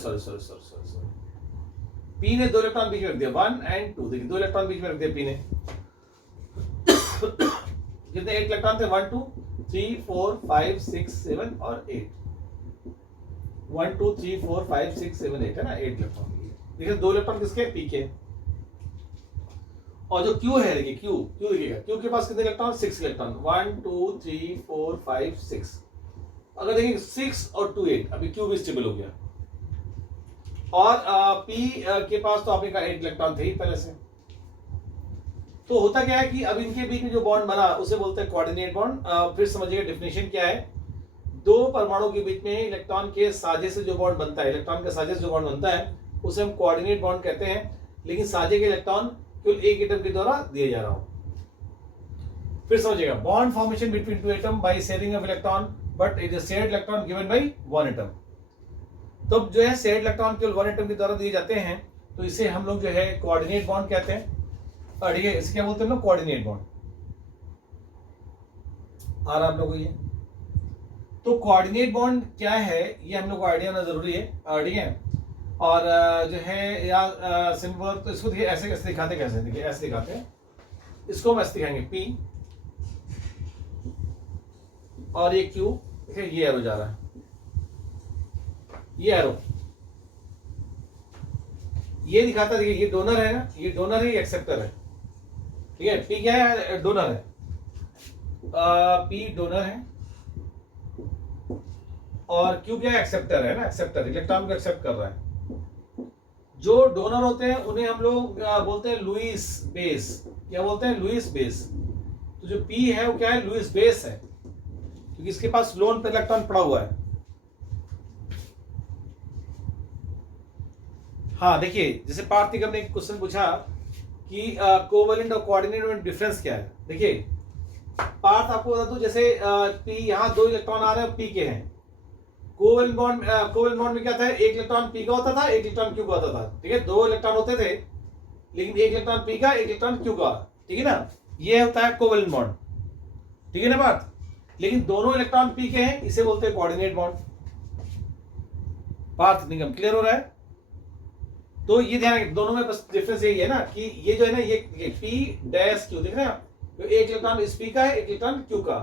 P ने दो इलेक्ट्रॉन बीच में रख दिया, 1 और 2, देखिए दो इलेक्ट्रॉन बीच में रख दिया P ने। कितने 8 इलेक्ट्रॉन थे, 1 2 3 4 5 6 7 और 8, 1 2 3 4 5 6 7 8, है ना, 8 इलेक्ट्रॉन। देखिए दो इलेक्ट्रॉन किसके, P के। और जो Q है, देखिए Q देखिएगा, Q के पास कितने इलेक्ट्रॉन, 6 इलेक्ट्रॉन, 1 2 3 4 5 6। अगर देखिए 6 और 2 8, अभी Q भी स्टेबल हो गया। और P के पास तो आपने कहा 8 इलेक्ट्रॉन थे ही पहले से। तो होता क्या है कि अब इनके बीच में जो बॉन्ड बना उसे बोलते हैं कोऑर्डिनेट बॉन्ड। फिर समझिएगा डेफिनेशन क्या है। दो परमाणु के बीच में इलेक्ट्रॉन के साझे से जो बॉन्ड बनता है, इलेक्ट्रॉन के साझे से जो बॉन्ड बनता है उसे हम कोऑर्डिनेट बॉन्ड कहते हैं। लेकिन साझे के इलेक्ट्रॉन केवल एक एटम के द्वारा दिए जा रहा हो। फिर समझिएगा, bond formation between two atom by sharing of electron, but it is shared electron given by one atom. तो जो है शेयर्ड इलेक्ट्रॉन केवल वन एटम के द्वारा दिए जाते हैं, तो इसे हम लोग जो है कोऑर्डिनेट बॉन्ड कहते हैं। और ठीक है, इसे क्या बोलते हैं हम लोग, कोऑर्डिनेट बॉन्ड। आ रहा आप लोगों को ये। तो कोऑर्डिनेट बॉन्ड क्या है ये हम लोग को आइडिया होना जरूरी है, ठीक है। और जो है या सिंपल, तो इसको देखिए ऐसे कैसे दिखाते, कैसे देखिए ऐसे दिखाते हैं, इसको हम ऐसे दिखाएंगे P और ये Q, देखिए ये एरो जा रहा है, ये एरो ये दिखाता है, देखिए ये डोनर है ना, ये डोनर है, ये एक्सेप्टर है, ठीक है। P क्या है, डोनर है, P डोनर है और Q क्या है, एक्सेप्टर है ना, एक्सेप्टर, इलेक्ट्रॉन को एक्सेप्ट कर रहा है। जो डोनर होते हैं उन्हें हम लोग बोलते हैं लुईस बेस। क्या बोलते हैं, लुईस बेस। तो जो P है वो क्या है, लुईस बेस है, क्योंकि इसके पास लोन पे इलेक्ट्रॉन पड़ा हुआ है। हाँ देखिए, जैसे पार्थिक ने एक क्वेश्चन पूछा कि कोवेलेंट और कोऑर्डिनेट में डिफरेंस क्या है। देखिए पार्थ, आपको बता दूं, जैसे P यहाँ दो इलेक्ट्रॉन आ रहे हैं, P के हैं। कोवेलेंट बॉन्ड में क्या था, एक इलेक्ट्रॉन P का होता था, एक इलेक्ट्रॉन Q का होता था, ठीक है। दो इलेक्ट्रॉन होते थे, लेकिन एक इलेक्ट्रॉन P का, एक इलेक्ट्रॉन Q का, ठीक है ना। ये होता है कोवेलेंट बॉन्ड, ठीक है ना बात। लेकिन दोनों इलेक्ट्रॉन P के हैं, इसे बोलते हैं कोऑर्डिनेट बॉन्ड। पार्थ निगम क्लियर हो रहा है। तो ये ध्यान रखिए, दोनों में बस डिफरेंस यही है ना कि ये जो है ना, ये P डैश Q, देख रहे हैं आप, तो एक इलेक्ट्रॉन इस P का है, एक इलेक्ट्रॉन Q का।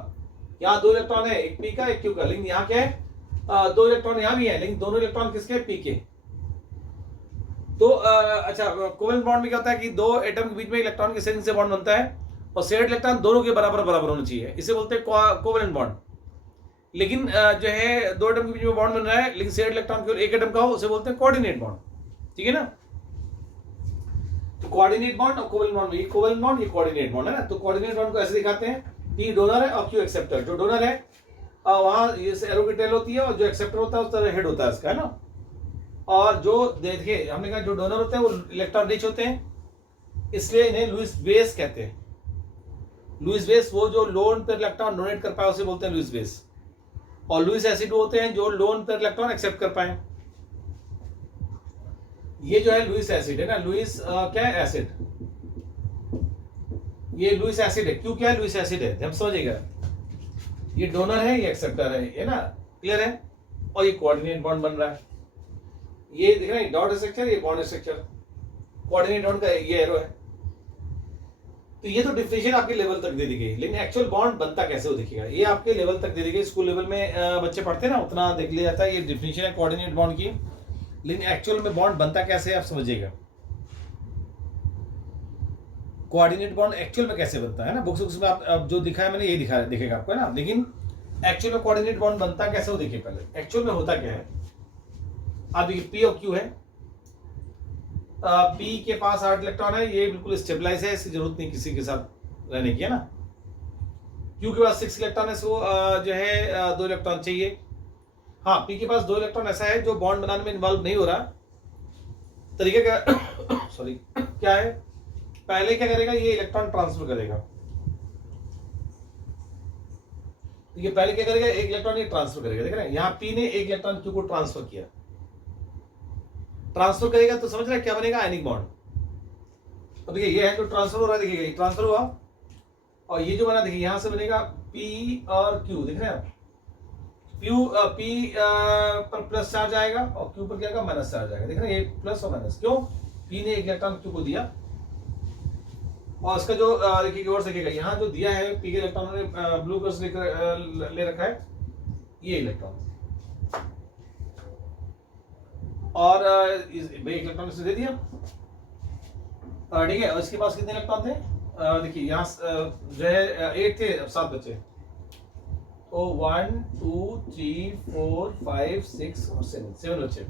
यहाँ दो इलेक्ट्रॉन है, एक P का, एक Q का, लेकिन यहाँ क्या है, दो इलेक्ट्रॉन यहाँ भी है, लेकिन दोनों इलेक्ट्रॉन किसके, P के। तो अच्छा, कोवेलेंट बॉन्ड में क्या होता है कि दो एटम के बीच में इलेक्ट्रॉन के शेयरिंग से बॉन्ड बनता है, और शेयर्ड इलेक्ट्रॉन दोनों के बराबर बराबर होना चाहिए, इसे बोलते हैं कोवेलेंट बॉन्ड। लेकिन जो है दो एटम के बीच में बॉन्ड बन रहा है, लेकिन शेयर्ड इलेक्ट्रॉन केवल एक एटम का हो, उसे बोलते हैं कोऑर्डिनेट बॉन्ड, ठीक है ना। तो कोऑर्डिनेट बॉन्ड और कोवेलेंट बॉन्ड, ये कोवेलेंट बॉन्ड, ये कोऑर्डिनेट बॉन्ड है ना। तो कोऑर्डिनेट बॉन्ड को ऐसे दिखाते हैं, P डोनर है और Q एक्सेप्टर। जो डोनर है वहां ये एरो की टेल होती है, और जो एक्सेप्टर होता है उस तरह हेड होता है इसका, है ना। और जो देखिए हमने कहा जो डोनर होते हैं वो इलेक्ट्रॉन रिच होते हैं, इसलिए इन्हें लुईस बेस कहते हैं। लुईस बेस, वो जो लोन पर इलेक्ट्रॉन डोनेट कर पाए उसे बोलते हैं लुईस बेस। और लुईस एसिड होते हैं जो लोन पर इलेक्ट्रॉन एक्सेप्ट कर पाए। ये जो है लुईस एसिड है ना, लुईस क्या है, एसिड, ये लुईस एसिड है। क्यों क्या है, लुईस एसिड है, हम समझिएगा। ये डोनर है, ये एक्सेप्टर है ना, क्लियर है। और ये कोऑर्डिनेट बॉन्ड बन रहा है, ये देख रहे हैं, डॉट स्ट्रक्चर, ये बॉन्ड स्ट्रक्चर, कोऑर्डिनेट बॉन्ड का ये एरो है। तो ये तो डिफिनेशन आपके लेवल तक दे दी गई, लेकिन एक्चुअल बॉन्ड बनता कैसे हो देखिएगा, ये आपके लेवल तक दे दी गई। स्कूल लेवल में बच्चे पढ़ते हैं ना, उतना देख लिया जाता है। ये डिफिनेशन है कोऑर्डिनेट बॉन्ड की, लेकिन एक्चुअल में बॉन्ड बनता कैसे है आप समझिएगा। कोऑर्डिनेट बॉन्ड एक्चुअल में कैसे बनता है ना, बुक्स में आप जो दिखा है मैंने यही दिखेगा आपको, है ना। लेकिन एक्चुअल में कोऑर्डिनेट बॉन्ड बनता कैसे हो देखिए पहले, एक्चुअल में होता क्या है। अब देखिए P और Q है, P के पास 8 इलेक्ट्रॉन है, ये बिल्कुल स्टेबलाइज है, इसकी जरूरत नहीं किसी के साथ रहने की, है ना। Q के पास 6 इलेक्ट्रॉन है, सो जो है 2 इलेक्ट्रॉन चाहिए। हाँ, P के पास 2 इलेक्ट्रॉन ऐसा है जो बॉन्ड बनाने में इन्वॉल्व नहीं हो रहा। तरीका क्या सॉरी क्या है, पहले क्या करेगा, ये इलेक्ट्रॉन ट्रांसफर करेगा। तो ये पहले क्या करेगा, एक इलेक्ट्रॉन ये ट्रांसफर करेगा, देख रहे हैं यहाँ पी ने एक इलेक्ट्रॉन क्यू को ट्रांसफर किया, ट्रांसफर करेगा तो समझ रहे हैं क्या बनेगा, आयनिक बॉन्ड। तो देखिए ये है जो ट्रांसफर हो रहा है, देखिए ये ट्रांसफर हुआ और ये जो बना देखिए यहां से बनेगा पी और क्यू, देख रहे हैं आप, पी पर प्लस चार्ज आएगा और क्यू पर क्या आएगा, माइनस चार्ज आएगा, देख रहे हैं ये प्लस और माइनस, क्यों, पी ने एक इलेक्ट्रॉन क्यू को दिया और इसका जो देखिए गौर से देखिएगा यहाँ जो दिया है पी के इलेक्ट्रॉन ने ब्लू कलर से ले रखा है ये इलेक्ट्रॉन और इलेक्ट्रॉन से दे दिया, ठीक है। और इसके पास कितने इलेक्ट्रॉन थे, देखिए यहाँ जो है 8 थे, अब 7 बचे, तो 1 2 3 4 5 6 और 7 बचे।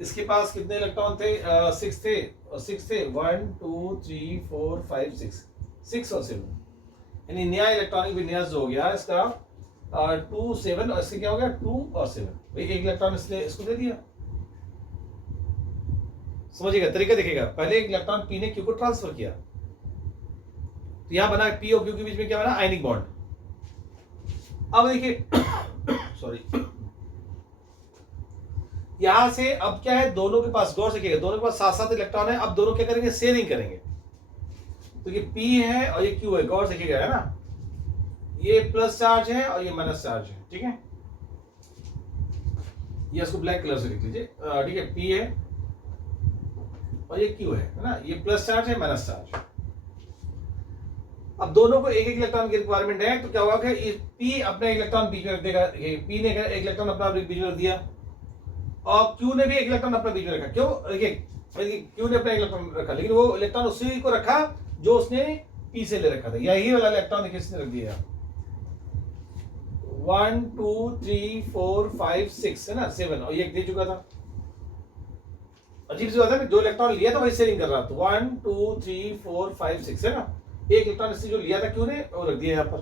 इसके पास कितने इलेक्ट्रॉन थे, 6 थे, और 6 थे 1 2 3 4 5 6 और 7, यानी नया इलेक्ट्रॉनिक विन्यास जो हो गया इसका 2 7 और इससे क्या हो गया 2 और 7, भाई एक इलेक्ट्रॉन इसने इसको दे दिया। समझिएगा तरीका देखिएगा, पहले एक इलेक्ट्रॉन पी ने क्यू को ट्रांसफर किया, तो यहां बना पी और क्यू के बीच में क्या बना, आयनिक बॉन्ड। अब देखिए सॉरी, यहां से अब क्या है, दोनों के पास गौर से देखिएगा, दोनों के पास 7 इलेक्ट्रॉन है, अब दोनों क्या करेंगे, शेयरिंग करेंगे। तो ये पी है और ये क्यू है, गौर से देखिएगा, है ना, ये प्लस चार्ज है और ये माइनस चार्ज है, ठीक है, ये इसको ब्लैक कलर से लिख लीजिए, ठीक है, पी है और ये क्यू है ना, ये प्लस चार्ज है माइनस चार्ज। अब दोनों को एक एक इलेक्ट्रॉन की रिक्वायरमेंट है, तो क्या होगा कि पी अपना इलेक्ट्रॉन बीच में रख देगा, पी ने एक इलेक्ट्रॉन अपना बीच में रख दिया और क्यू ने भी एक इलेक्ट्रॉन अपना बीच में रखा, क्यों, देखिए क्यू ने अपना इलेक्ट्रॉन रखा, लेकिन वो इलेक्ट्रॉन उसी को रखा जो उसने पी से ले रखा था, यही वाला इलेक्ट्रॉन किसने रख दिया, 1 2 3 4 5 6 है ना, 7 और ये दे चुका था। अजीब सी बात है, जो इलेक्ट्रॉन लिया था वही शेयरिंग कर रहा था, 1 2 3 4 5 6 है ना, एक इलेक्ट्रॉन इससे जो लिया था क्यों ने वो रख दिया यहाँ पर।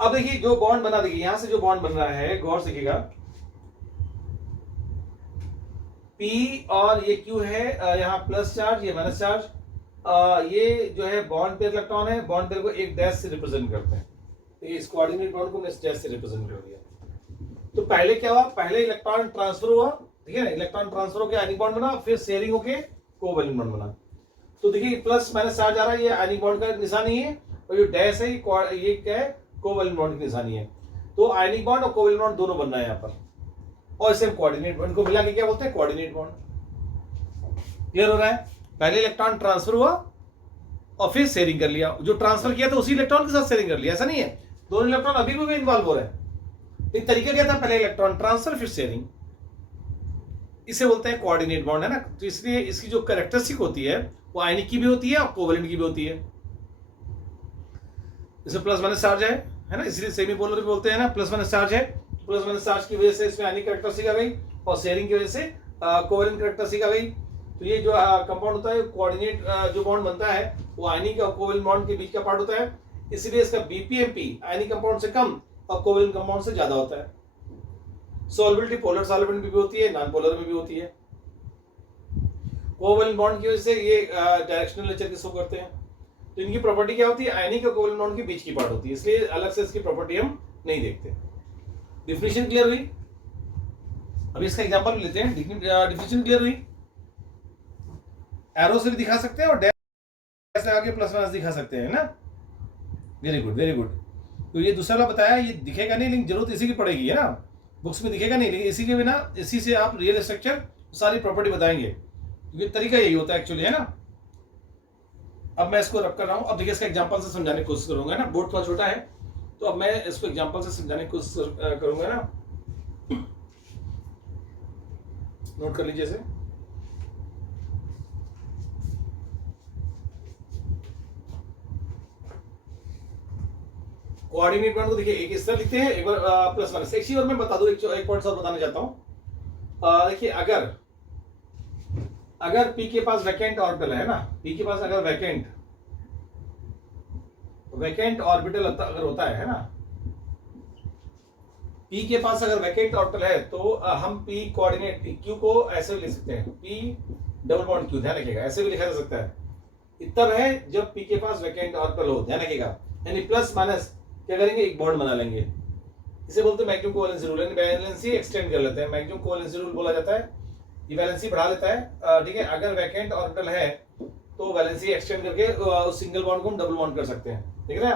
अब देखिए जो बॉन्ड बना, देखिए यहां से जो बॉन्ड बन रहा है, गौर से देखिएगा, पी और ये क्यू है, यहाँ प्लस चार्ज ये माइनस चार्ज, ये जो है बॉन्ड पेयर इलेक्ट्रॉन है, बॉन्ड पेयर को एक डैश से रिप्रेजेंट करते हैं, तो ये इस कोऑर्डिनेट बॉन्ड को इस डैश से रिप्रेजेंट कर दिया। तो पहले क्या हुआ, पहले इलेक्ट्रॉन ट्रांसफर हुआ, ठीक है, इलेक्ट्रॉन ट्रांसफर होकर आयनिक बॉन्ड बना, फिर शेयरिंग होके कोवैलेंट बॉन्ड बना। तो देखिए प्लस माइनस चार्ज आ रहा है, ये आयनिक बॉन्ड का निशानी है, और जो डैश है ये क्या है, कोवैलेंट बॉन्ड की निशानी है। तो आयनिक बॉन्ड और कोवैलेंट बॉन्ड दोनों बनना है यहाँ पर, और इसे हम कोऑर्डिनेट बॉन्ड को मिला के क्या बोलते हैं, कोऑर्डिनेट बॉन्ड। क्लियर हो रहा है, पहले इलेक्ट्रॉन ट्रांसफर हुआ और फिर शेयरिंग कर लिया, जो ट्रांसफर किया था उसी इलेक्ट्रॉन के साथ शेयरिंग कर लिया, ऐसा नहीं है दोनों इलेक्ट्रॉन अभी भी इन्वॉल्व हो रहे हैं। एक तरीका क्या था, पहले इलेक्ट्रॉन ट्रांसफर फिर शेयरिंग, इसे बोलते हैं कोऑर्डिनेट बॉन्ड, है ना। तो इसलिए इसकी जो कैरेक्टरिस्टिक होती है वो आयनिक की भी होती है और कोवैलेंट की भी होती है। इसमें प्लस माइनस चार्ज है ना, इसलिए सेमी पोलर भी बोलते हैं ना, प्लस माइनस चार्ज है, प्लस माइनस चार्ज की वजह से इसमें आयनिक कैरेक्टरिस्टिक आ गई और शेयरिंग की वजह से कोवैलेंट कैरेक्टरिस्टिक आ गई। तो ये जो कंपाउंड होता है, कोऑर्डिनेट जो बॉन्ड बनता है वो आयनिक और कोवैलेंट बॉन्ड के बीच का पार्ट होता है, इसलिए इसका बीपीएमपी आयनिक कंपाउंड से कम और कोवैलेंट कंपाउंड से ज्यादा होता है। सॉल्युबिलिटी पोलर सॉल्वेंट में भी होती है, नॉन पोलर में भी होती है। कोवैलेंट बॉन्ड की वजह से ये डायरेक्शनल नेचर के शो करते हैं। तो इनकी प्रॉपर्टी क्या होती है, आयनिक और कोवैलेंट बॉन्ड के बीच की पार्ट होती है, इसलिए अलग से इसकी प्रॉपर्टी हम नहीं देखते। डिफिनिशन क्लियर हुई, अभी इसका एग्जांपल लेते हैं। डिफिनिशन क्लियर हुई, एरो से भी दिखा सकते हैं और डैश लगा के प्लस माइनस दिखा सकते हैं ना। Very good very good. तो ये दूसरा वाला बताया, ये दिखेगा नहीं लेकिन जरूरत इसी की पड़ेगी, है ना, बुक्स में दिखेगा नहीं, लेकिन इसी के बिना इसी से आप रियल स्ट्रक्चर सारी प्रॉपर्टी बताएंगे, क्योंकि तरीका यही होता है एक्चुअली, है ना। अब मैं इसको रब कर रहा हूं, अब देखिए इसका एग्जांपल से समझाने की कोशिश करूंगा ना, बोर्ड थोड़ा छोटा है तो अब मैं इसको एग्जांपल से समझाने की कोशिश करूंगा ना। नोट कर लीजिए इसे। कोऑर्डिनेट बॉन्ड को देखिए एक इस तरह लिखते हैं, एक बार प्लस माइनस। एक चीज और मैं बता दूं, एक पॉइंट और बताना चाहता हूं। देखिए अगर P के पास वैकेंट ऑर्बिटल है ना, P के पास अगर वैकेंट ऑर्बिटल अगर होता है ना, P के पास अगर वैकेंट ऑर्बिटल है तो हम P कोऑर्डिनेट Q को ऐसे भी लिख सकते हैं, P डबल बॉन्ड Q, ध्यान रखिएगा, ऐसे भी लिखा जा सकता है। तब है जब P के पास वैकेंट ऑर्बिटल हो, ध्यान रखिएगा, यानी प्लस माइनस क्या करेंगे, एक बॉन्ड बना लेंगे। इसे बोलते हैं maximum covalency rule, valency extend कर लेते हैं, मैक्सिमम कोवैलेंसी रूल बोला जाता है। ये वैलेंसी बढ़ा लेता है, ठीक है। अगर वैकेंट ऑर्बिटल है तो वैलेंसी एक्सटेंड करके उस सिंगल बॉन्ड को हम डबल बॉन्ड कर सकते हैं, ठीक है ना।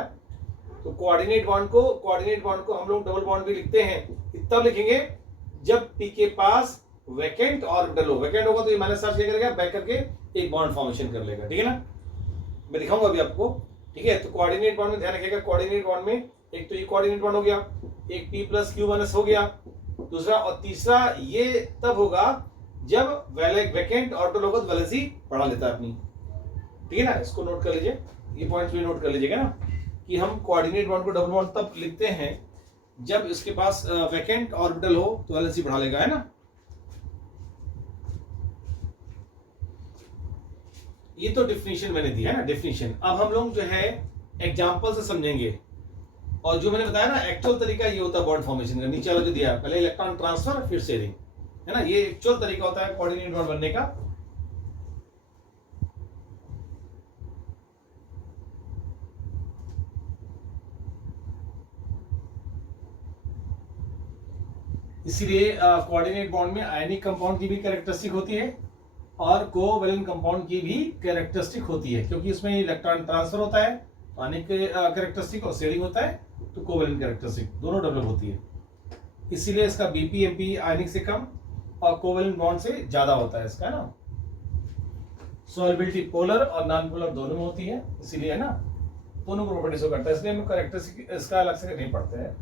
तो कोऑर्डिनेट बॉन्ड को हम लोग डबल बॉन्ड भी लिखते हैं, तब लिखेंगे जब पी के पास वैकेंट ऑर्बिटल हो। वैकेंट होगा तो ये माइनस चार्ज क्या करेगा, बैक करके एक बॉन्ड फॉर्मेशन कर लेगा, ठीक है ना। मैं दिखाऊंगा अभी आपको, ठीक है। तो कोऑर्डिनेट बॉन्ड में ध्यान रखिएगा, कोऑर्डिनेट बॉन्ड में एक तो ये कोऑर्डिनेट बॉन्ड हो गया, एक p प्लस क्यू माइनस हो गया, दूसरा, और तीसरा ये तब होगा जब वैकेंट ऑर्बिटल होगा तो वैलेंसी बढ़ा लेता है अपनी, ठीक है ना। इसको नोट कर लीजिए, ये पॉइंट्स भी नोट कर लीजिएगा ना, कि हम कोऑर्डिनेट बॉन्ड को डबल बॉन्ड तब लिखते हैं जब इसके पास वैकेंट ऑर्बिटल हो तो वैलेंसी बढ़ा लेगा, है ना। ये तो डेफिनेशन मैंने दी है ना, डेफिनेशन। अब हम लोग जो है एग्जांपल से समझेंगे, और जो मैंने बताया ना एक्चुअल तरीका ये होता है बॉन्ड फॉर्मेशन का। नीचे वाला जो दिया है, पहले इलेक्ट्रॉन ट्रांसफर फिर शेयरिंग, है ना। ये एक्चुअल तरीका होता है कोऑर्डिनेट बॉन्ड बनने का। इसीलिए कोऑर्डिनेट बॉन्ड में आयनिक कंपाउंड की भी कैरेक्टरिस्टिक होती है और कोवैलेंट कंपाउंड की भी कैरेक्टरिस्टिक होती है, क्योंकि इसमें इलेक्ट्रॉन ट्रांसफर होता है, आयनिक कैरेक्टरिस्टिक, और शेयरिंग होता है तो कोवैलेंट कैरेक्टरिस्टिक, दोनों डेवलप होती है। इसीलिए इसका बीपी एमपी आयनिक से कम और कोवैलेंट बॉन्ड से ज्यादा होता है इसका, ना। सॉल्युबिलिटी पोलर और नॉन पोलर दोनों में होती है, इसीलिए, है ना, दोनों को प्रॉपर्टी शो करता है, इसलिए हम कैरेक्टरिस्टिक इसका अलग से नहीं पढ़ते हैं।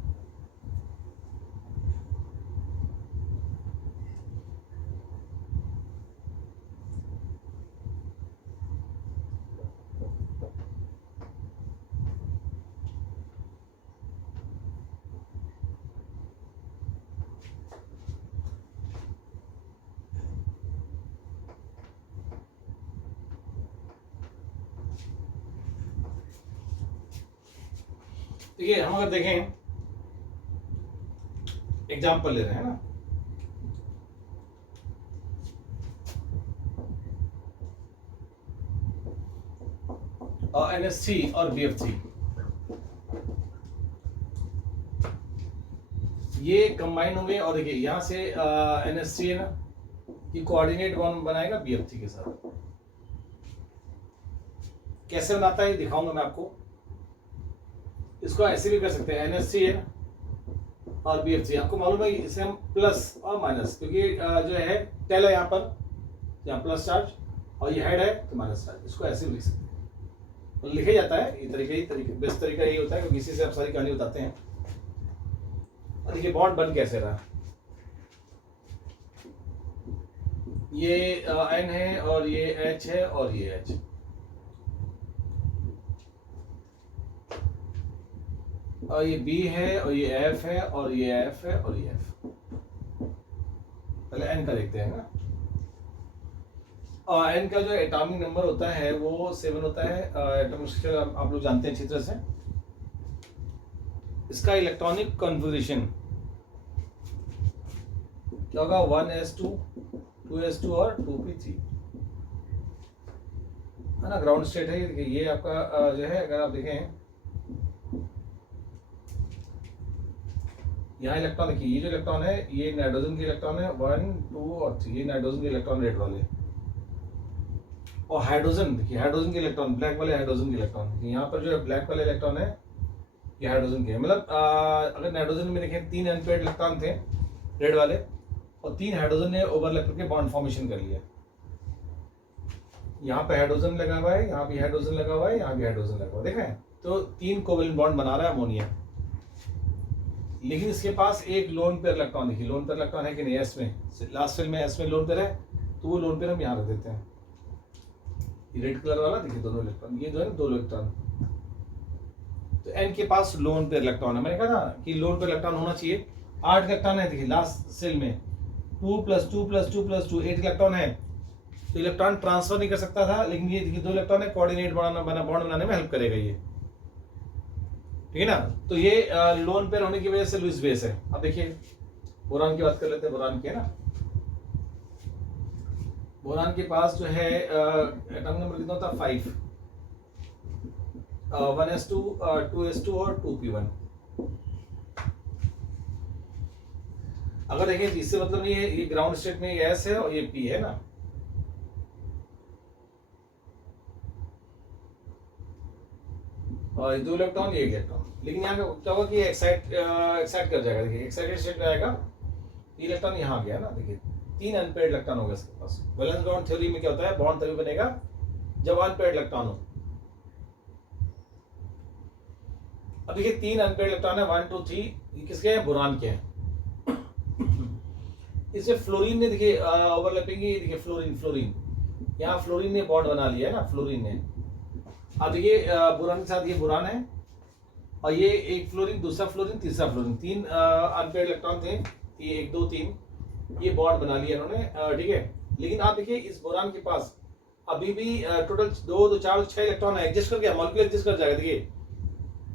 देखिए, हम अगर देखें, एग्जाम्पल ले रहे हैं ना, और NH3 और BF3 ये कंबाइन होंगे, और देखिए यहां से NH3 है ना, ये कोऑर्डिनेट बॉन्ड बनाएगा BF3 के साथ। कैसे बनाता है दिखाऊंगा मैं आपको। इसको ऐसे भी कर सकते हैं, NH3 है और BF3, आपको मालूम है इसे हम प्लस और माइनस, क्योंकि जो है टेल है यहाँ पर, यहाँ प्लस चार्ज, और ये हेड है तो माइनस चार्ज। इसको ऐसे भी लिख सकते हैं, तो लिखा जाता है ये तरीके बेस्ट तरीका यही होता है, क्योंकि इसी से आप सारी कहानी बताते हैं। और देखिए बॉन्ड बन कैसे रहा, ये N है और ये H है और ये H, और ये B है और ये F है और ये F है और ये F। पहले N का देखते हैं ना, और N का जो एटॉमिक नंबर होता है वो 7 होता है। एटॉमिक स्ट्रक्चर आप लोग जानते हैं अच्छी तरह से। इसका इलेक्ट्रॉनिक कॉन्फ़िगरेशन क्या होगा, 1s2 2s2 और 2p3, है ना। ग्राउंड स्टेट है, ये आपका जो है, अगर आप देखें यहाँ इलेक्ट्रॉन, देखिए ये जो इलेक्ट्रॉन है ये नाइट्रोजन के इलेक्ट्रॉन है, 1 2 और 3, ये नाइट्रोजन के इलेक्ट्रॉन रेड वाले, और हाइड्रोजन, देखिए हाइड्रोजन के इलेक्ट्रॉन, ब्लैक वाले हाइड्रोजन के इलेक्ट्रॉन, देखिए यहाँ पर जो है ब्लैक वाले इलेक्ट्रॉन है ये हाइड्रोजन के, मतलब अगर नाइट्रोजन में देखें 3 अनपेयर्ड इलेक्ट्रॉन थे रेड वाले, और 3 हाइड्रोजन ने ओवरलैप करके बॉन्ड फॉर्मेशन कर लिया। यहाँ पे हाइड्रोजन लगा हुआ है, यहाँ भी हाइड्रोजन लगा हुआ है, यहाँ भी हाइड्रोजन लगा हुआ है, देख रहे हैं। तो 3 कोवैलेंट बॉन्ड बना रहा है अमोनिया, लेकिन इसके पास एक लोन पेयर इलेक्ट्रॉन, देखिए लोन पेयर इलेक्ट्रॉन है कि नहीं, एस में, लास्ट सेल में एस में लोन पेयर है, तो वो लोन पेयर हम यहाँ रख देते हैं। ये रेड कलर वाला देखिए दोनों इलेक्ट्रॉन, ये जो है 2 इलेक्ट्रॉन, तो एन के पास लोन पेयर इलेक्ट्रॉन है। मैंने कहा था कि लोन पेयर इलेक्ट्रॉन होना चाहिए। 8 इलेक्ट्रॉन है, देखिए लास्ट सेल में 2 + 2 + 2 + 2 8 इलेक्ट्रॉन है, तो इलेक्ट्रॉन ट्रांसफर नहीं कर सकता था, लेकिन ये देखिए 2 इलेक्ट्रॉन है, कोऑर्डिनेट बॉन्ड बनाने में हेल्प करेगा ये, ठीक है ना। तो ये लोन पेयर होने की वजह से लुईस बेस है। अब देखिए बोरान की बात कर लेते हैं, बोरान की, है ना। बोरान के पास जो है एटॉमिक नंबर कितना होता है, 5, 1s2 2s2 और 2p1, अगर देखिए इससे मतलब ये ग्राउंड स्टेट में ये S है और ये P है ना, और 2 इलेक्ट्रॉन ये 1 इलेक्ट्रॉन, लेकिन यहाँ क्या होगा कि एक्साइट कर जाएगा। देखिए एक्साइटेड स्टेट में आएगा, ये इलेक्ट्रॉन यहाँ गया ना, देखिए 3 अनपेयर्ड इलेक्ट्रॉन होगा इसके पास। वैलेंस बॉन्ड थ्योरी में क्या होता है, बॉन्ड तभी बनेगा जब अनपेयर्ड इलेक्ट्रॉन हो। अब देखिए 3 अनपेयर्ड इलेक्ट्रॉन है, 1 2 3, ये किसके हैं, बोरान के हैं। इसमें फ्लोरीन ने देखिए ओवरलैपिंग, देखिए फ्लोरीन यहाँ फ्लोरीन ने बॉन्ड बना लिया है ना, फ्लोरीन ने। अब देखिए बोरान के साथ ये बोरान है, और ये एक फ्लोरीन, दूसरा फ्लोरीन, तीसरा फ्लोरीन, 3 अनपेयर्ड इलेक्ट्रॉन थे, ये 1 2 3, ये बॉन्ड बना लिया इन्होंने, ठीक है। लेकिन आप देखिए इस बोरान के पास अभी भी टोटल 2 2 4 6 इलेक्ट्रॉन है, एडजस्ट कर गया, मॉलिक्यूल एडजस्ट कर जाएगा। देखिए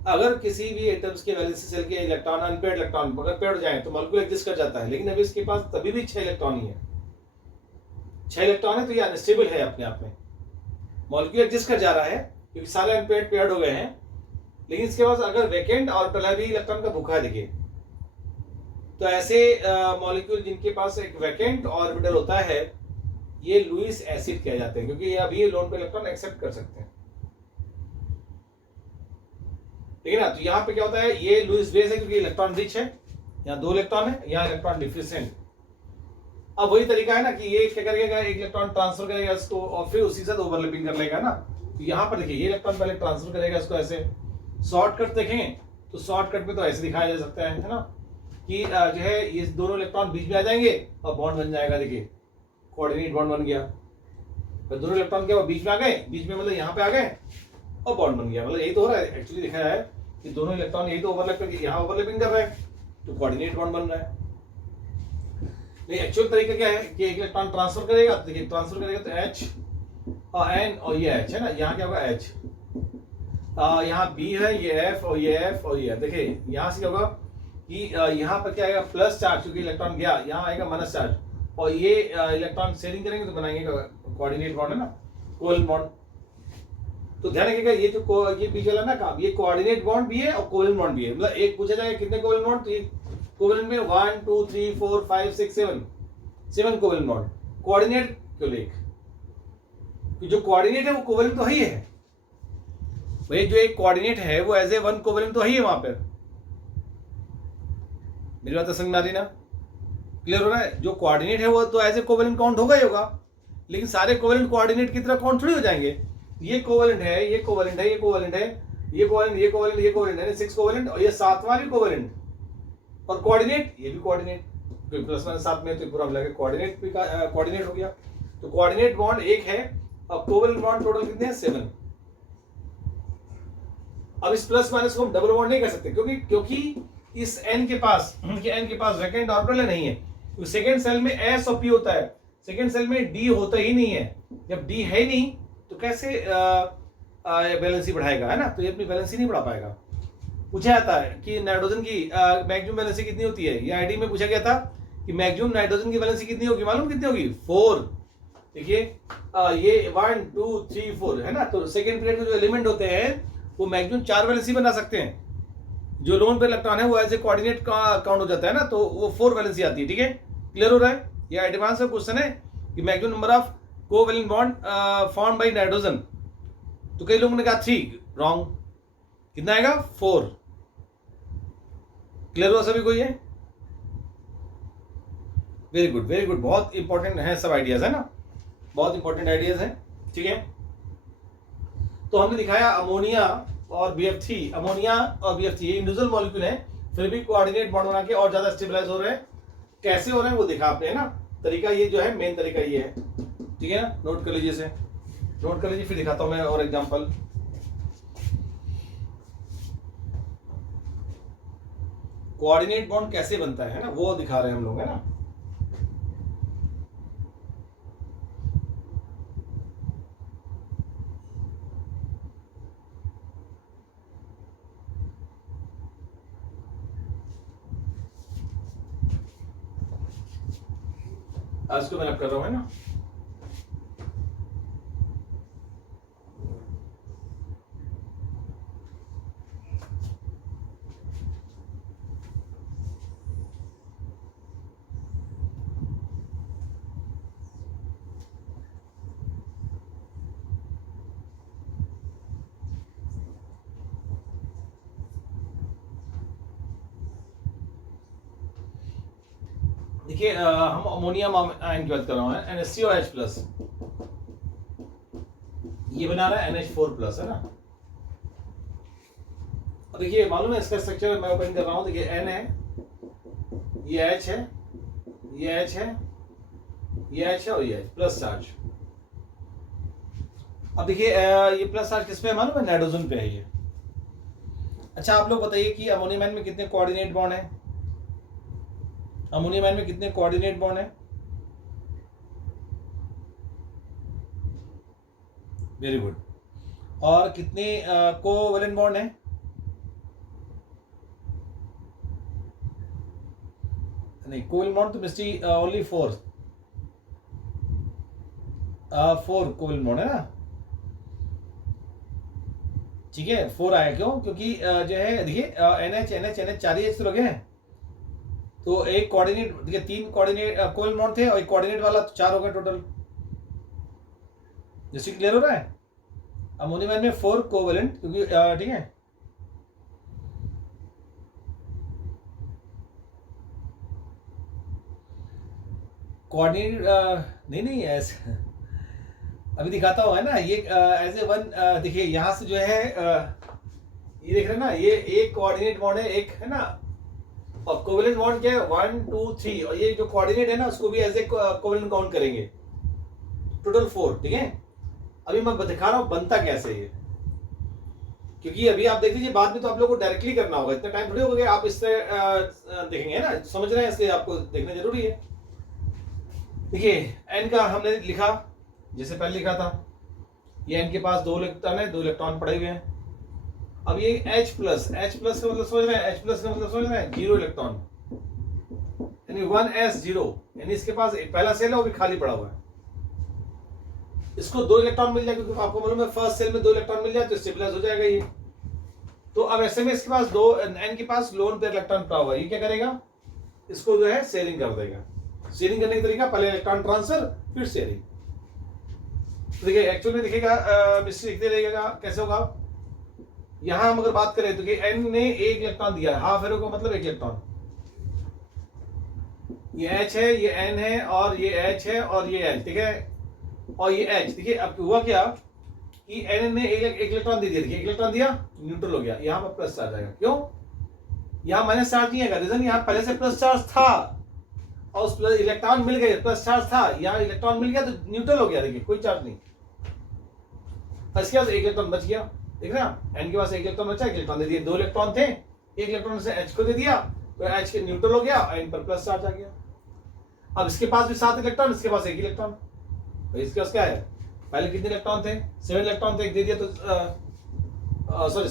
अगर किसी भी एटम्स के वैलेंसी शेल के इलेक्ट्रॉन अनपेयर्ड इलेक्ट्रॉन अगर पेयर जाए तो मॉलिक्यूल एडजस्ट कर जाता है, लेकिन अभी इसके पास तभी भी 6 इलेक्ट्रॉन ही है, 6 इलेक्ट्रॉन है, तो ये अनस्टेबल है अपने आप में। मॉलिक्यूल एडजस्ट कर जा रहा है क्योंकि सारे अनपेयर्ड पेयर्ड हो गए हैं, लेकिन इसके पास अगर वैकेंट ऑर्बिटल है, भी इलेक्ट्रॉन का भूखा है। देखिए तो ऐसे मॉलिक्यूल जिनके पास एक वैकेंट ऑर्बिटल होता है, ये लुईस एसिड कहे जाते हैं, क्योंकि ये अभी लोन पे इलेक्ट्रॉन एक्सेप्ट कर सकते हैं, ठीक है ना। तो यहाँ पे क्या होता है, ये लुईस बेस है क्योंकि इलेक्ट्रॉन रिच है, यहाँ 2 इलेक्ट्रॉन है, यहाँ इलेक्ट्रॉन डिफिशिएंट। अब वही तरीका है ना कि ये क्या करेगा, एक इलेक्ट्रॉन ट्रांसफर करेगा इसको और फिर उसी साथ ओवरलैपिंग कर लेगा ना। तो यहाँ पर देखिए ये इलेक्ट्रॉन पहले ट्रांसफर करेगा इसको, ऐसे शॉर्टकट देखें तो शॉर्टकट में तो ऐसे दिखाया जा सकता है ना, कि जो है ये दोनों इलेक्ट्रॉन बीच में आ जाएंगे और बॉन्ड बन जाएगा। देखिए कोऑर्डिनेट बॉन्ड बन गया, तो दोनों इलेक्ट्रॉन क्या बीच में आ गए, बीच में मतलब यहाँ पे आ गए और बॉन्ड बन गया। मतलब यही तो हो रहा है, एक्चुअली दिखाया है कि दोनों इलेक्ट्रॉन यही तो ओवरलैप करके यहाँ ओवरलैपिंग कर रहे हैं, तो कोऑर्डिनेट बॉन्ड बन रहा है। नहीं, एक्चुअल तरीका क्या है कि एक इलेक्ट्रॉन ट्रांसफर करेगा, देखिए ट्रांसफर करेगा तो H और N और ये H है ना, यहाँ क्या होगा H, यहाँ B है, ये F और ये F और ये, देखिए यहाँ से क्या होगा कि यहाँ पर क्या आएगा, प्लस चार्ज, क्योंकि इलेक्ट्रॉन गया, यहाँ आएगा माइनस चार्ज, और ये इलेक्ट्रॉन शेयरिंग करेंगे तो बनाएंगे कोऑर्डिनेट बॉन्ड है ना, कोवेलेंट बॉन्ड। तो ध्यान रखिएगा ये जो ये बीच वाला ना काम, ये कोऑर्डिनेट बॉन्ड भी है और कोवेलेंट बॉन्ड भी है। मतलब एक पूछा जाएगा कितने कोवेलेंट बॉन्ड, तो ये कोवेलेंट में 1 2 3 4 5 6 7 कोवेलेंट बॉन्ड। कोऑर्डिनेट क्यों लेख, जो कोऑर्डिनेट है वो कोवेलेंट तो ही है भाई, जो एक कोऑर्डिनेट है वो एज ए 1 कोवेलेंट तो ही है वहां पर। मेरी बात समझ में आ रही ना, क्लियर हो रहा है। जो कोऑर्डिनेट है वो तो एज ए कोवेलेंट काउंट होगा ही होगा, लेकिन सारे कोवेलेंट कोऑर्डिनेट की तरह काउंट थोड़ी हो जाएंगे। ये कोवेलेंट है, ये कोवेलेंट है, ये कोवेलेंट है, ये कोवेलेंट, ये कोवेलेंट, ये कोवेलेंट है, 6 कोवेलेंट, और ये 7वां भी कोवेलेंट, और कोऑर्डिनेट ये भी कोऑर्डिनेट, क्योंकि प्लस माइनस 7 में तो पूरा मिला के कोऑर्डिनेट भी कोऑर्डिनेट हो गया। तो कोऑर्डिनेट बॉन्ड 1 है और कोवेलेंट बॉन्ड टोटल कितने हैं, 7। अब इस प्लस माइनस को हम डबल बॉन्ड नहीं कर सकते, क्योंकि इस n के पास वैकेंट ऑर्बिटल नहीं है। तो सेकंड सेल में S और P होता है, सेकंड सेल में D होता ही नहीं है। जब D है ही नहीं तो कैसे वैलेंसी बढ़ाएगा, है ना। तो ये अपनी वैलेंसी नहीं बढ़ा पाएगा। पूछा जाता है कि नाइट्रोजन की मैक्सिमम वैलेंसी कितनी होती है, ये आईडी में पूछा गया था कि मैक्सिमम नाइट्रोजन की वैलेंसी कितनी होगी, मालूम कितनी होगी, 4। देखिए ये 1 2 3 4 है ना। तो सेकंड पीरियड के जो एलिमेंट होते हैं वो मैक्सिमम 4 वैलेंसी बना सकते हैं। जो लोन पे इलेक्ट्रॉन है वो एज ए कोऑर्डिनेट का काउंट हो जाता है ना, तो वो 4 वैलेंसी आती है, ठीक है। क्लियर हो रहा है। ये एडवांस का क्वेश्चन है कि maximum number of covalent bond formed by nitrogen, तो कई लोगों ने कहा 3, रॉन्ग। कितना आएगा, 4। क्लियर हुआ सभी को ये, वेरी गुड वेरी गुड। बहुत इंपॉर्टेंट है सब आइडियाज, है ना, बहुत इंपॉर्टेंट आइडियाज हैं, ठीक है। तो हमने दिखाया अमोनिया और BF3, अमोनिया और BF3 ये इंडिविजुअल मॉलिक्यूल हैं, फिर भी कोऑर्डिनेट बॉन्ड बना के और ज्यादा स्टेबलाइज हो रहे हैं। कैसे हो रहे हैं वो देखा आपने, है ना। तरीका ये जो है, मेन तरीका ये है, ठीक है ना। नोट कर लीजिए इसे, नोट कर लीजिए, फिर दिखाता हूं मैं और एग्जांपल। कोऑर्डिनेट बॉन्ड कैसे बनता है ना, वो दिखा रहे हैं हम लोग, है ना। आज को मैं अब कर रहा हूं, है ना। देखिए हम अमोनियम आयन की बात कर रहा हूँ, NaCOH प्लस, ये बना रहा है NH4 प्लस, है ना। और देखिए मालूम है इसका स्ट्रक्चर, मैं ओपन कर रहा हूँ, देखिए N है, ये H है, ये H है, ये H है और ये H, प्लस चार्ज। अब देखिए ये प्लस चार्ज किस पे है मालूम है? नाइट्रोजन पे है ये। अच्छा आप लोग बताइए कि अमोनियम आयन में कितने कोऑर्डिनेट बॉन्ड है? अमोनियम आयन में कितने कोऑर्डिनेट बॉन्ड है? Very good. और कितने कोवैलेंट बॉन्ड है? नहीं, कोवैलेंट बॉन्ड तो मिस्टी ओनली 4 कोवैलेंट बॉन्ड है ना, ठीक है। 4 आया क्यों? क्योंकि जो है देखिए NH 4 ही H तो लगे हैं, तो एक कोऑर्डिनेट, देखिए 3 कोऑर्डिनेट कोवैलेंट बॉन्ड थे और एक कोऑर्डिनेट वाला, तो 4 हो गए टोटल। जैसे क्लियर हो रहा है? अमोनियम आयन में 4 कोवैलेंट, क्योंकि ठीक है। कोऑर्डिनेट नहीं ऐसे अभी दिखाता हूँ, है ना, ये एज ए वन। देखिए यहाँ से जो है ये देख रहे हैं ना, ये एक कोऑर्डिनेट बॉन्ड है, एक है ना, और कोवैलेंट बॉन्ड क्या है 1 2 3, और ये जो कोऑर्डिनेट है ना उसको भी एज ए कोवैलेंट काउंट करेंगे, टोटल 4, ठीक है। अभी मैं दिखा रहा हूँ बनता कैसे ये, क्योंकि अभी आप देख लीजिए, बाद में तो आप लोगों को डायरेक्टली करना होगा, इतना टाइम थोड़ी होगा कि आप इससे देखेंगे, है ना, समझ रहे हैं, इसलिए आपको देखना जरूरी है। देखिए एन का हमने लिखा जैसे पहले लिखा था, ये एन के पास 2 इलेक्ट्रॉन है, 2 इलेक्ट्रॉन पड़े हुए हैं। अब ये H प्लस का मतलब समझ रहे हैं, H प्लस का मतलब समझ रहे हैं, 0 इलेक्ट्रॉन, यानी 1s0, यानी इसके पास एक पहला सेल है वो भी खाली पड़ा हुआ है, इसको 2 इलेक्ट्रॉन मिल जाए, क्योंकि आपको मालूम है फर्स्ट सेल में 2 इलेक्ट्रॉन मिल जाए तो स्टेबलाइज हो जाएगा ये। तो अब ऐसे में इसके पास 2 n के पास लोन पे इलेक्ट्रॉन पड़ा हुआ है, ये क्या करेगा, इसको जो है शेयरिंग कर देगा। शेयरिंग करने का तरीका, पहले इलेक्ट्रॉन ट्रांसफर फिर शेयरिंग। तो देखिए एक्चुअल में दिखेगा, मिस्ट्री लिखते रहेगा कैसे होगा। यहां हम अगर बात करें तो कि n ने 1 इलेक्ट्रॉन दिया, हाफ एरो का मतलब 1 इलेक्ट्रॉन, ये H है, ये N है, और ये H है, और ये L, ठीक है, और ये H। देखिए अब हुआ क्या कि N ने एक इलेक्ट्रॉन दे दिया, देखिए 1 इलेक्ट्रॉन दिया, न्यूट्रल हो गया, यहाँ पर प्लस चार्ज आएगा। क्यों? यहाँ माइनस चार्ज नहीं आएगा, रीजन यहाँ पहले से प्लस चार्ज था और उस प्लस इलेक्ट्रॉन मिल गए, प्लस चार्ज था, यहाँ इलेक्ट्रॉन मिल गया तो न्यूट्रल हो गया, देखिए कोई चार्ज नहीं। इसके बाद 1 इलेक्ट्रॉन बच गया, देख रहे हैं, एन के पास 1 इलेक्ट्रॉन बचा, 1 इलेक्ट्रॉन दे दिया, 2 इलेक्ट्रॉन थे, 1 इलेक्ट्रॉन से H को दे दिया, तो H के न्यूट्रल हो गया, एन पर प्लस चार्ज आ गया। अब इसके पास भी 7 इलेक्ट्रॉन, इसके पास 1 इलेक्ट्रॉन, तो इसके पास क्या है, पहले कितने इलेक्ट्रॉन थे, 7 इलेक्ट्रॉन थे, 1 दे दिया, तो सॉरी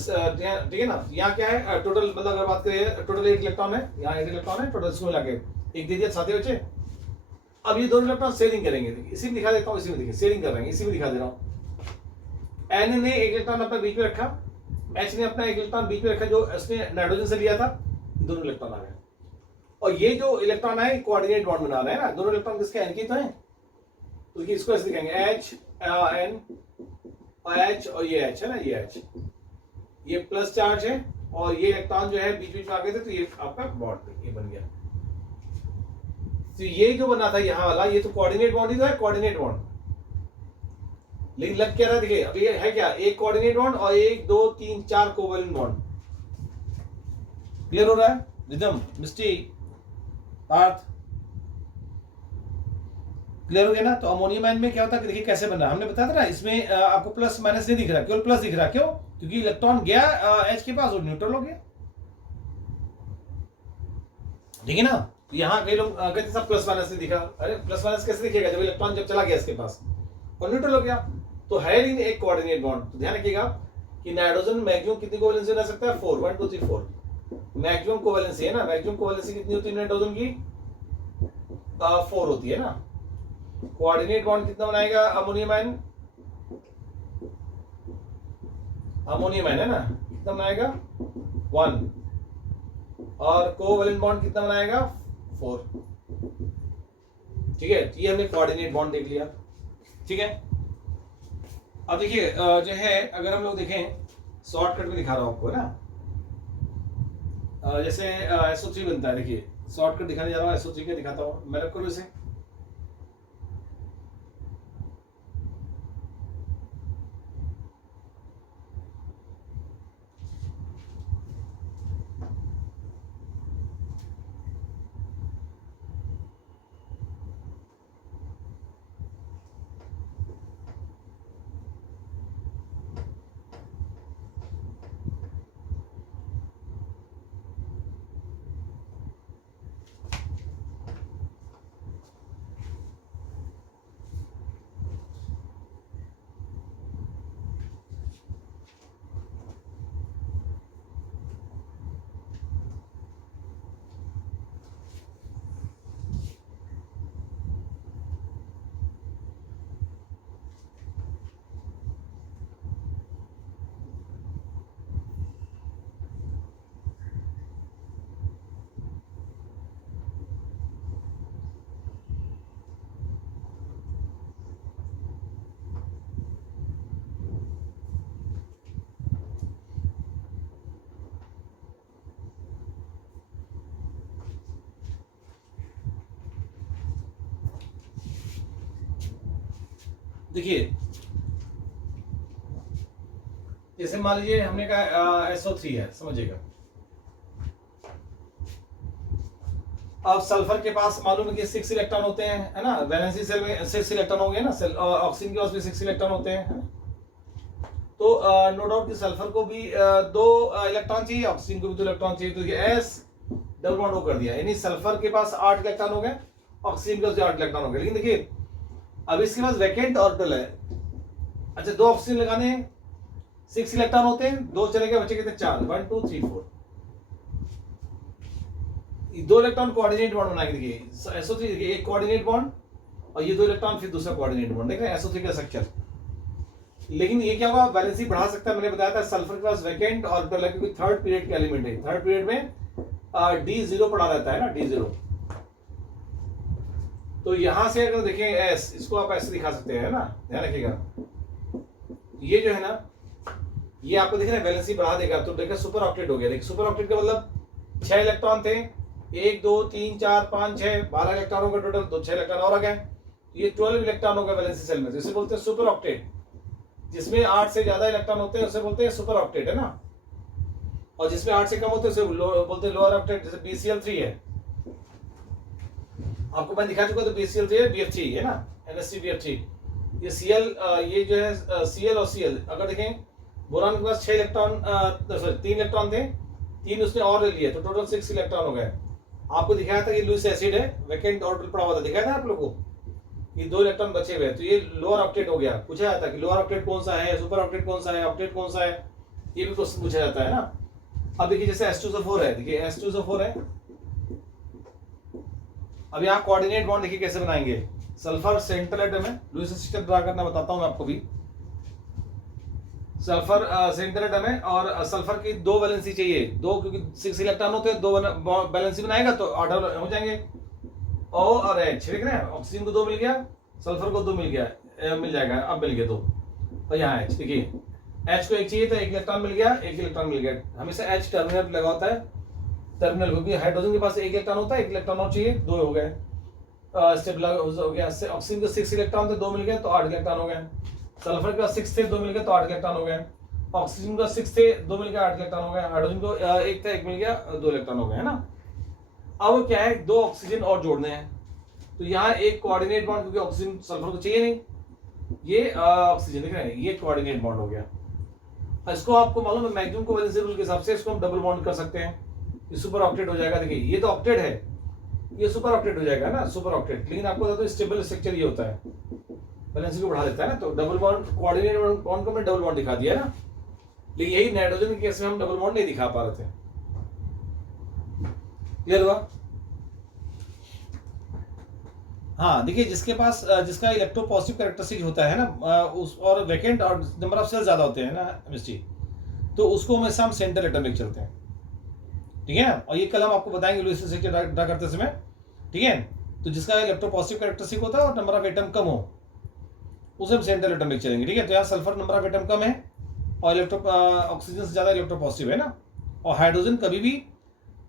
ठीक है ना, यहाँ क्या है टोटल, मतलब अगर बात करें टोटल 1 इलेक्ट्रॉन है, यहाँ 1 इलेक्ट्रॉन है टोटल, इसको मिला के 1 दे दिया, 7 बचे। अब ये दोनों इलेक्ट्रॉन शेयरिंग करेंगे, इसी में दिखा देता हूँ, इसी में देखिए शेयरिंग कर रहे हैं, इसी में दिखा दे रहा हूँ। N ने 1 इलेक्ट्रॉन अपने बीच में रखा, H ने अपना 1 इलेक्ट्रॉन बीच में रखा, जो उसने नाइट्रोजन से लिया था, दोनों इलेक्ट्रॉन आ गए। और ये जो इलेक्ट्रॉन है कोऑर्डिनेट बॉन्ड बना रहे हैं ना, दोनों इलेक्ट्रॉन किसके, N के तो हैं, तो इसको ऐसे लिखेंगे H N और H, और ये H है ना, ये H, ये प्लस चार्ज है, और ये इलेक्ट्रॉन जो है बीच बीच में आ गए थे, तो ये आपका बॉन्ड ये बन गया। तो ये जो बना था यहाँ वाला, ये तो कोऑर्डिनेट बॉन्ड ही तो है, कोऑर्डिनेट बॉन्ड, लेकिन लग क्या रहा है, देखिए अब ये है क्या, एक कोऑर्डिनेट बॉन्ड और 1 2 3 4 कोवैलेंट बॉन्ड। क्लियर हो रहा है? रिदम, मिस्टी, पार्थ, क्लियर हो गया ना? तो अमोनियम आयन में क्या होता है, देखिए कैसे बन रहा है, हमने बताया था ना, इसमें आपको प्लस माइनस नहीं दिख रहा, केवल प्लस दिख रहा। क्यों? क्योंकि इलेक्ट्रॉन गया H के पास और न्यूट्रल हो गया, ठीक है ना। यहाँ कई लोग कहते सब प्लस माइनस नहीं दिखा, अरे प्लस माइनस कैसे दिखेगा जब इलेक्ट्रॉन जब चला गया इसके पास और न्यूट्रल हो गया, तो है नहीं एक कोऑर्डिनेट बॉन्ड। तो ध्यान रखिएगा कि नाइट्रोजन मैक्सिमम कितनी कोवैलेंसी रह सकता है, 4, 1 2 3 4 मैक्सिमम कोवैलेंसी है ना, मैक्सिमम कोवैलेंसी कितनी होती है नाइट्रोजन की, 4 होती है ना। कोऑर्डिनेट बॉन्ड कितना बनाएगा अमोनियम आयन, अमोनियम आयन है ना, कितना बनाएगा 1, और कोवैलेंट बॉन्ड कितना बनाएगा 4, ठीक है। ये हमने कोऑर्डिनेट बॉन्ड देख लिया, ठीक है। अब देखिए जो है अगर हम लोग देखें शॉर्टकट में दिखा रहा हूं आपको ना, जैसे SO3 बनता है, देखिए शॉर्टकट दिखाने जा रहा हूँ, SO3 का दिखाता हूँ। मैं रब करूँ इसे। देखिए, जैसे मान लीजिए हमने कहा SO3 है, समझिएगा। अब सल्फर के पास मालूम है कि 6 इलेक्ट्रॉन होते हैं, है ना। वैलेंसी सेल में 6 इलेक्ट्रॉन हो गए ना, सेल ऑक्सीजन के पास भी 6 इलेक्ट्रॉन होते हैं, है ना? तो नो डाउट कि सल्फर को भी 2 इलेक्ट्रॉन चाहिए, ऑक्सीजन को भी 2 इलेक्ट्रॉन चाहिए। तो ये S डबल बॉन्ड O कर दिया, यानी सल्फर के पास 8 इलेक्ट्रॉन हो गए, ऑक्सीजन के पास 8 इलेक्ट्रॉन हो गए। लेकिन देखिए, अब इसके पास वैकेंट ऑर्बिटल है। अच्छा, 2 ऑक्सीजन लगाने हैं, 6 इलेक्ट्रॉन होते हैं, 2 चले गए, बचे कितने? 4, 1 2 3 4। 2 इलेक्ट्रॉन कोऑर्डिनेट बॉन्ड बनाएंगे। देखिए SO3, देखिए एक कोऑर्डिनेट बॉन्ड और ये 2 इलेक्ट्रॉन फिर दूसरा कोऑर्डिनेट बॉन्ड। देख रहे हैं SO3 का स्ट्रक्चर। लेकिन ये क्या होगा, वैलेंसी बढ़ा सकता है। मैंने बताया था सल्फर के पास वैकेंट ऑर्बिटल है, क्योंकि थर्ड पीरियड का एलिमेंट है। थर्ड पीरियड में D0 पड़ा रहता है ना, D0। तो यहां से अगर देखें S, इसको आप ऐसे दिखा सकते हैं ना, ध्यान रखिएगा। ये जो है ना, ये आपको दिख रहा है वैलेंसी बढ़ा देगा, तो देखिए सुपर ऑक्टेट हो गया। देखिए सुपर ऑक्टेट का मतलब 6 इलेक्ट्रॉन थे, 1 2 3 4 5 6 12 इलेक्ट्रॉनों का टोटल, तो 6 इलेक्ट्रॉन और आ गए। ये 12 इलेक्ट्रॉन हो गए वैलेंसी सेल में, तो इसे बोलते हैं सुपर ऑक्टेट। जिसमें 8 से ज्यादा इलेक्ट्रॉन होते हैं उसे बोलते हैं सुपर ऑक्टेट, है ना। और जिसमें 8 से कम होते हैं उसे बोलते हैं लोअर ऑक्टेट। जैसे BCl3 है, आपको मैं दिखा चुका, तो BCl3 है, BF3 है ना, NH3BF3। ये Cl, ये जो है Cl और Cl, अगर देखें बोरान के पास 6 इलेक्ट्रॉन, सॉरी 3 इलेक्ट्रॉन थे, 3 उसने और ले लिए, तो टोटल 6 इलेक्ट्रॉन हो गए। आपको दिखाया था ये लुईस एसिड है, वैकेंट ऑर्बिटल पड़ा हुआ था, दिखाया था आप लोगों को। ये 2 इलेक्ट्रॉन बचे हुए हैं, तो ये लोअर ऑक्टेट हो गया। पूछा जाता है कि लोअर ऑक्टेट कौन सा है, सुपर ऑक्टेट कौन सा है, ऑक्टेट कौन सा है, ये भी क्वेश्चन पूछा जाता है ना। अब देखिए जैसे S2SO4 है, देखिए S2SO4 है। अब यहाँ कोऑर्डिनेट बॉन्ड देखिए कैसे बनाएंगे। सल्फर सेंट्रल एटम है, लुईस एसिड ड्रा करना बताता हूँ मैं आपको भी। सल्फर सेंटर एटम है और सल्फर की 2 वैलेंसी चाहिए, 2, क्योंकि 6 इलेक्ट्रॉन होते हैं, 2 वैलेंसी बनाएगा तो 8 हो जाएंगे। O और H, देख रहे हैं, ऑक्सीजन को 2 मिल गया, सल्फर को 2 मिल गया, मिल जाएगा, अब मिल गया 2। और यहाँ H, देखिए H को 1 चाहिए तो 1 इलेक्ट्रॉन मिल गया, 1 इलेक्ट्रॉन मिल गया। हमेशा H टर्मिनल लगा होता है, टर्मिनल, क्योंकि हाइड्रोजन के पास 1 इलेक्ट्रॉन होता है, 1 इलेक्ट्रॉन और चाहिए, 2 हो गए। स्टेबल हो गया। ऑक्सीजन को 6 इलेक्ट्रॉन थे, 2 मिल गए तो 8 इलेक्ट्रॉन हो गए। सल्फर के पास 6 थे, 2 मिल गए तो 8 इलेक्ट्रॉन हो गए। ऑक्सीजन का 6 थे, 2 मिल गए, 8 इलेक्ट्रॉन हो गए। हाइड्रोजन को 1 था, 1 मिल गया, 2 इलेक्ट्रॉन हो गए, है ना। अब क्या है, 2 ऑक्सीजन और जोड़ने हैं, तो यहाँ एक कोऑर्डिनेट बॉन्ड, क्योंकि ऑक्सीजन सल्फर को चाहिए नहीं, ये ऑक्सीजन देख रहे हैं, ये कोऑर्डिनेट बॉन्ड हो गया। इसको आपको मालूम है मैक्सिमम कोवैलेंसी रूल के हिसाब से इसको हम डबल बॉन्ड कर सकते हैं, ये सुपर ऑक्टेट हो जाएगा। देखिए ये तो ऑक्टेट है, ये सुपर ऑक्टेट हो जाएगा ना, सुपर ऑक्टेट। लेकिन आपको बता दो स्टेबल स्ट्रक्चर ये होता है, वैलेंसी को बढ़ा देता है ना। तो डबल बॉन्ड, कोऑर्डिनेट बॉन्ड को मैं डबल बॉन्ड दिखा दिया ना, लेकिन यही नाइट्रोजन के केस में हम डबल बॉन्ड नहीं दिखा पा रहे थे। क्लियर हुआ? हाँ देखिए, जिसके पास जिसका इलेक्ट्रोपॉजिटिव कैरेक्टरिस्टिक होता है ना, उस और वैकेंट और नंबर ऑफ सेल ज्यादा होते हैं ना केमिस्ट्री, तो उसको हमेशा हम सेंटर एटॉमिक चलते हैं, ठीक है। और ये कल हम आपको बताएंगे लुईस एसिड ड्रा करते समय, ठीक है। तो जिसका इलेक्ट्रोपॉजिटिव कैरेक्टरिस्टिक होता है और नंबर ऑफ एटम कम हो, उसे हम सेंट्रल एटॉमिक चलेंगे, ठीक है। तो यहाँ सल्फर नंबर ऑफ एटम कम है और ऑक्सीजन से ज्यादा इलेक्ट्रोपॉजिटिव है ना। और हाइड्रोजन कभी भी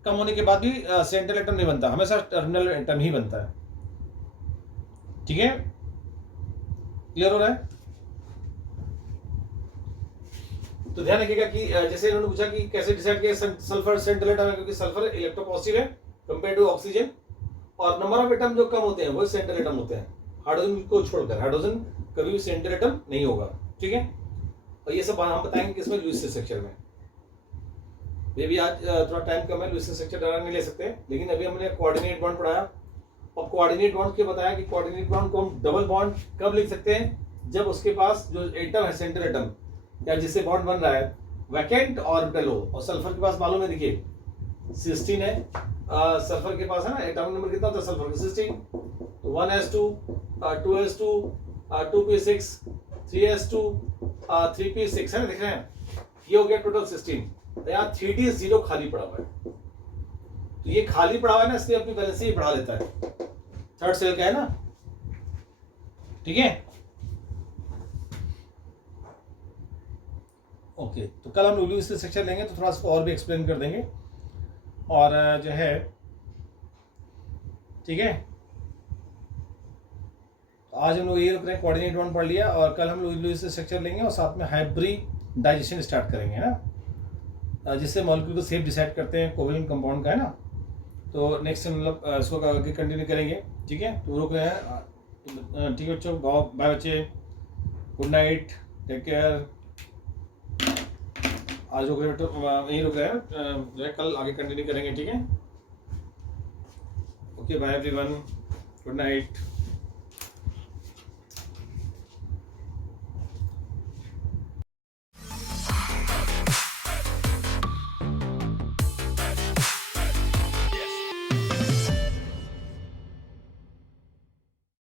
कम होने के बाद भी सेंट्रल एटम नहीं बनता, हमेशा टर्मिनल एटम ही बनता है। ठीक है, क्लियर हो रहा है? तो ध्यान रखिएगा कि जैसे इन्होंने पूछा कि कैसे डिसाइड किया सल्फर सेंट्रल एटम है, क्योंकि सल्फर इलेक्ट्रोपॉजिटिव है कंपेयर टू ऑक्सीजन, और नंबर ऑफ एटम जो कम होते हैं वो सेंट्रल एटम होते हैं, हाइड्रोजन को छोड़कर। हाइड्रोजन कभी भी सेंट्रल एटम नहीं होगा। ठीक है, और ये सब हम बताएंगे किसमें, लुईस स्ट्रक्चर में। ये भी आज थोड़ा टाइम कम है, लुईस स्ट्रक्चर नहीं ले सकते, लेकिन अभी हमने कोऑर्डिनेट बॉन्ड पढ़ाया, और कोऑर्डिनेट बॉन्ड के बताया कि कोऑर्डिनेट बॉन्ड को हम डबल बॉन्ड कब लिख सकते हैं, जब उसके पास जो एटम है सेंट्रल एटम या जिससे बॉन्ड बन रहा है वैकेंट ऑर्बिटल हो। और सल्फर के पास मालूम है, देखिए 16 है, सल्फर के पास है ना, एटॉमिक नंबर कितना होता है सल्फर का, 16। तो 1s2 2s2 2p6 3s2 3p6 है ना, दिख रहे हैं, ये हो गया टोटल 16। तो यहाँ 3d0 खाली पड़ा हुआ है, तो ये खाली पड़ा हुआ है ना, इसलिए अपनी वैलेंस से ही बढ़ा लेता है, थर्ड सेल का है ना। ठीक है, ओके। तो कल हम लुईस स्ट्रक्चर लेंगे तो थोड़ा सा और भी एक्सप्लेन कर देंगे, और जो है ठीक है, तो आज हम लोग ये रुक रहे हैं, कोऑर्डिनेट बॉन्ड पढ़ लिया, और कल हम लोग लुईस स्ट्रक्चर लेंगे और साथ में हाइब्रिडाइजेशन स्टार्ट करेंगे, है ना, जिससे मॉलिक्यूल को शेप डिसाइड करते हैं कोवेलेंट कंपाउंड का, है ना। तो नेक्स्ट मतलब इसको आगे कंटिन्यू करेंगे। ठीक है, तो रुक रहे हैं। ठीक है बच्चों, बाय बच्चे, गुड नाइट, टेक केयर। आज रुक रहे हैं, तो यहीं रुक रहे हैं, जो है कल आगे कंटिन्यू करेंगे। ठीक है, okay, bye everyone, good night.